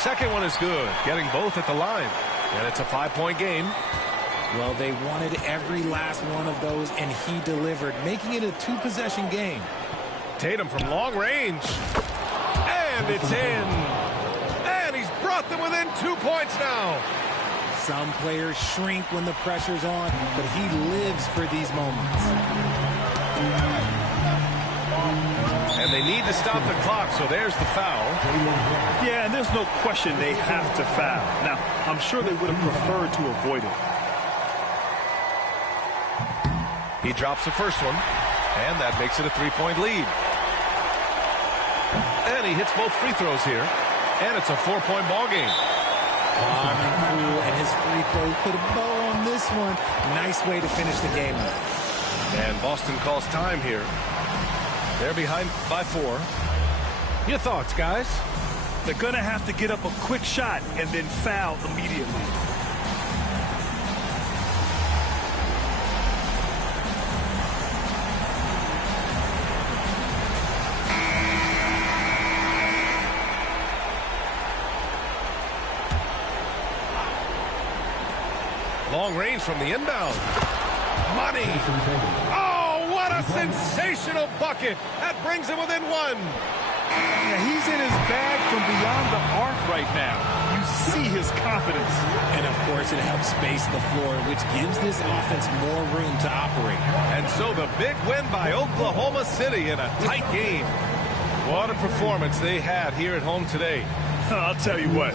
Second one is good. Getting both at the line. And it's a 5-point game. Well, they wanted every last one of those, and he delivered, making it a 2-possession game. Tatum from long range. And it's in. And he's brought them within 2 points now. Some players shrink when the pressure's on, but he lives for these moments. And they need to stop the clock, so there's the foul. Yeah, and there's no question they have to foul. Now, I'm sure they would have preferred to avoid it. He drops the first one, and that makes it a 3-point lead. And he hits both free throws here, and it's a 4-point ball game. Calm and cool, and his free throw put a bow on this one. Nice way to finish the game up. And Boston calls time here. They're behind by 4. Your thoughts, guys? They're going to have to get up a quick shot and then foul immediately. Long range from the inbound. Money. Oh, what a sensational bucket. That brings him within 1. Yeah, he's in his bag from beyond the arc right now. You see his confidence. And, of course, it helps space the floor, which gives this offense more room to operate. And so the big win by Oklahoma City in a tight game. What a performance they had here at home today. I'll tell you what,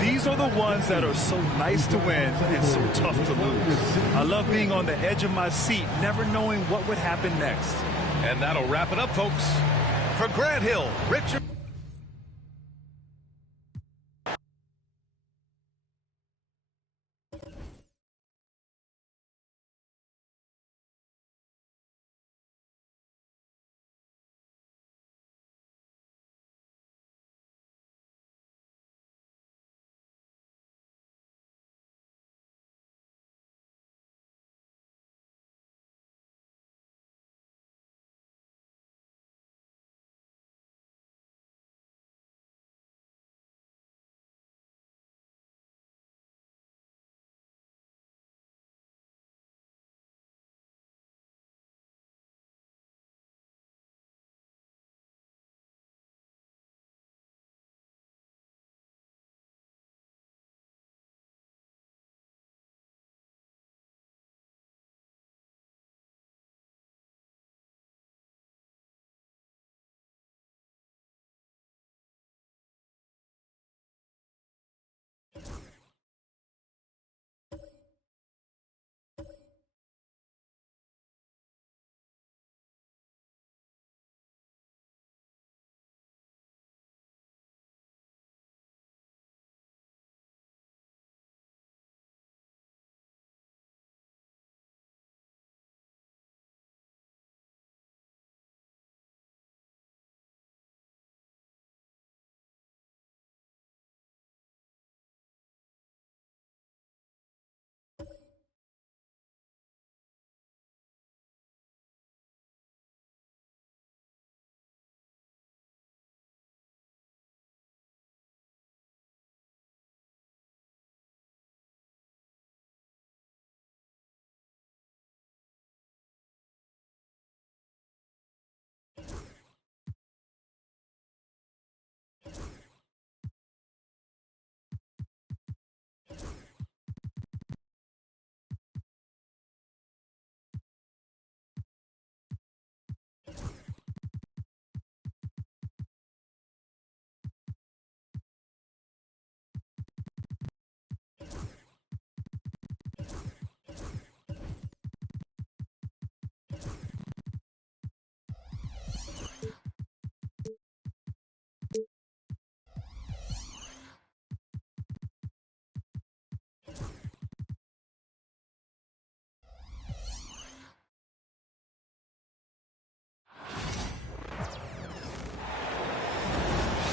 these are the ones that are so nice to win and so tough to lose. I love being on the edge of my seat, never knowing what would happen next. And that'll wrap it up, folks. For Grant Hill, Richard.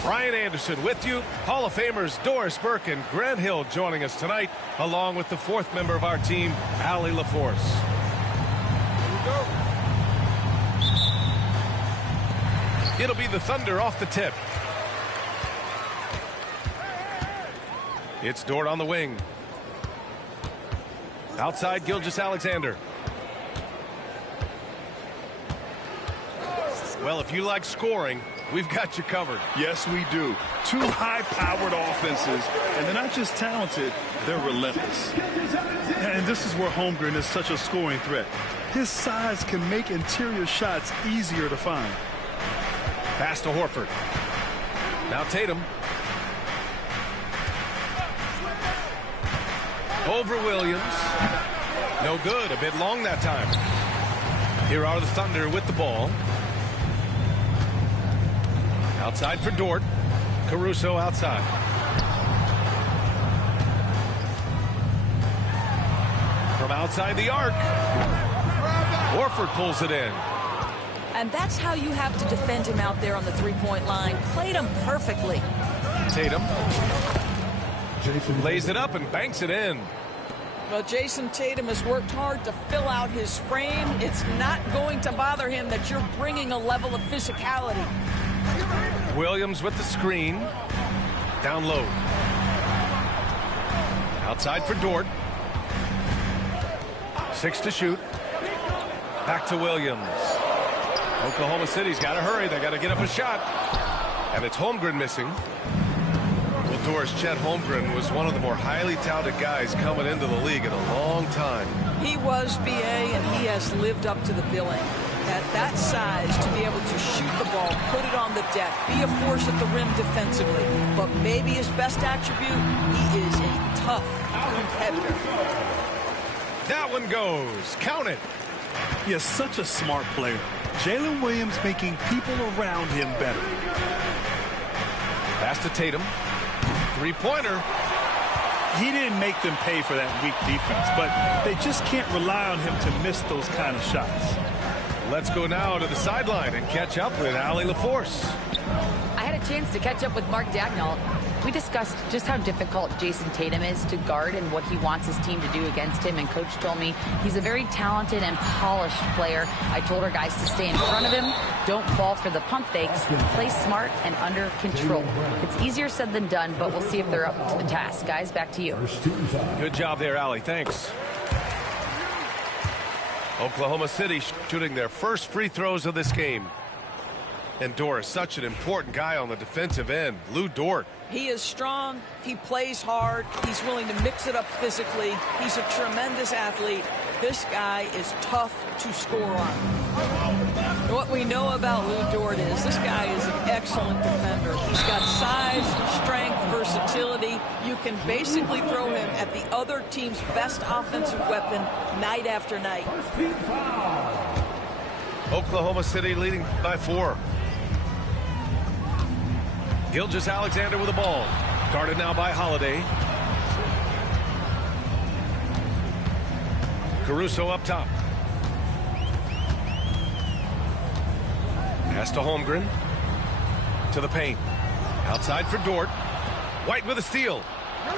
Brian Anderson with you. Hall of Famers Doris Burke and Grant Hill joining us tonight, along with the 4th member of our team, Allie LaForce. It'll be the Thunder off the tip. It's Dort on the wing. Outside, Gilgeous-Alexander. Well, if you like scoring, we've got you covered. Yes, we do. 2 high-powered offenses, and they're not just talented, they're relentless. And this is where Holmgren is such a scoring threat. His size can make interior shots easier to find. Pass to Horford. Now Tatum. Over Williams. No good. A bit long that time. Here are the Thunder with the ball. Outside for Dort. Caruso outside. from outside the arc. Horford pulls it in. And that's how you have to defend him out there on the three-point line. Played him perfectly. Tatum lays it up and banks it in. Well, Jason Tatum has worked hard to fill out his frame. It's not going to bother him that you're bringing a level of physicality. Williams with the screen. Down low. Outside for Dort. 6 to shoot. Back to Williams. Oklahoma City's got to hurry. They got to get up a shot. And it's Holmgren missing. Well, Doris, Chet Holmgren was one of the more highly touted guys coming into the league in a long time. He was, BA, and he has lived up to the billing. At that size, to be able to shoot the ball, put it on the deck, be a force at the rim defensively. But maybe his best attribute, he is a tough competitor. That one goes. Count it. He is such a smart player. Jalen Williams making people around him better. Pass to Tatum. Three-pointer. He didn't make them pay for that weak defense, but they just can't rely on him to miss those kind of shots. Let's go now to the sideline and catch up with Allie LaForce. I had a chance to catch up with Mark Dagnall. We discussed just how difficult Jason Tatum is to guard and what he wants his team to do against him. And Coach told me he's a very talented and polished player. I told our guys to stay in front of him, don't fall for the pump fakes, play smart and under control. It's easier said than done, but we'll see if they're up to the task. Guys, back to you. Good job there, Allie. Thanks. Oklahoma City shooting their first free throws of this game. And Doris, such an important guy on the defensive end. Lou Dort. He is strong. He plays hard. He's willing to mix it up physically. He's a tremendous athlete. This guy is tough to score on. What we know about Lou Dort is this guy is an excellent defender. He's got size, strength, versatility. You can basically throw him at the other team's best offensive weapon night after night. Oklahoma City leading by 4. Gilgeous-Alexander with the ball. Guarded now by Holiday. Caruso up top. Pass to Holmgren. To the paint. Outside for Dort. White with a steal.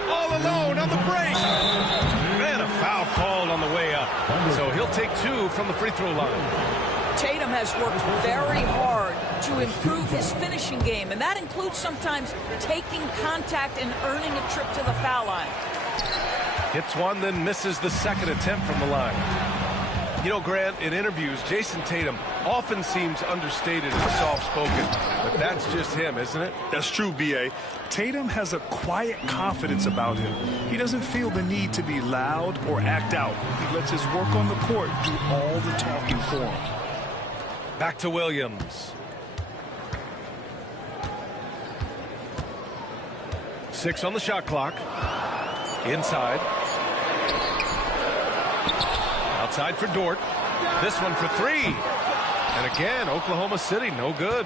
All alone on the break. And a foul called on the way up. So he'll take 2 from the free throw line. Tatum has worked very hard to improve his finishing game, and that includes sometimes taking contact and earning a trip to the foul line. Hits one, then misses the second attempt from the line. You know, Grant, in interviews, Jason Tatum often seems understated and soft-spoken, but that's just him, isn't it? That's true, B.A. Tatum has a quiet confidence about him. He doesn't feel the need to be loud or act out. He lets his work on the court do all the talking for him. Back to Williams. 6 on the shot clock. Inside. Outside for Dort. This one for 3. And again, Oklahoma City, no good.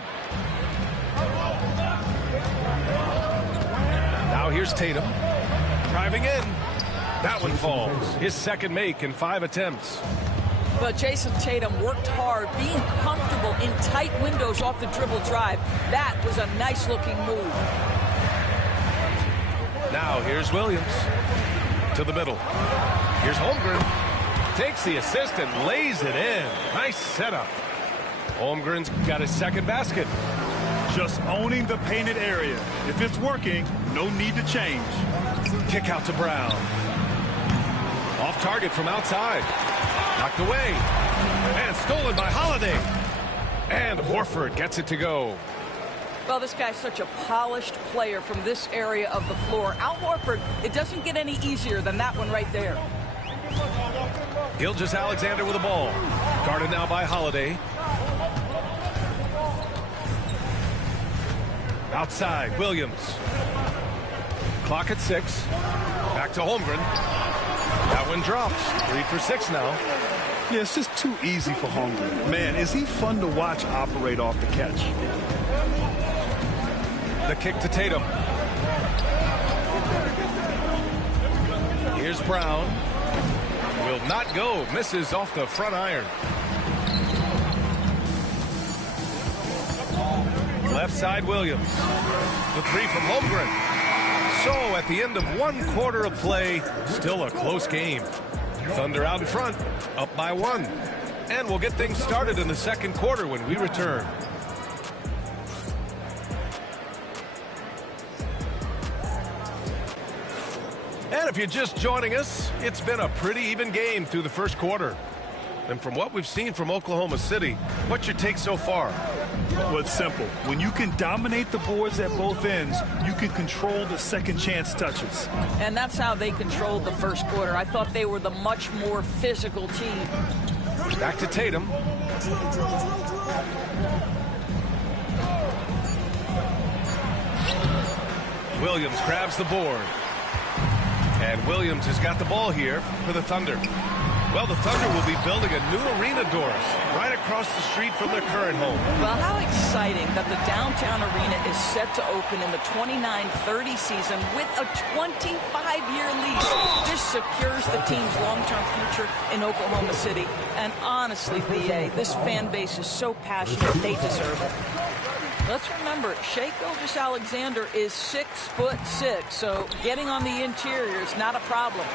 Now here's Tatum. Driving in. That one falls. His second make in 5 attempts. But Jason Tatum worked hard, being comfortable in tight windows off the dribble drive. That was a nice-looking move. Now here's Williams to the middle. Here's Holmgren. Takes the assist and lays it in. Nice setup. Holmgren's got his second basket. Just owning the painted area. If it's working, no need to change. Kick out to Brown. Off target from outside. Knocked away. And stolen by Holiday. And Horford gets it to go. Well, this guy's such a polished player from this area of the floor. Al Horford, it doesn't get any easier than that one right there. Gilgeous-Alexander with the ball. Guarded now by Holiday. Outside, Williams. Clock at 6. Back to Holmgren. That one drops. 3 for 6 now. Yeah, it's just too easy for Holmgren. Man, is he fun to watch operate off the catch. The kick to Tatum. Here's Brown. Will not go. Misses off the front iron. Left side Williams. The three from Holmgren. So at the end of 1 quarter of play, still a close game. Thunder out in front, up by 1. And we'll get things started in the second quarter when we return. And if you're just joining us, it's been a pretty even game through the first quarter. And from what we've seen from Oklahoma City, what's your take so far? Well, it's simple. When you can dominate the boards at both ends, you can control the second chance touches. And that's how they controlled the first quarter. I thought they were the much more physical team. Back to Tatum. Williams grabs the board. And Williams has got the ball here for the Thunder. Well, the Thunder will be building a new arena, Doris, right across the street from their current home. Well, how exciting that the downtown arena is set to open in the 29-30 season with a 25-year lease. This secures the team's long-term future in Oklahoma City. And honestly, BA, this fan base is so passionate, they deserve it. Let's remember, Shai Gilgeous-Alexander is 6'6", so getting on the interior is not a problem.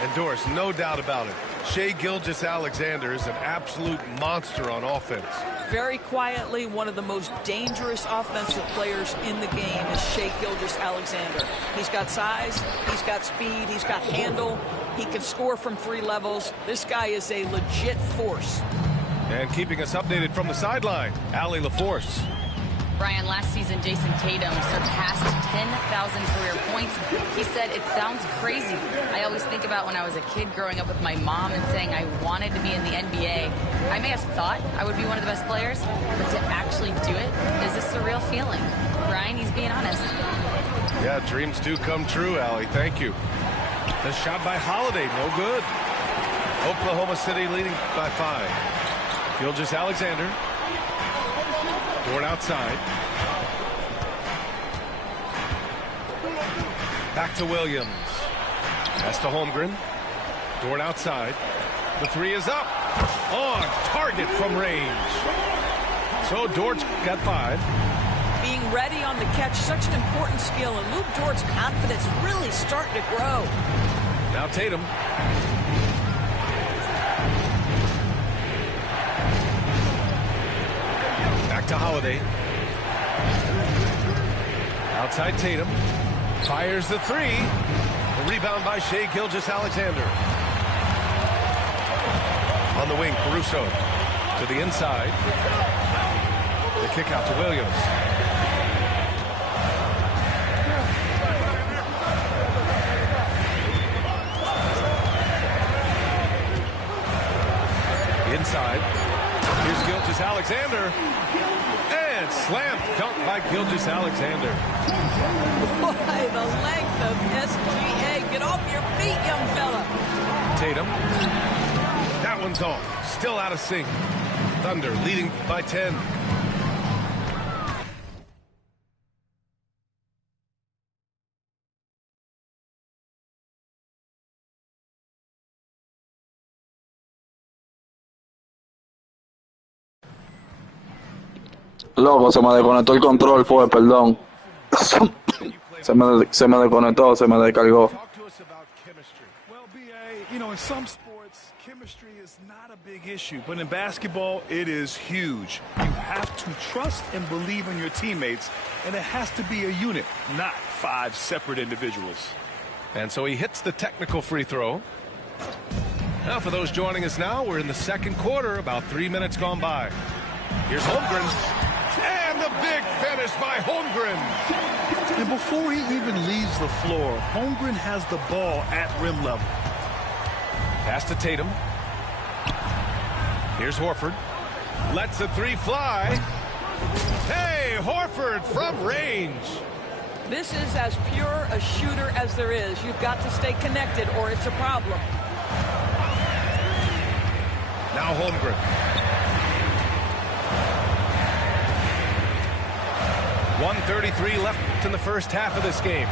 And Doris, no doubt about it, Shai Gilgeous-Alexander is an absolute monster on offense. Very quietly, one of the most dangerous offensive players in the game is Shai Gilgeous-Alexander. He's got size, he's got speed, he's got handle, he can score from 3 levels. This guy is a legit force. And keeping us updated from the sideline, Allie LaForce. Brian, last season, Jason Tatum surpassed 10,000 career points. He said, it sounds crazy. I always think about when I was a kid growing up with my mom and saying I wanted to be in the NBA. I may have thought I would be one of the best players, but to actually do it is a surreal feeling. Brian, he's being honest. Yeah, dreams do come true, Allie. Thank you. The shot by Holiday, no good. Oklahoma City leading by 5. Gilgeous-Alexander. Dort outside. Back to Williams. Pass to Holmgren. Dort outside. The 3 is up. On target from range. So Dort's got 5. Being ready on the catch, such an important skill, and Luke Dort's confidence really starting to grow. Now Tatum. To Holiday. Outside Tatum. Fires the 3. The rebound by Shai Gilgeous-Alexander. On the wing, Caruso. To the inside. The kick out to Williams. Inside. Here's Gilgeous-Alexander. And slam dunk by Gilgeous-Alexander. Boy, the length of SGA. Get off your feet, young fella. Tatum. That one's off. Still out of sync. Thunder leading by 10. Loco, se me desconectó el control, fue, perdón. se me desconectó, se me descargó. Well, BA, you know, in some sports, chemistry is not a big issue, but in basketball, it is huge. You have to trust and believe in your teammates, and it has to be a unit, not 5 separate individuals. And so he hits the technical free throw. Now, for those joining us now, we're in the second quarter, about 3 minutes gone by. Here's Holmgren. And the big finish by Holmgren. And before he even leaves the floor, Holmgren has the ball at rim level. Pass to Tatum. Here's Horford. Lets the 3 fly. Hey, Horford from range. This is as pure a shooter as there is. You've got to stay connected or it's a problem. Now Holmgren. 1:33 left in the first half of this game.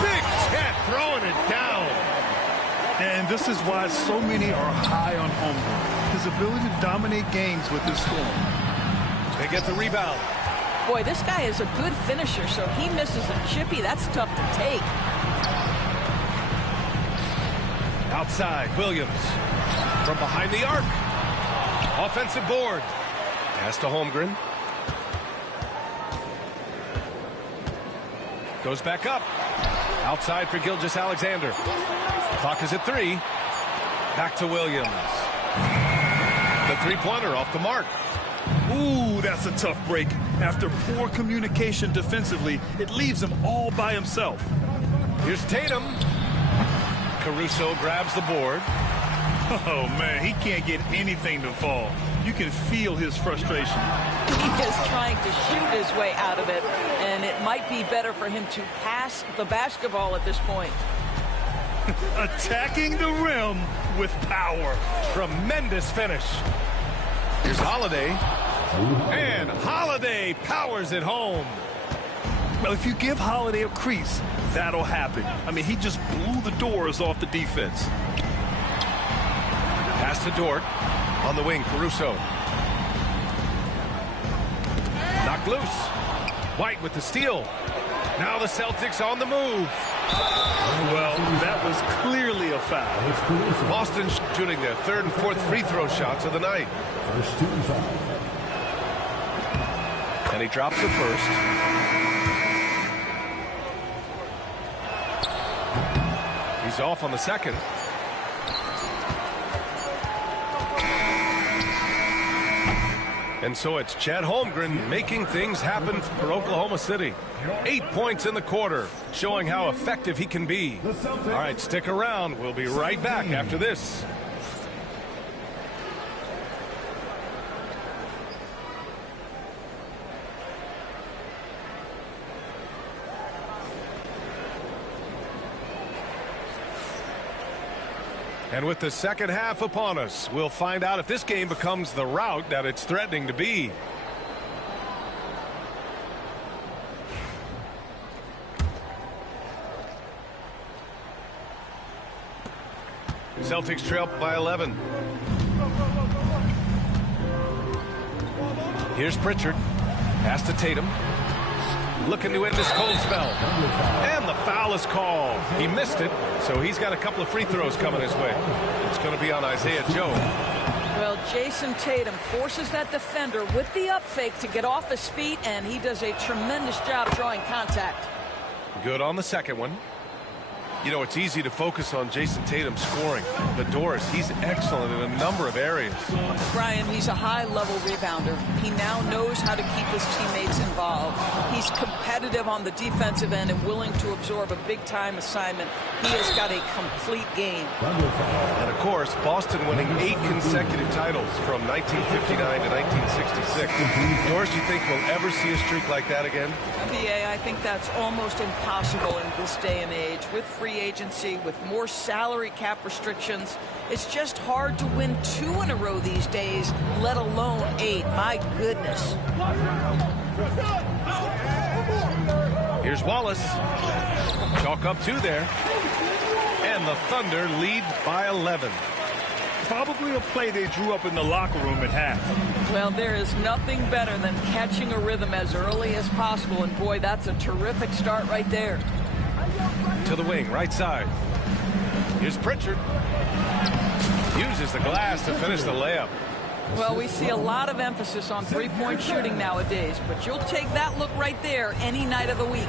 Big 10 throwing it down. And this is why so many are high on Holmgren. His ability to dominate games with his scoring. They get the rebound. Boy, this guy is a good finisher, so he misses a chippy. That's tough to take. Outside, Williams. From behind the arc. Offensive board. Pass to Holmgren. Goes back up. Outside for Gilgeous-Alexander. Clock is at 3. Back to Williams. The three-pointer off the mark. Ooh, that's a tough break. After poor communication defensively, it leaves him all by himself. Here's Tatum. Caruso grabs the board. Oh, man, he can't get anything to fall. You can feel his frustration. He is trying to shoot his way out of it, and it might be better for him to pass the basketball at this point. Attacking the rim with power. Tremendous finish. Here's Holiday. And Holiday powers it home. Well, if you give Holiday a crease, that'll happen. I mean, he just blew the doors off the defense. Pass to Dort. On the wing, Caruso. Knocked loose. White with the steal. Now the Celtics on the move. Well, that was clearly a foul. Boston shooting their third and fourth free throw shots of the night. First team foul. And he drops the first. He's off on the second. And so it's Chet Holmgren making things happen for Oklahoma City. 8 points in the quarter, showing how effective he can be. All right, stick around. We'll be right back after this. And with the second half upon us, we'll find out if this game becomes the rout that it's threatening to be. Celtics trail by 11. Here's Pritchard. Pass to Tatum. Looking to end this cold spell. And the foul is called. He missed it, so he's got a couple of free throws coming his way. It's going to be on Isaiah Joe. Well, Jason Tatum forces that defender with the up fake to get off his feet, and he does a tremendous job drawing contact. Good on the second one. You know, it's easy to focus on Jason Tatum scoring, but Doris, he's excellent in a number of areas. Brian, he's a high-level rebounder. He now knows how to keep his teammates involved. He's competitive on the defensive end and willing to absorb a big-time assignment. He has got a complete game. And, of course, Boston winning 8 consecutive titles from 1959 to 1966. Doris, you think we'll ever see a streak like that again? NBA, I think that's almost impossible in this day and age. With free agency, with more salary cap restrictions, it's just hard to win 2 in a row these days, let alone 8. My goodness. Here's Wallace. Chalk up 2 there. And the Thunder lead by 11. Probably a play they drew up in the locker room at half. Well, there is nothing better than catching a rhythm as early as possible, and boy, that's a terrific start right there. To the wing, right side. Here's Pritchard. Uses the glass to finish the layup. Well, we see a lot of emphasis on three-point shooting nowadays, but you'll take that look right there any night of the week.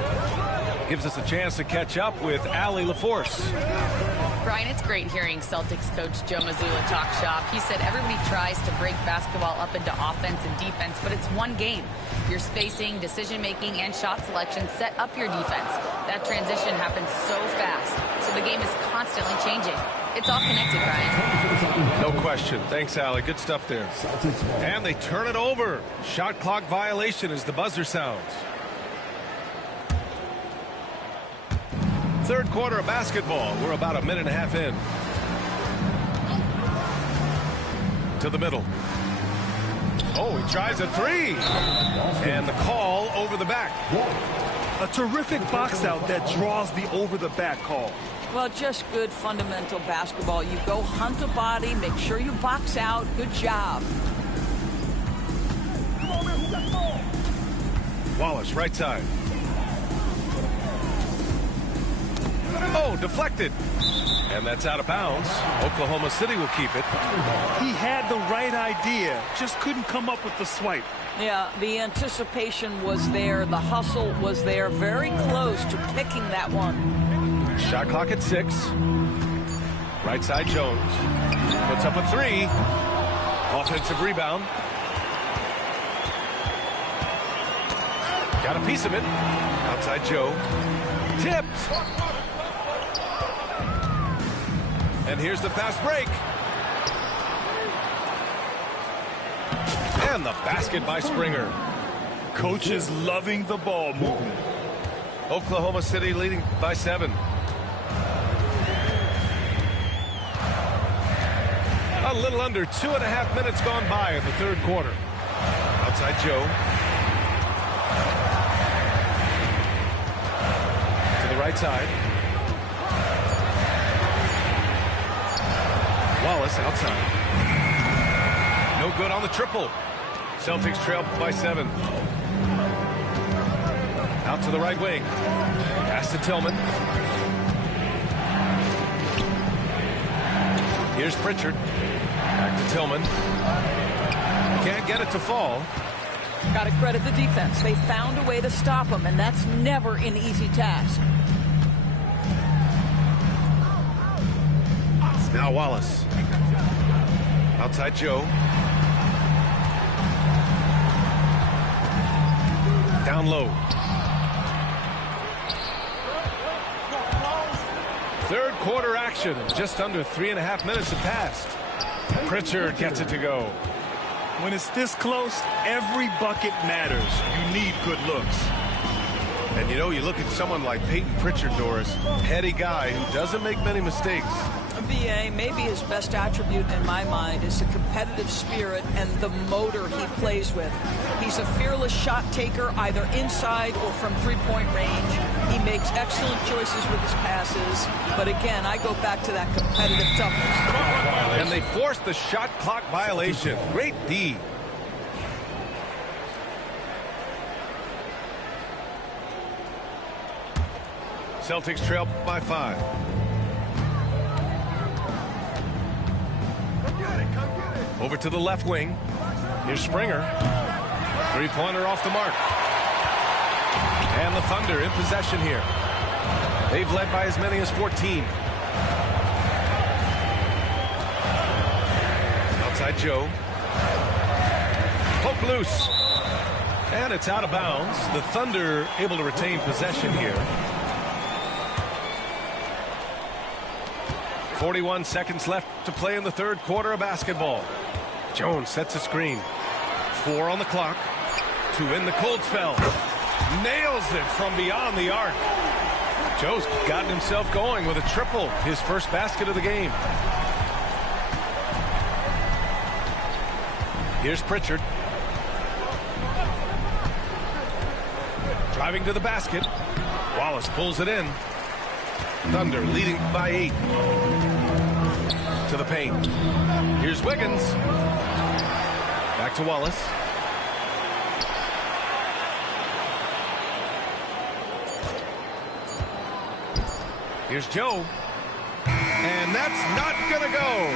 Gives us a chance to catch up with Allie LaForce. Brian, it's great hearing Celtics coach Joe Mazzulla talk shop. He said everybody tries to break basketball up into offense and defense, but it's one game. Your spacing, decision-making, and shot selection set up your defense. That transition happens so fast, so the game is constantly changing. It's all connected, Brian. No question. Thanks, Allie. Good stuff there. And they turn it over. Shot clock violation as the buzzer sounds. Third quarter of basketball. We're about a minute and a half in. To the middle. Oh, he tries a 3. And the call over the back. A terrific box out that draws the over-the-back call. Well, just good fundamental basketball. You go hunt a body, make sure you box out. Good job. Wallace, right side. Oh, deflected. And that's out of bounds. Oklahoma City will keep it. He had the right idea, just couldn't come up with the swipe. Yeah, the anticipation was there. The hustle was there. Very close to picking that one. Shot clock at 6. Right side Jones. Puts up a 3. Offensive rebound. Got a piece of it. Outside Joe. Tipped. And here's the fast break. And the basket by Springer. Coach is loving the ball movement. Oklahoma City leading by 7. A little under 2.5 minutes gone by in the third quarter. Outside Joe. To the right side. Wallace outside. No good on the triple. Celtics trail by 7. Out to the right wing. Pass to Tillman. Here's Pritchard. Back to Tillman. Can't get it to fall. Got to credit the defense. They found a way to stop him, and that's never an easy task. Now Wallace. Outside Joe. Down low. Third quarter action. Just under 3.5 minutes have passed. Pritchard gets it to go. When it's this close, every bucket matters. You need good looks. And you know, you look at someone like Peyton Pritchard, Doris, heady guy who doesn't make many mistakes. BA, maybe his best attribute in my mind is the competitive spirit and the motor he plays with. He's a fearless shot taker, either inside or from three-point range. He makes excellent choices with his passes. But again, I go back to that competitive toughness. And they forced the shot clock violation. Great D. Celtics trail by 5. Over to the left wing. Here's Springer. Three-pointer off the mark. And the Thunder in possession here. They've led by as many as 14. Outside Joe. Poke loose. And it's out of bounds. The Thunder able to retain possession here. 41 seconds left to play in the third quarter of basketball. Jones sets a screen. 4 on the clock. To end the cold spell. Nails it from beyond the arc. Joe's gotten himself going with a triple. His first basket of the game. Here's Pritchard. Driving to the basket. Wallace pulls it in. Thunder leading by 8. To the paint. Here's Wiggins. Back to Wallace. Here's Joe. And that's not going to go.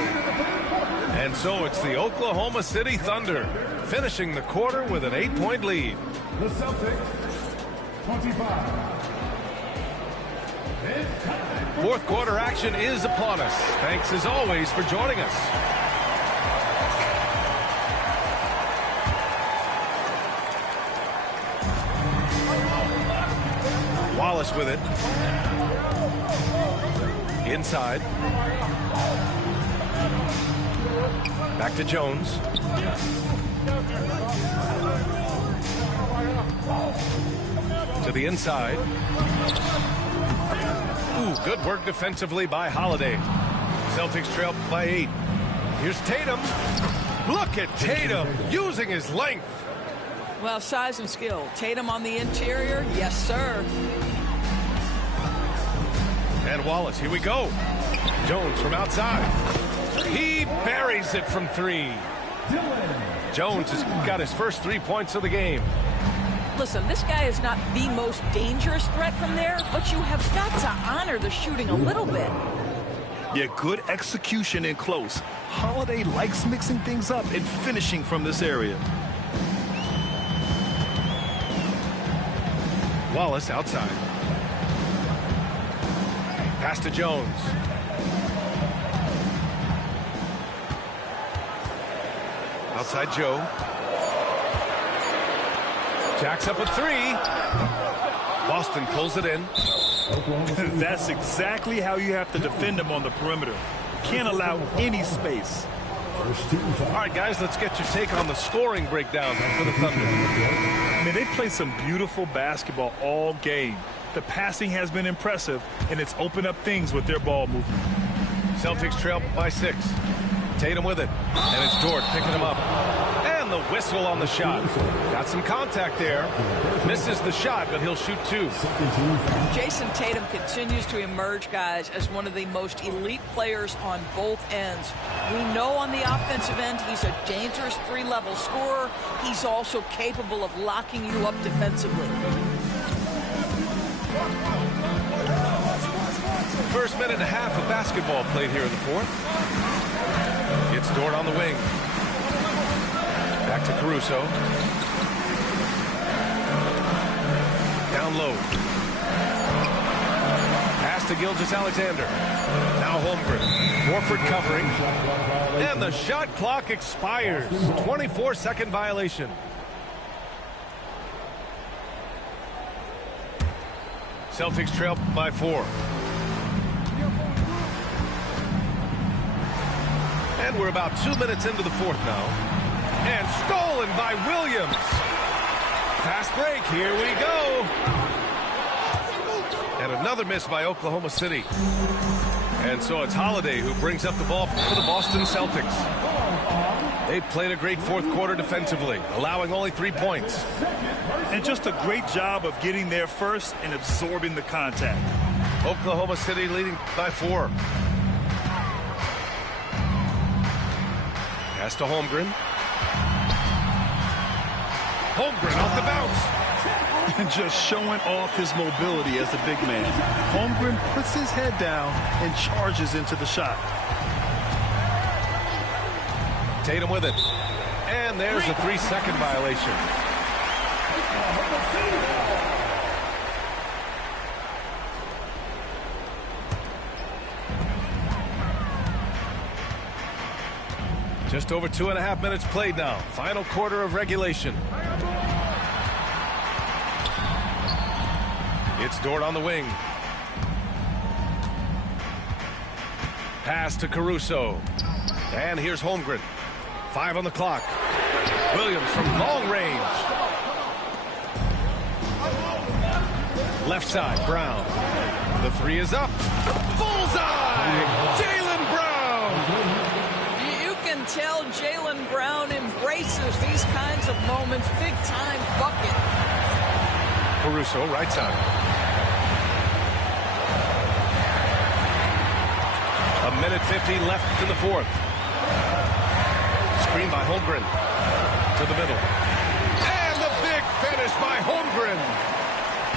And so it's the Oklahoma City Thunder finishing the quarter with an 8-point lead. The Celtics, 25. Fourth quarter action is upon us. Thanks as always for joining us. Wallace with it. Inside. Back to Jones. To the inside. Ooh, good work defensively by Holiday. Celtics trail by 8. Here's Tatum. Look at Tatum using his length. Well, size and skill. Tatum on the interior. Yes, sir. And Wallace, here we go. Jones from outside. He buries it from 3. Jones has got his first 3 points of the game. Listen, this guy is not the most dangerous threat from there, but you have got to honor the shooting a little bit. Yeah, good execution in close. Holiday likes mixing things up and finishing from this area. Wallace outside. Pass to Jones. Outside Joe. Jacks up a 3. Boston pulls it in. That's exactly how you have to defend him on the perimeter. Can't allow any space. All right, guys, let's get your take on the scoring breakdown for the Thunder. I mean, they've played some beautiful basketball all game. The passing has been impressive, and it's opened up things with their ball movement. Celtics trail by 6. Tatum with it, and it's Dort picking him up. And the whistle on the shot. Got some contact there. Misses the shot, but he'll shoot 2. Jason Tatum continues to emerge, guys, as one of the most elite players on both ends. We know on the offensive end he's a dangerous 3-level scorer. He's also capable of locking you up defensively. First minute and a half of basketball played here in the 4th. It's Dort on the wing. Back to Caruso. Down low. Pass to Gilgeous-Alexander. Now Holmgren. Horford covering. And the shot clock expires. 24-second violation. Celtics trail by 4. And we're about 2 minutes into the 4th now. And stolen by Williams. Fast break, here we go. And another miss by Oklahoma City. And so it's Holiday who brings up the ball for the Boston Celtics. They played a great 4th quarter defensively, allowing only 3 points. And just a great job of getting there first and absorbing the contact. Oklahoma City leading by 4. Pass to Holmgren. Holmgren off the bounce. And just showing off his mobility as a big man. Holmgren puts his head down and charges into the shot. Tatum with it. And there's a 3-second violation. Just over 2.5 minutes played now. Final quarter of regulation. It's Dort on the wing. Pass to Caruso. And here's Holmgren. 5 on the clock. Williams from long range. Left side, Brown. The 3 is up. Bullseye! Jaylen Brown! You can tell Jaylen Brown embraces these kinds of moments. Big-time bucket. Caruso, right side. A minute 50 left in the 4th. Screen by Holmgren. To the middle. And the big finish by Holmgren.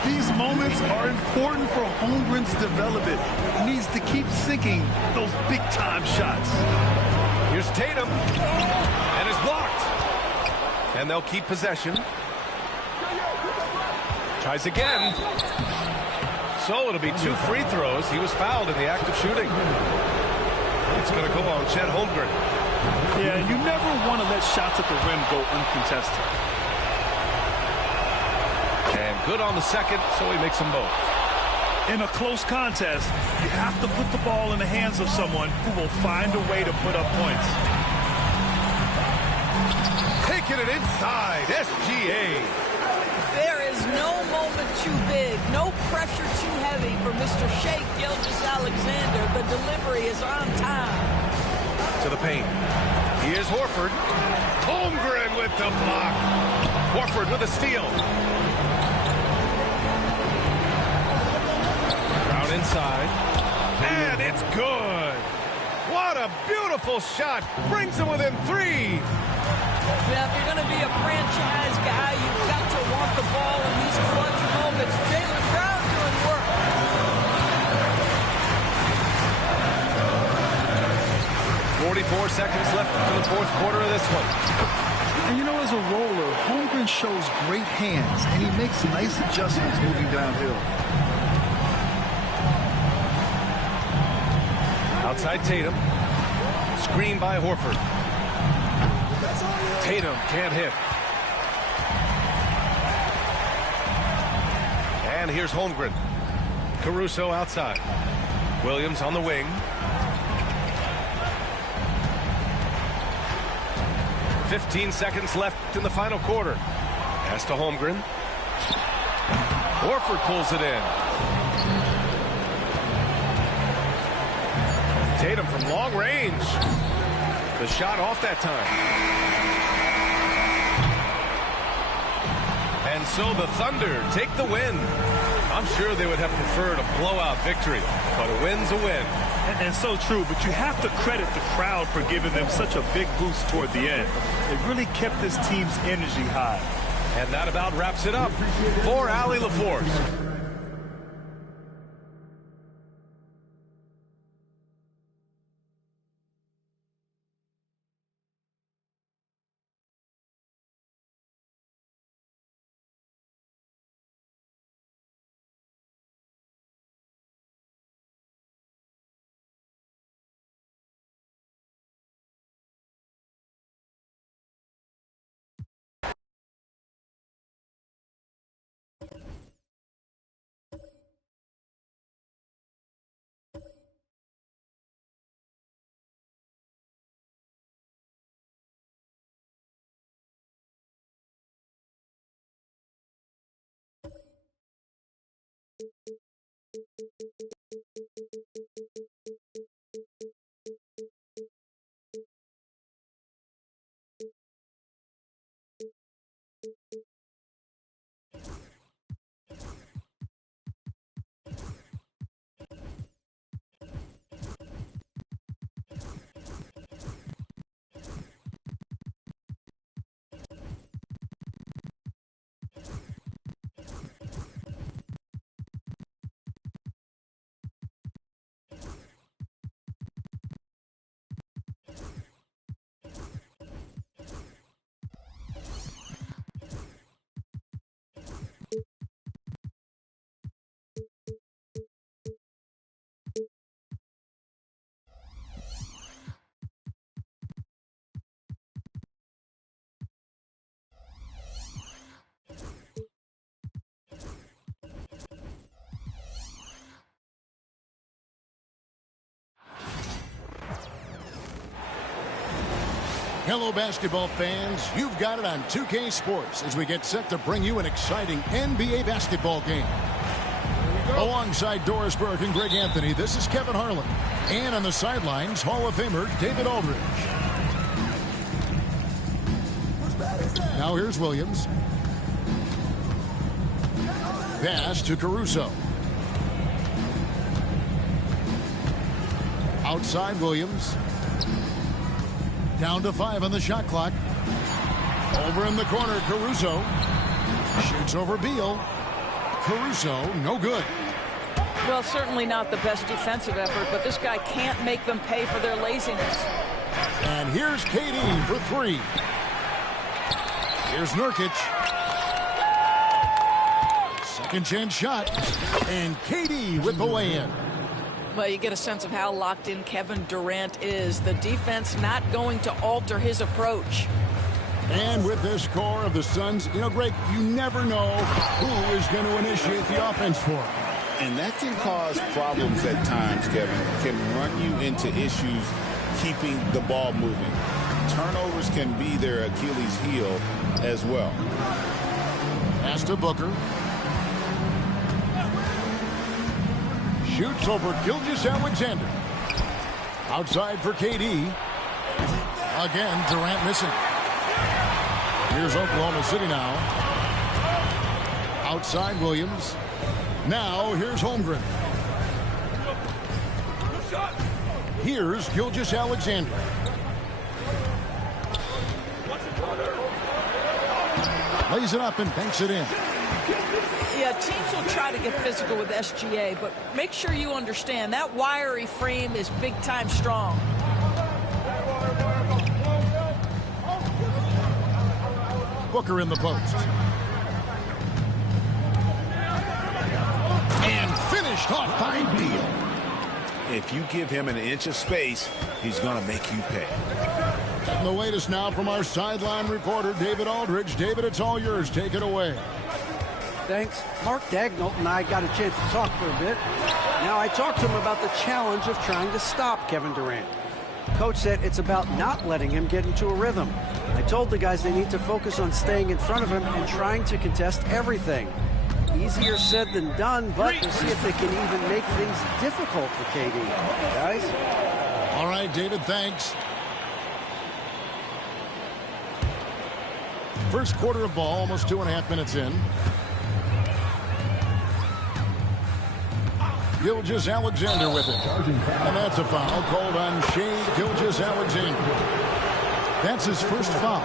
These moments are important for Holmgren's development. He needs to keep sinking those big-time shots. Here's Tatum. And it's blocked. And they'll keep possession. Tries again. So it'll be 2 free throws. He was fouled in the act of shooting. It's going to go on Chet Holmgren. Yeah, you never want to let shots at the rim go uncontested. And good on the second, so he makes them both. In a close contest, you have to put the ball in the hands of someone who will find a way to put up points. Taking it inside, SGA. There is no moment too big, no pressure too heavy for Mr. Shai Gilgeous-Alexander. The delivery is on time. To the paint. Here's Horford. Holmgren with the block. Horford with a steal. Brown inside. And it's good. What a beautiful shot. Brings them within 3. Yeah, if you're going to be a franchise guy, you've got to want the ball in these clutch moments. Jaylen Brown doing work. 44 seconds left in the fourth quarter of this one. And you know, as a roller, Holmgren shows great hands, and he makes nice adjustments moving downhill. Outside Tatum. Screen by Horford. Tatum can't hit. And here's Holmgren. Caruso outside. Williams on the wing. 15 seconds left in the final quarter. Pass to Holmgren. Horford pulls it in. Tatum from long range. The shot off that time. And so the Thunder take the win. I'm sure they would have preferred a blowout victory, but a win's a win. And so true, but you have to credit the crowd for giving them such a big boost toward the end. It really kept this team's energy high. And that about wraps it up for Allie LaForce. Hello, basketball fans. You've got it on 2K Sports as we get set to bring you an exciting NBA basketball game. Alongside Doris Burke and Greg Anthony, this is Kevin Harlan. And on the sidelines, Hall of Famer David Aldridge. Now here's Williams. Pass to Caruso. Outside Williams. Down to 5 on the shot clock. Over in the corner, Caruso. Shoots over Beal. Caruso, no good. Well, certainly not the best defensive effort, but this guy can't make them pay for their laziness. And here's KD for 3. Here's Nurkic. Second chance shot. And KD with the lay-in. Well, you get a sense of how locked in Kevin Durant is. The defense not going to alter his approach. And with this core of the Suns, you know, Greg, you never know who is going to initiate the offense for him. And that can cause problems at times, Kevin. Can run you into issues keeping the ball moving. Turnovers can be their Achilles heel as well. Pass to Booker. Shoots over Gilgeous-Alexander. Outside for KD. Again, Durant missing. Here's Oklahoma City now. Outside Williams. Now here's Holmgren. Here's Gilgeous-Alexander. Lays it up and banks it in. Yeah, teams will try to get physical with SGA, but make sure you understand that wiry frame is big-time strong. Booker in the post. And finished off by Beal. If you give him an inch of space, he's going to make you pay. And the latest now from our sideline reporter, David Aldridge. David, it's all yours. Take it away. Thanks. Mark Daigneault and I got a chance to talk for a bit. Now, I talked to him about the challenge of trying to stop Kevin Durant. Coach said it's about not letting him get into a rhythm. I told the guys they need to focus on staying in front of him and trying to contest everything. Easier said than done, but we'll see if they can even make things difficult for KD. Guys? All right, David, thanks. First quarter of ball, almost 2.5 minutes in. Gilgeous-Alexander with it. And that's a foul called on Shai Gilgeous-Alexander. That's his first foul.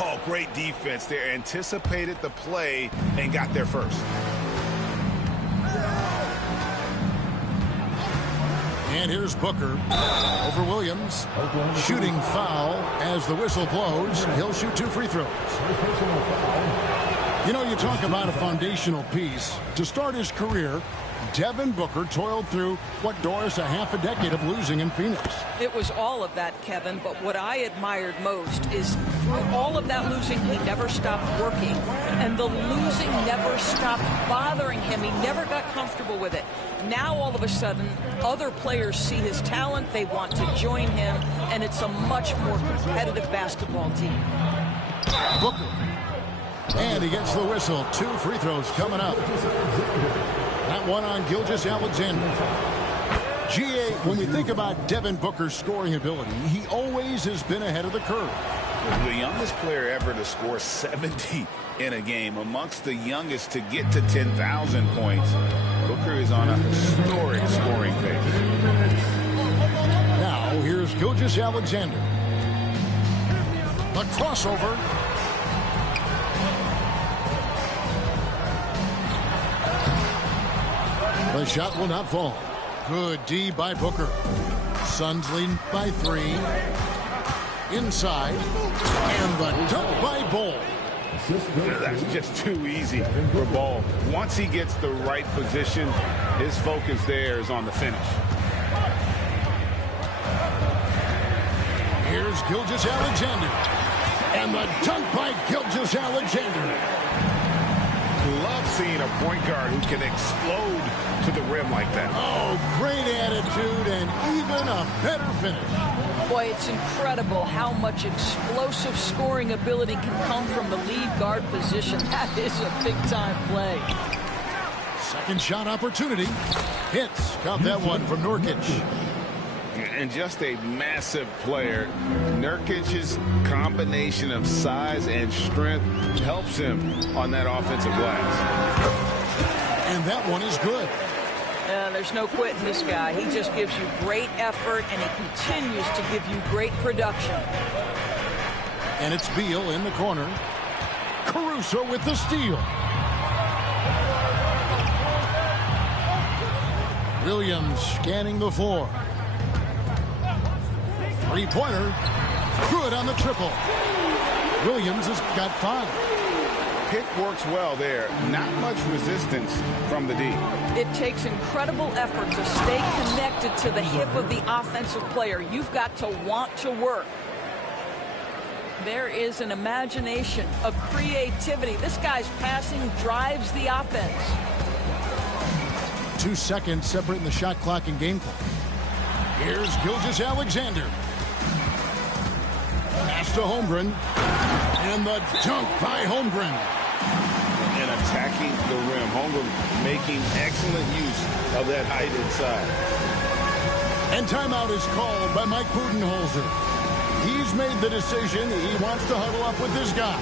Oh, great defense there. Anticipated the play and got there first. And here's Booker over Williams. Shooting foul as the whistle blows. He'll shoot 2 free throws. You know, you talk about a foundational piece. To start his career, Devin Booker toiled through, what, Doris, a half a decade of losing in Phoenix. It was all of that, Kevin, but what I admired most is through all of that losing, he never stopped working, and the losing never stopped bothering him. He never got comfortable with it. Now, all of a sudden, other players see his talent, they want to join him, and it's a much more competitive basketball team. Booker. And he gets the whistle. 2 free throws coming up. That one on Gilgeous-Alexander. GA, when we think about Devin Booker's scoring ability, he always has been ahead of the curve. The youngest player ever to score 70 in a game, amongst the youngest to get to 10,000 points. Booker is on a historic scoring pace. Now, here's Gilgeous-Alexander. The crossover. The shot will not fall. Good D by Booker. Suns lead by 3. Inside. And the dunk by Ball. That's just too easy for Ball. Once he gets the right position, his focus there is on the finish. Here's Gilgeous-Alexander. And the dunk by Gilgeous-Alexander. Love seeing a point guard who can explode to the rim like that. Oh, great attitude and even a better finish. Boy, it's incredible how much explosive scoring ability can come from the lead guard position. That is a big-time play. Second shot opportunity. Hits. Got that one from Nurkic. And just a massive player. Nurkic's combination of size and strength helps him on that offensive glass. And that one is good. There's no quitting this guy. He just gives you great effort, and he continues to give you great production. And it's Beal in the corner. Caruso with the steal. Williams scanning the floor. Three-pointer. Good on the triple. Williams has got 5. Pick works well there. Not much resistance from the D. It takes incredible effort to stay connected to the hip of the offensive player. You've got to want to work. There is an imagination, a creativity. This guy's passing drives the offense. 2 seconds separating the shot clock and game clock. Here's Gilgeous-Alexander. Pass to Holmgren. And the dunk by Holmgren. And attacking the rim. Holmgren making excellent use of that height inside. And timeout is called by Mike Budenholzer. He's made the decision. He wants to huddle up with his guy.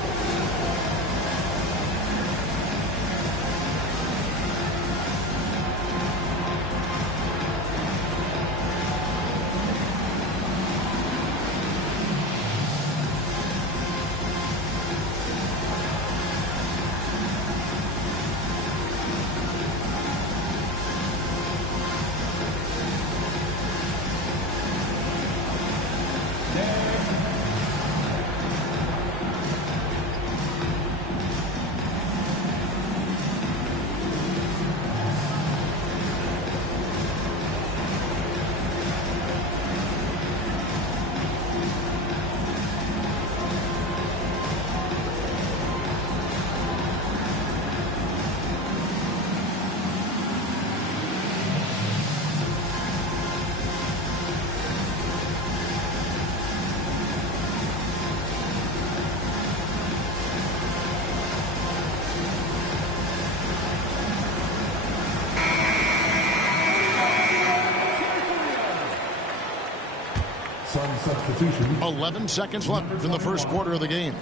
Substitution. 11 seconds left in the first quarter of the game.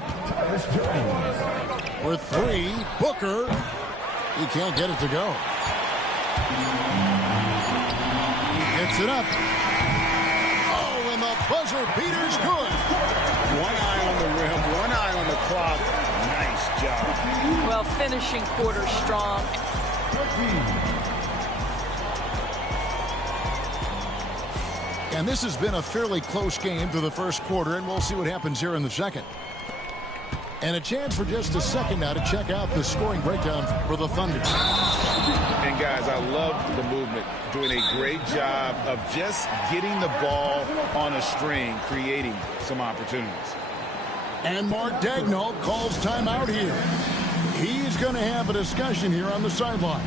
For three, Booker. He can't get it to go. He gets it up. Oh, and the buzzer beater's good. One eye on the rim, one eye on the clock. Nice job. Well, finishing quarter strong. And this has been a fairly close game through the first quarter, and we'll see what happens here in the second. And a chance for just a second now to check out the scoring breakdown for the Thunder. And guys, I love the movement. Doing a great job of just getting the ball on a string, creating some opportunities. And Mark Daigneault calls timeout here. He's going to have a discussion here on the sideline.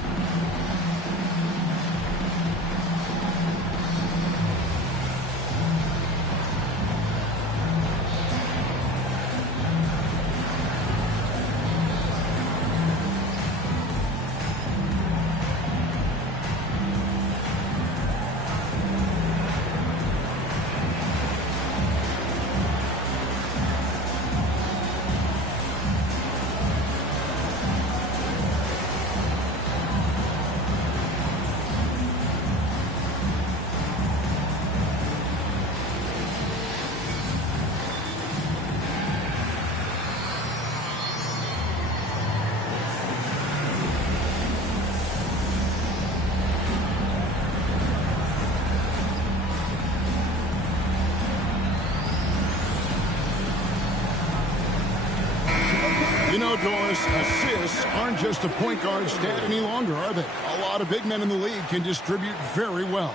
You know, Doris, assists aren't just a point guard stat any longer, are they? A lot of big men in the league can distribute very well.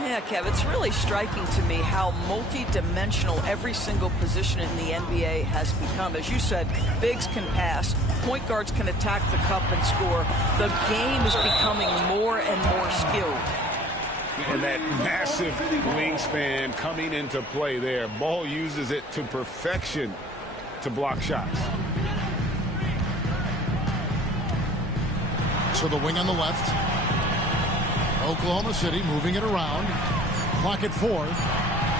Yeah, Kev, it's really striking to me how multi-dimensional every single position in the NBA has become. As you said, bigs can pass, point guards can attack the cup and score. The game is becoming more and more skilled. And that massive wingspan coming into play there. Ball uses it to perfection to block shots. To the wing on the left. Oklahoma City moving it around. Clock at 4.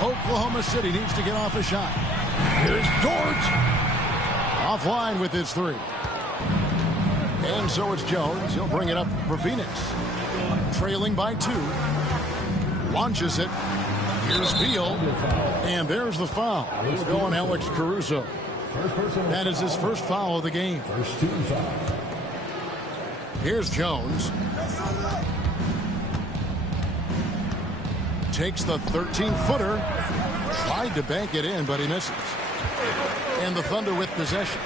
Oklahoma City needs to get off a shot. Here's Dort. Offline with his 3. And so it's Jones. He'll bring it up for Phoenix. Trailing by 2. Launches it. Here's Beal. And there's the foul. He's going Alex Caruso. That is his first foul of the game. First team foul. Here's Jones. Takes the 13-footer. Tried to bank it in, but he misses. And the Thunder with possession.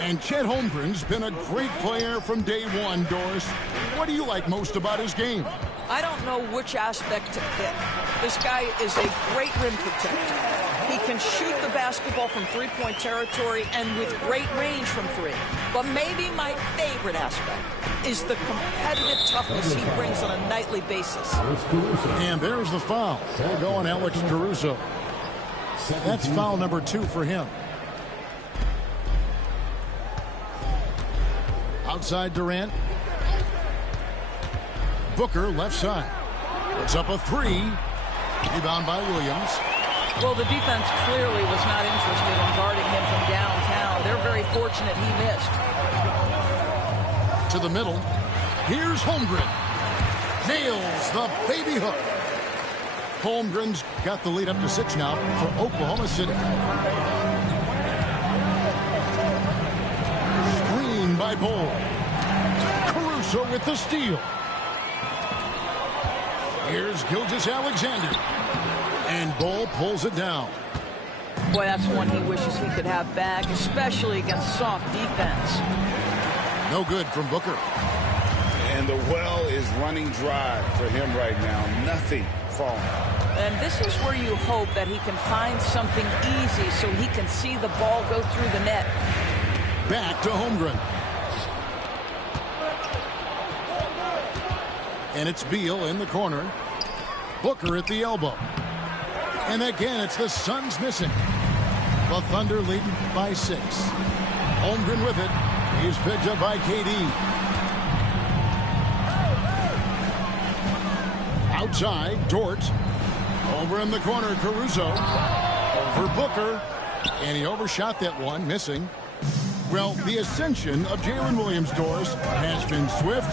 And Chet Holmgren's been a great player from day one, Doris. What do you like most about his game? I don't know which aspect to pick. This guy is a great rim protector. He can shoot the basketball from three-point territory and with great range from 3. But maybe my favorite aspect is the competitive toughness he brings on a nightly basis. And there's the foul. They'll go on Alex Caruso. That's foul number 2 for him. Outside Durant. Booker left side. Puts up a 3. Rebound by Williams. Well, the defense clearly was not interested in guarding him from downtown. They're very fortunate he missed. To the middle. Here's Holmgren. Nails the baby hook. Holmgren's got the lead up to 6 now for Oklahoma City. Screen by Bull. Caruso with the steal. Here's Gilgeous-Alexander. And Bull pulls it down. Boy, that's one he wishes he could have back, especially against soft defense. No good from Booker. And the well is running dry for him right now. Nothing falling. And this is where you hope that he can find something easy so he can see the ball go through the net. Back to Holmgren. And it's Beal in the corner. Booker at the elbow. And again, it's the Suns missing. The Thunder leading by 6. Holmgren with it. He's picked up by KD. Outside, Dort. Over in the corner, Caruso. Over Booker. And he overshot that one, missing. Well, the ascension of Jalen Williams-Dors has been swift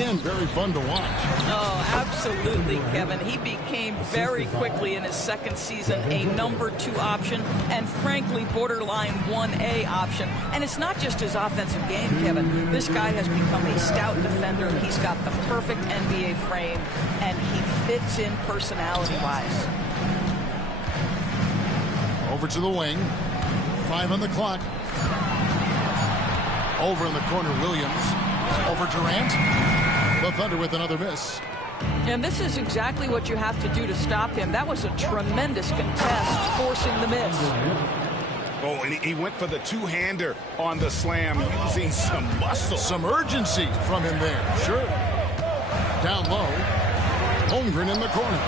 and very fun to watch. Oh, absolutely, Kevin. He became very quickly in his second season a number 2 option and, frankly, borderline 1A option. And it's not just his offensive game, Kevin. This guy has become a stout defender. He's got the perfect NBA frame, and he fits in personality-wise. Over to the wing. 5 on the clock. Over in the corner, Williams. Over Durant. The Thunder with another miss. And this is exactly what you have to do to stop him. That was a tremendous contest, forcing the miss. Oh, and he went for the two-hander on the slam, using some muscle. Some urgency from him there, sure. Down low. Holmgren in the corner.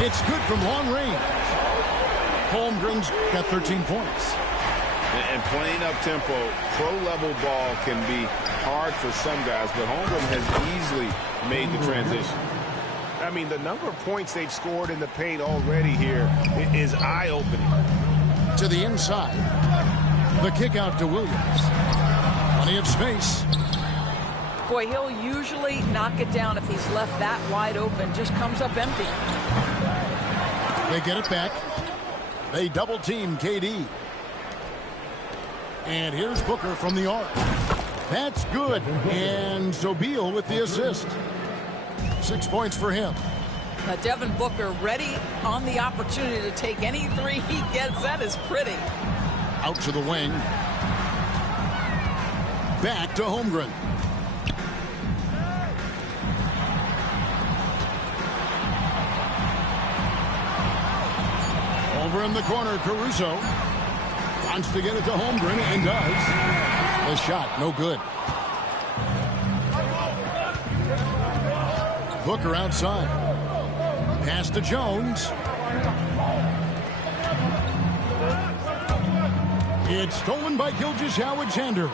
It's good from long range. Holmgren's got 13 points. And playing up-tempo, pro-level ball can be hard for some guys, but Holmgren has easily made the transition. I mean, the number of points they've scored in the paint already here is eye-opening. To the inside. The kick out to Williams. Plenty of space. Boy, he'll usually knock it down if he's left that wide open. Just comes up empty. They get it back. They double-team KD. And here's Booker from the arc. That's good. And so Beal with the assist. 6 points for him. Devin Booker ready on the opportunity to take any 3 he gets. That is pretty. Out to the wing. Back to Holmgren. Over in the corner, Caruso. Wants to get it to Holmgren and does. The shot, no good. Booker outside. Pass to Jones. It's stolen by Gilgeous-Alexander.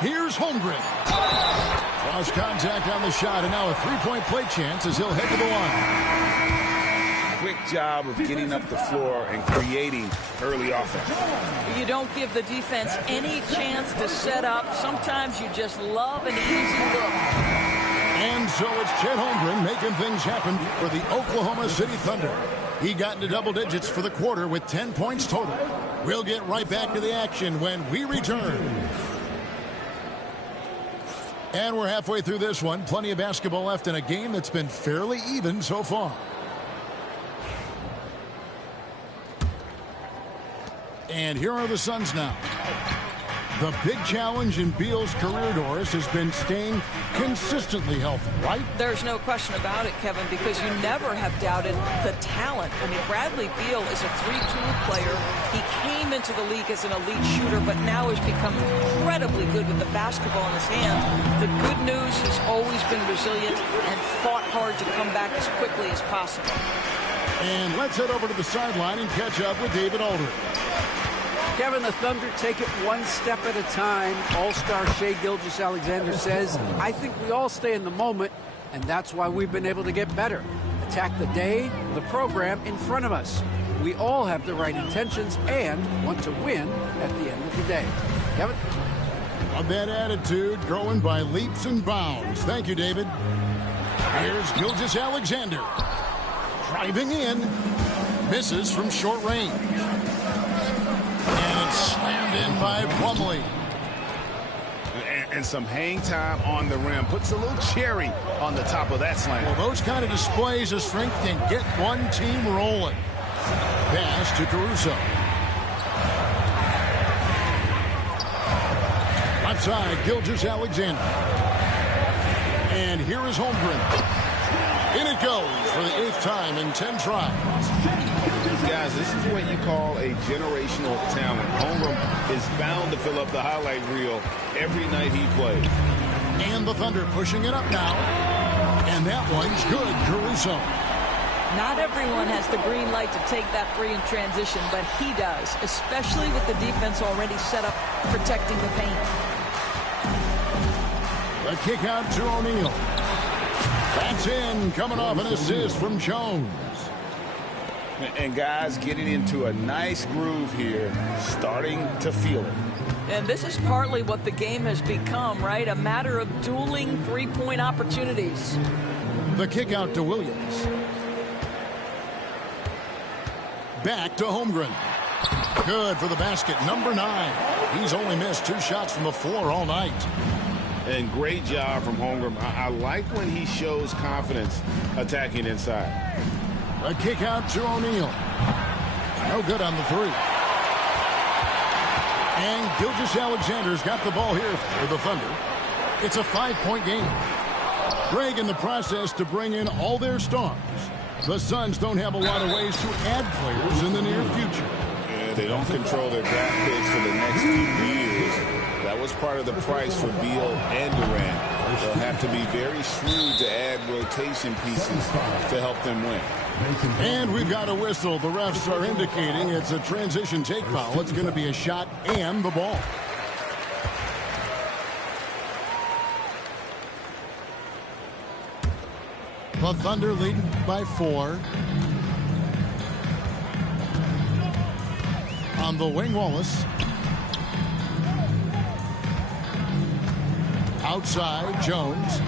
Here's Holmgren. Cross contact on the shot, and now a three-point play chance as he'll head to the line. Quick job of getting up the floor and creating early offense. You don't give the defense any chance to set up. Sometimes you just love an easy look. And so it's Chet Holmgren making things happen for the Oklahoma City Thunder. He got into double digits for the quarter with 10 points total. We'll get right back to the action when we return. And we're halfway through this one. Plenty of basketball left in a game that's been fairly even so far. And here are the Suns now. The big challenge in Beal's career, Doris, has been staying consistently healthy, right? There's no question about it, Kevin, because you never have doubted the talent. I mean, Bradley Beal is a 3-tool player. He came into the league as an elite shooter, but now has become incredibly good with the basketball in his hand. The good news, he's always been resilient and fought hard to come back as quickly as possible. And let's head over to the sideline and catch up with David Aldridge. Kevin, the Thunder take it one step at a time. All-star Shai Gilgeous-Alexander says, I think we all stay in the moment, and that's why we've been able to get better. The attack the day, the program in front of us. We all have the right intentions and want to win at the end of the day. Kevin? Of that attitude, growing by leaps and bounds. Thank you, David. Here's Gilgeous-Alexander. Driving in. Misses from short range. And it's slammed in by Plumlee. And some hang time on the rim. Puts a little cherry on the top of that slam. Well, those kind of displays of strength can get one team rolling. Pass to Caruso. Left side, Gilgeous-Alexander. And here is Holmgren. In it goes for the 8th time in 10 tries. Guys, this is what you call a generational talent. Holmgren is bound to fill up the highlight reel every night he plays. And the Thunder pushing it up now. And that one's good, Caruso. Not everyone has the green light to take that three in transition, but he does, especially with the defense already set up protecting the paint. A kick out to O'Neal. That's in, coming off an assist from Jones. And guys getting into a nice groove here, starting to feel it. And this is partly what the game has become, right? A matter of dueling three-point opportunities. The kick out to Williams. Back to Holmgren. Good for the basket, number 9. He's only missed 2 shots from the floor all night. And great job from Holmgren. I like when he shows confidence attacking inside. A kick out to O'Neal. No good on the 3. And Gilgeous-Alexander's got the ball here for the Thunder. It's a 5-point game. Greg in the process to bring in all their stars. The Suns don't have a lot of ways to add players in the near future. Yeah, they don't control their draft picks for the next few years. That was part of the price for Beal and Durant. They'll have to be very shrewd to add rotation pieces to help them win. And we've got a whistle. The refs are indicating it's a transition take foul. It's going to be a shot and the ball. The Thunder leading by 4. On the wing, Wallace. Outside, Jones.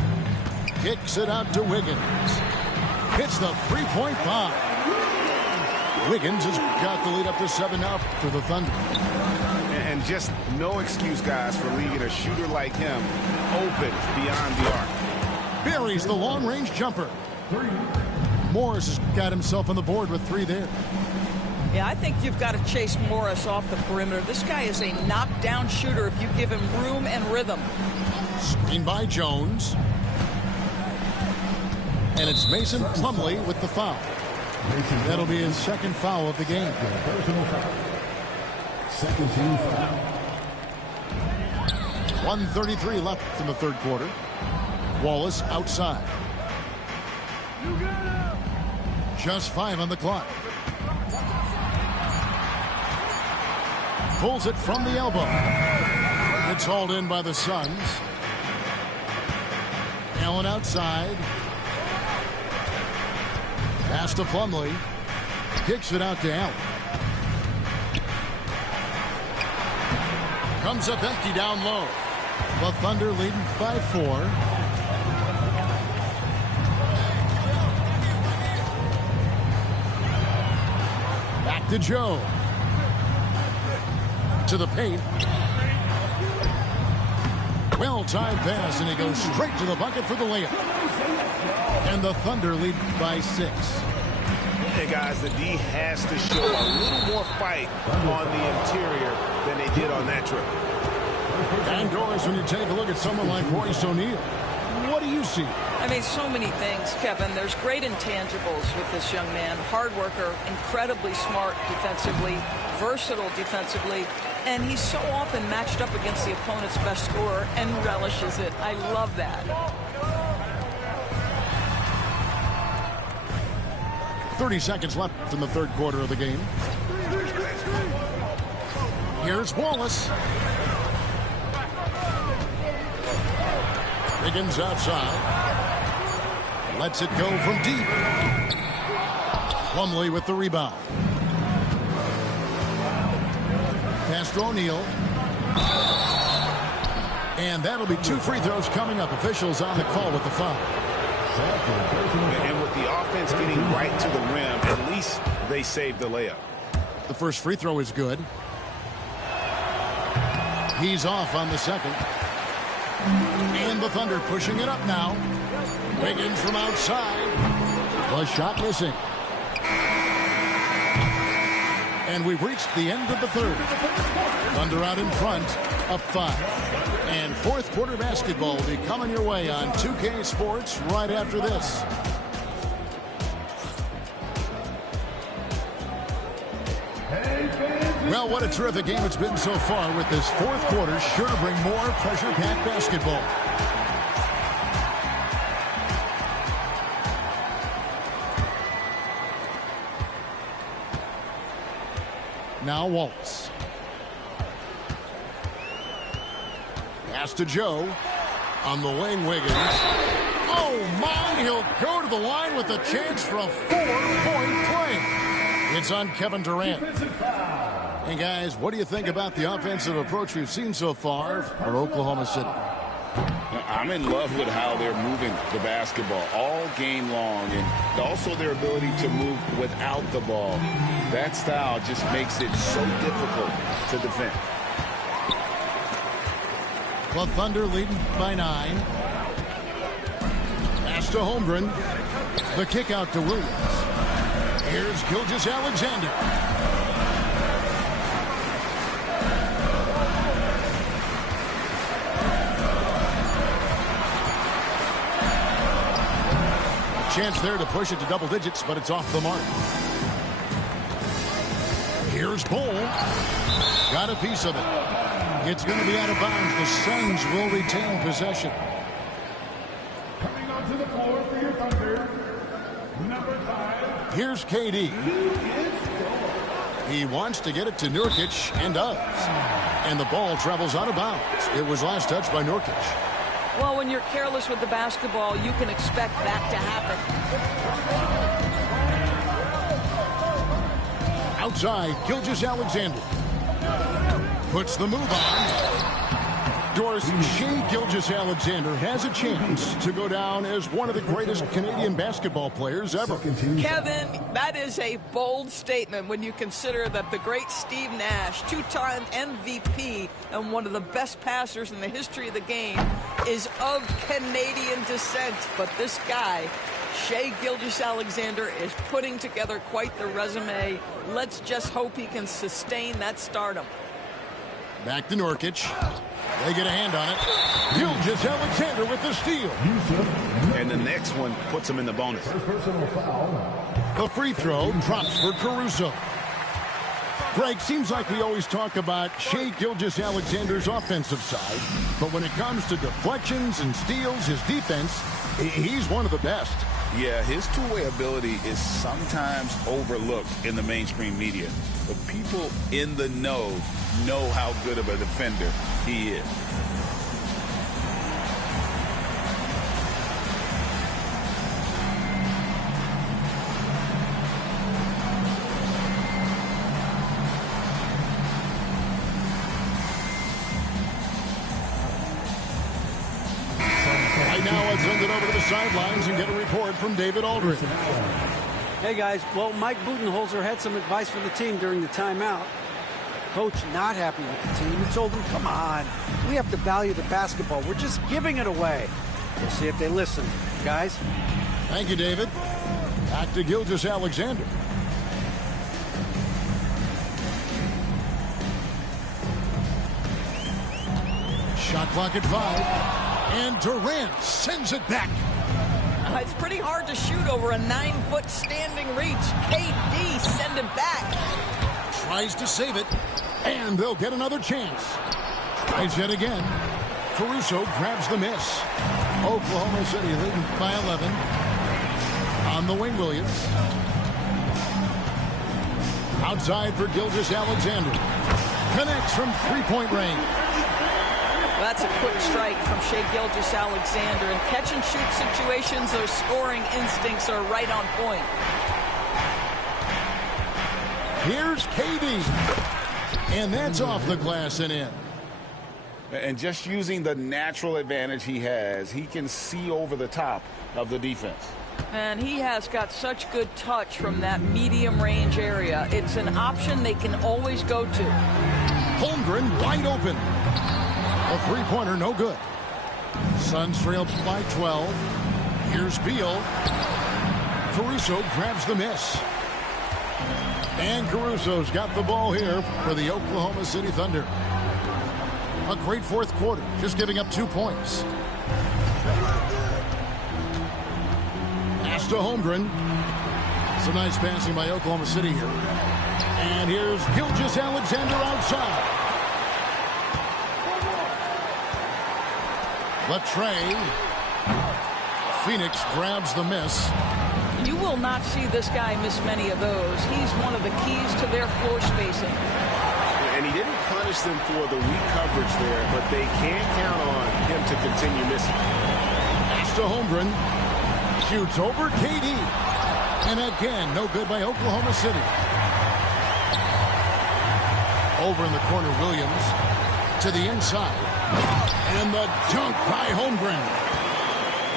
Kicks it out to Wiggins. Hits the 3-point bomb. Wiggins has got the lead up to 7 now for the Thunder. And just no excuse, guys, for leaving a shooter like him open beyond the arc. Buries the long-range jumper. Morris has got himself on the board with 3 there. Yeah, I think you've got to chase Morris off the perimeter. This guy is a knockdown shooter if you give him room and rhythm. Screen by Jones. And it's Mason Plumlee with the foul. That'll be his 2nd foul of the game. Personal foul. 2nd team foul. 1:33 left in the 3rd quarter. Wallace outside. Just 5 on the clock. Pulls it from the elbow. It's hauled in by the Suns. Allen outside. Pass to Plumlee. Kicks it out to Allen. Comes up empty down low. The Thunder leading by 4. Back to Joe. To the paint. Well-timed pass, and he goes straight to the bucket for the layup. And the Thunder lead by 6. Hey, guys, the D has to show a little more fight on the interior than they did on that trip. And Doris, when you take a look at someone like Royce O'Neal, what do you see? I mean, so many things, Kevin. There's great intangibles with this young man. Hard worker, incredibly smart defensively, versatile defensively, and he's so often matched up against the opponent's best scorer and relishes it. I love that. 30 seconds left in the 3rd quarter of the game. Here's Wallace. Wiggins outside. Lets it go from deep. Plumlee with the rebound. Pass to O'Neal. And that'll be 2 free throws coming up. Officials on the call with the foul. And with the offense getting right to the rim, at least they saved the layup. The first free throw is good. He's off on the second. And the Thunder pushing it up now. Wiggins from outside. The shot missing. And we've reached the end of the third. Thunder out in front, up 5. And fourth quarter basketball will be coming your way on 2K Sports right after this. Well, what a terrific game it's been so far, with this fourth quarter sure to bring more pressure-packed basketball. Now Wallace. Pass to Joe. On the wing, Wiggins. Oh, my! He'll go to the line with a chance for a 4-point play. It's on Kevin Durant. Hey, guys, what do you think about the offensive approach we've seen so far for Oklahoma City? I'm in love with how they're moving the basketball all game long, and also their ability to move without the ball. That style just makes it so difficult to defend. The Thunder leading by 9. Pass to Holmgren. The kick out to Williams. Here's Gilgeous-Alexander. Chance there to push it to double digits, but it's off the mark. Here's Bull. Got a piece of it. It's going to be out of bounds. The Suns will retain possession. Coming onto the floor for your Thunder, number 5. Here's KD. He wants to get it to Nurkic, and does. And the ball travels out of bounds. It was last touched by Nurkic. Well, when you're careless with the basketball, you can expect that to happen. Outside, Gilgeous-Alexander puts the move on. Doris, Shai Gilgeous-Alexander has a chance to go down as one of the greatest Canadian basketball players ever. Kevin, that is a bold statement when you consider that the great Steve Nash, 2-time MVP and one of the best passers in the history of the game, is of Canadian descent. But this guy, Shai Gilgeous-Alexander, is putting together quite the resume. Let's just hope he can sustain that stardom. Back to Nurkic. They get a hand on it. Gilgeous-Alexander with the steal. And the next one puts him in the bonus. The free throw drops for Caruso. Greg, seems like we always talk about Shai Gilgeous-Alexander's offensive side, but when it comes to deflections and steals, his defense, he's one of the best. Yeah, his two-way ability is sometimes overlooked in the mainstream media, but people in the know how good of a defender he is. Right now, let's send it over to the sidelines and get a report from David Aldridge. Hey, guys. Well, Mike Budenholzer had some advice for the team during the timeout. Coach not happy with the team. He told them, come on, we have to value the basketball. We're just giving it away. We'll see if they listen. Guys? Thank you, David. Back to Gilgeous-Alexander. Shot clock at 5. And Durant sends it back. It's pretty hard to shoot over a 9-foot standing reach. KD send it back. Tries to save it. And they'll get another chance. Tries yet again. Caruso grabs the miss. Oklahoma City leading by 11. On the wing, Williams. Outside for Gilgeous-Alexander. Connects from three-point range. That's gets a quick strike from Shai Gilgeous-Alexander. In catch-and-shoot situations, those scoring instincts are right on point. Here's KD. And that's off the glass and in. And just using the natural advantage he has, he can see over the top of the defense. And he has got such good touch from that medium range area. It's an option they can always go to. Holmgren wide open. A three-pointer, no good. Suns trail by 12. Here's Beal. Caruso grabs the miss. And Caruso's got the ball here for the Oklahoma City Thunder. A great fourth quarter, just giving up 2 points. Pass to Holmgren. Some nice passing by Oklahoma City here. And here's Gilgeous-Alexander outside. Latrey. Phoenix grabs the miss. You will not see this guy miss many of those. He's one of the keys to their floor spacing. And he didn't punish them for the weak coverage there, but they can't count on him to continue missing. Pass to Holmgren. Shoots over KD. And again, no good by Oklahoma City. Over in the corner, Williams. To the inside. And the dunk by Holmgren.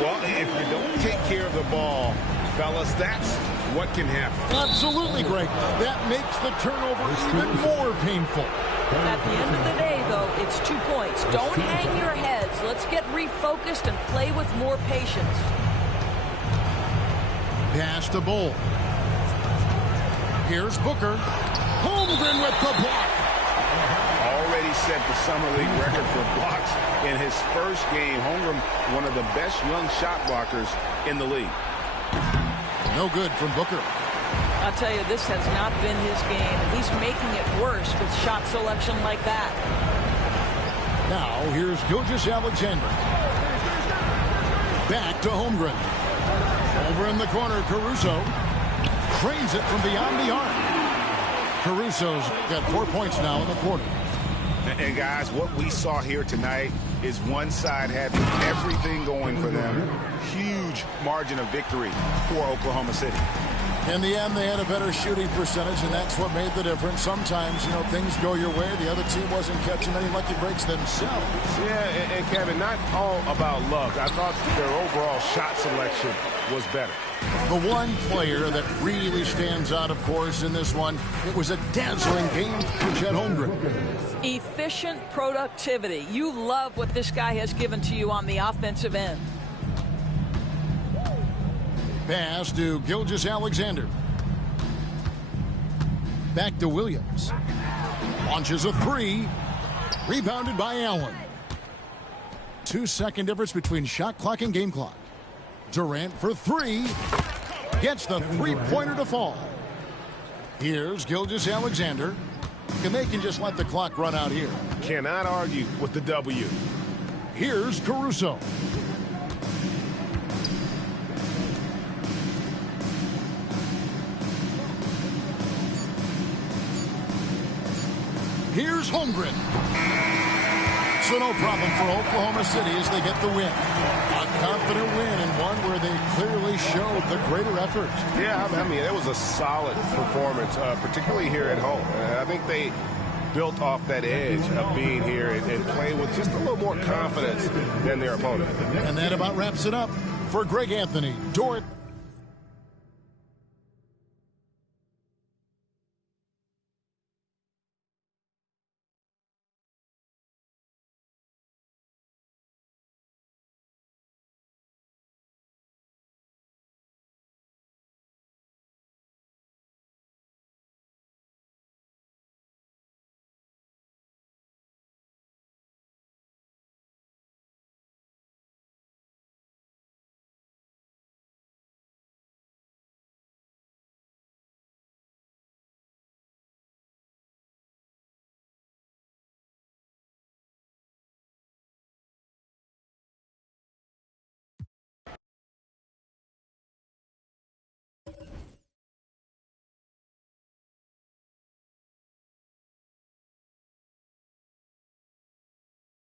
Well, if you don't take care of the ball, fellas, that's what can happen. Absolutely, Greg. That makes the turnover even more painful. At the end of the day, though, it's 2 points. Don't hang your heads. Let's get refocused and play with more patience. Pass to Bull. Here's Booker. Holmgren with the block. Already set the summer league record for blocks in his first game. Holmgren, one of the best young shot blockers in the league. No good from Booker. I'll tell you, this has not been his game. He's making it worse with shot selection like that. Now, here's Gilgeous-Alexander. Back to Holmgren. Over in the corner, Caruso. Cranes it from beyond the arc. Caruso's got 4 points now in the quarter. And guys, what we saw here tonight is one side had everything going for them. Huge margin of victory for Oklahoma City. In the end, they had a better shooting percentage, and that's what made the difference. Sometimes, you know, things go your way. The other team wasn't catching any lucky breaks themselves. Yeah, and Kevin, not all about luck. I thought their overall shot selection was better. The one player that really stands out, of course, in this one, it was a dazzling game for Chet Holmgren. Efficient productivity. You love what this guy has given to you on the offensive end. Pass to Gilgeous-Alexander. Back to Williams. Launches a three. Rebounded by Allen. 2-second difference between shot clock and game clock. Durant for three. Gets the three-pointer to fall. Here's Gilgeous-Alexander. And they can just let the clock run out here. Cannot argue with the W. Here's Caruso. Here's Holmgren. So no problem for Oklahoma City as they get the win. A confident win and one where they clearly showed the greater effort. Yeah, I mean, it was a solid performance, particularly here at home. I think they built off that edge of being here and playing with just a little more confidence than their opponent. And that about wraps it up. For Greg Anthony, Dort.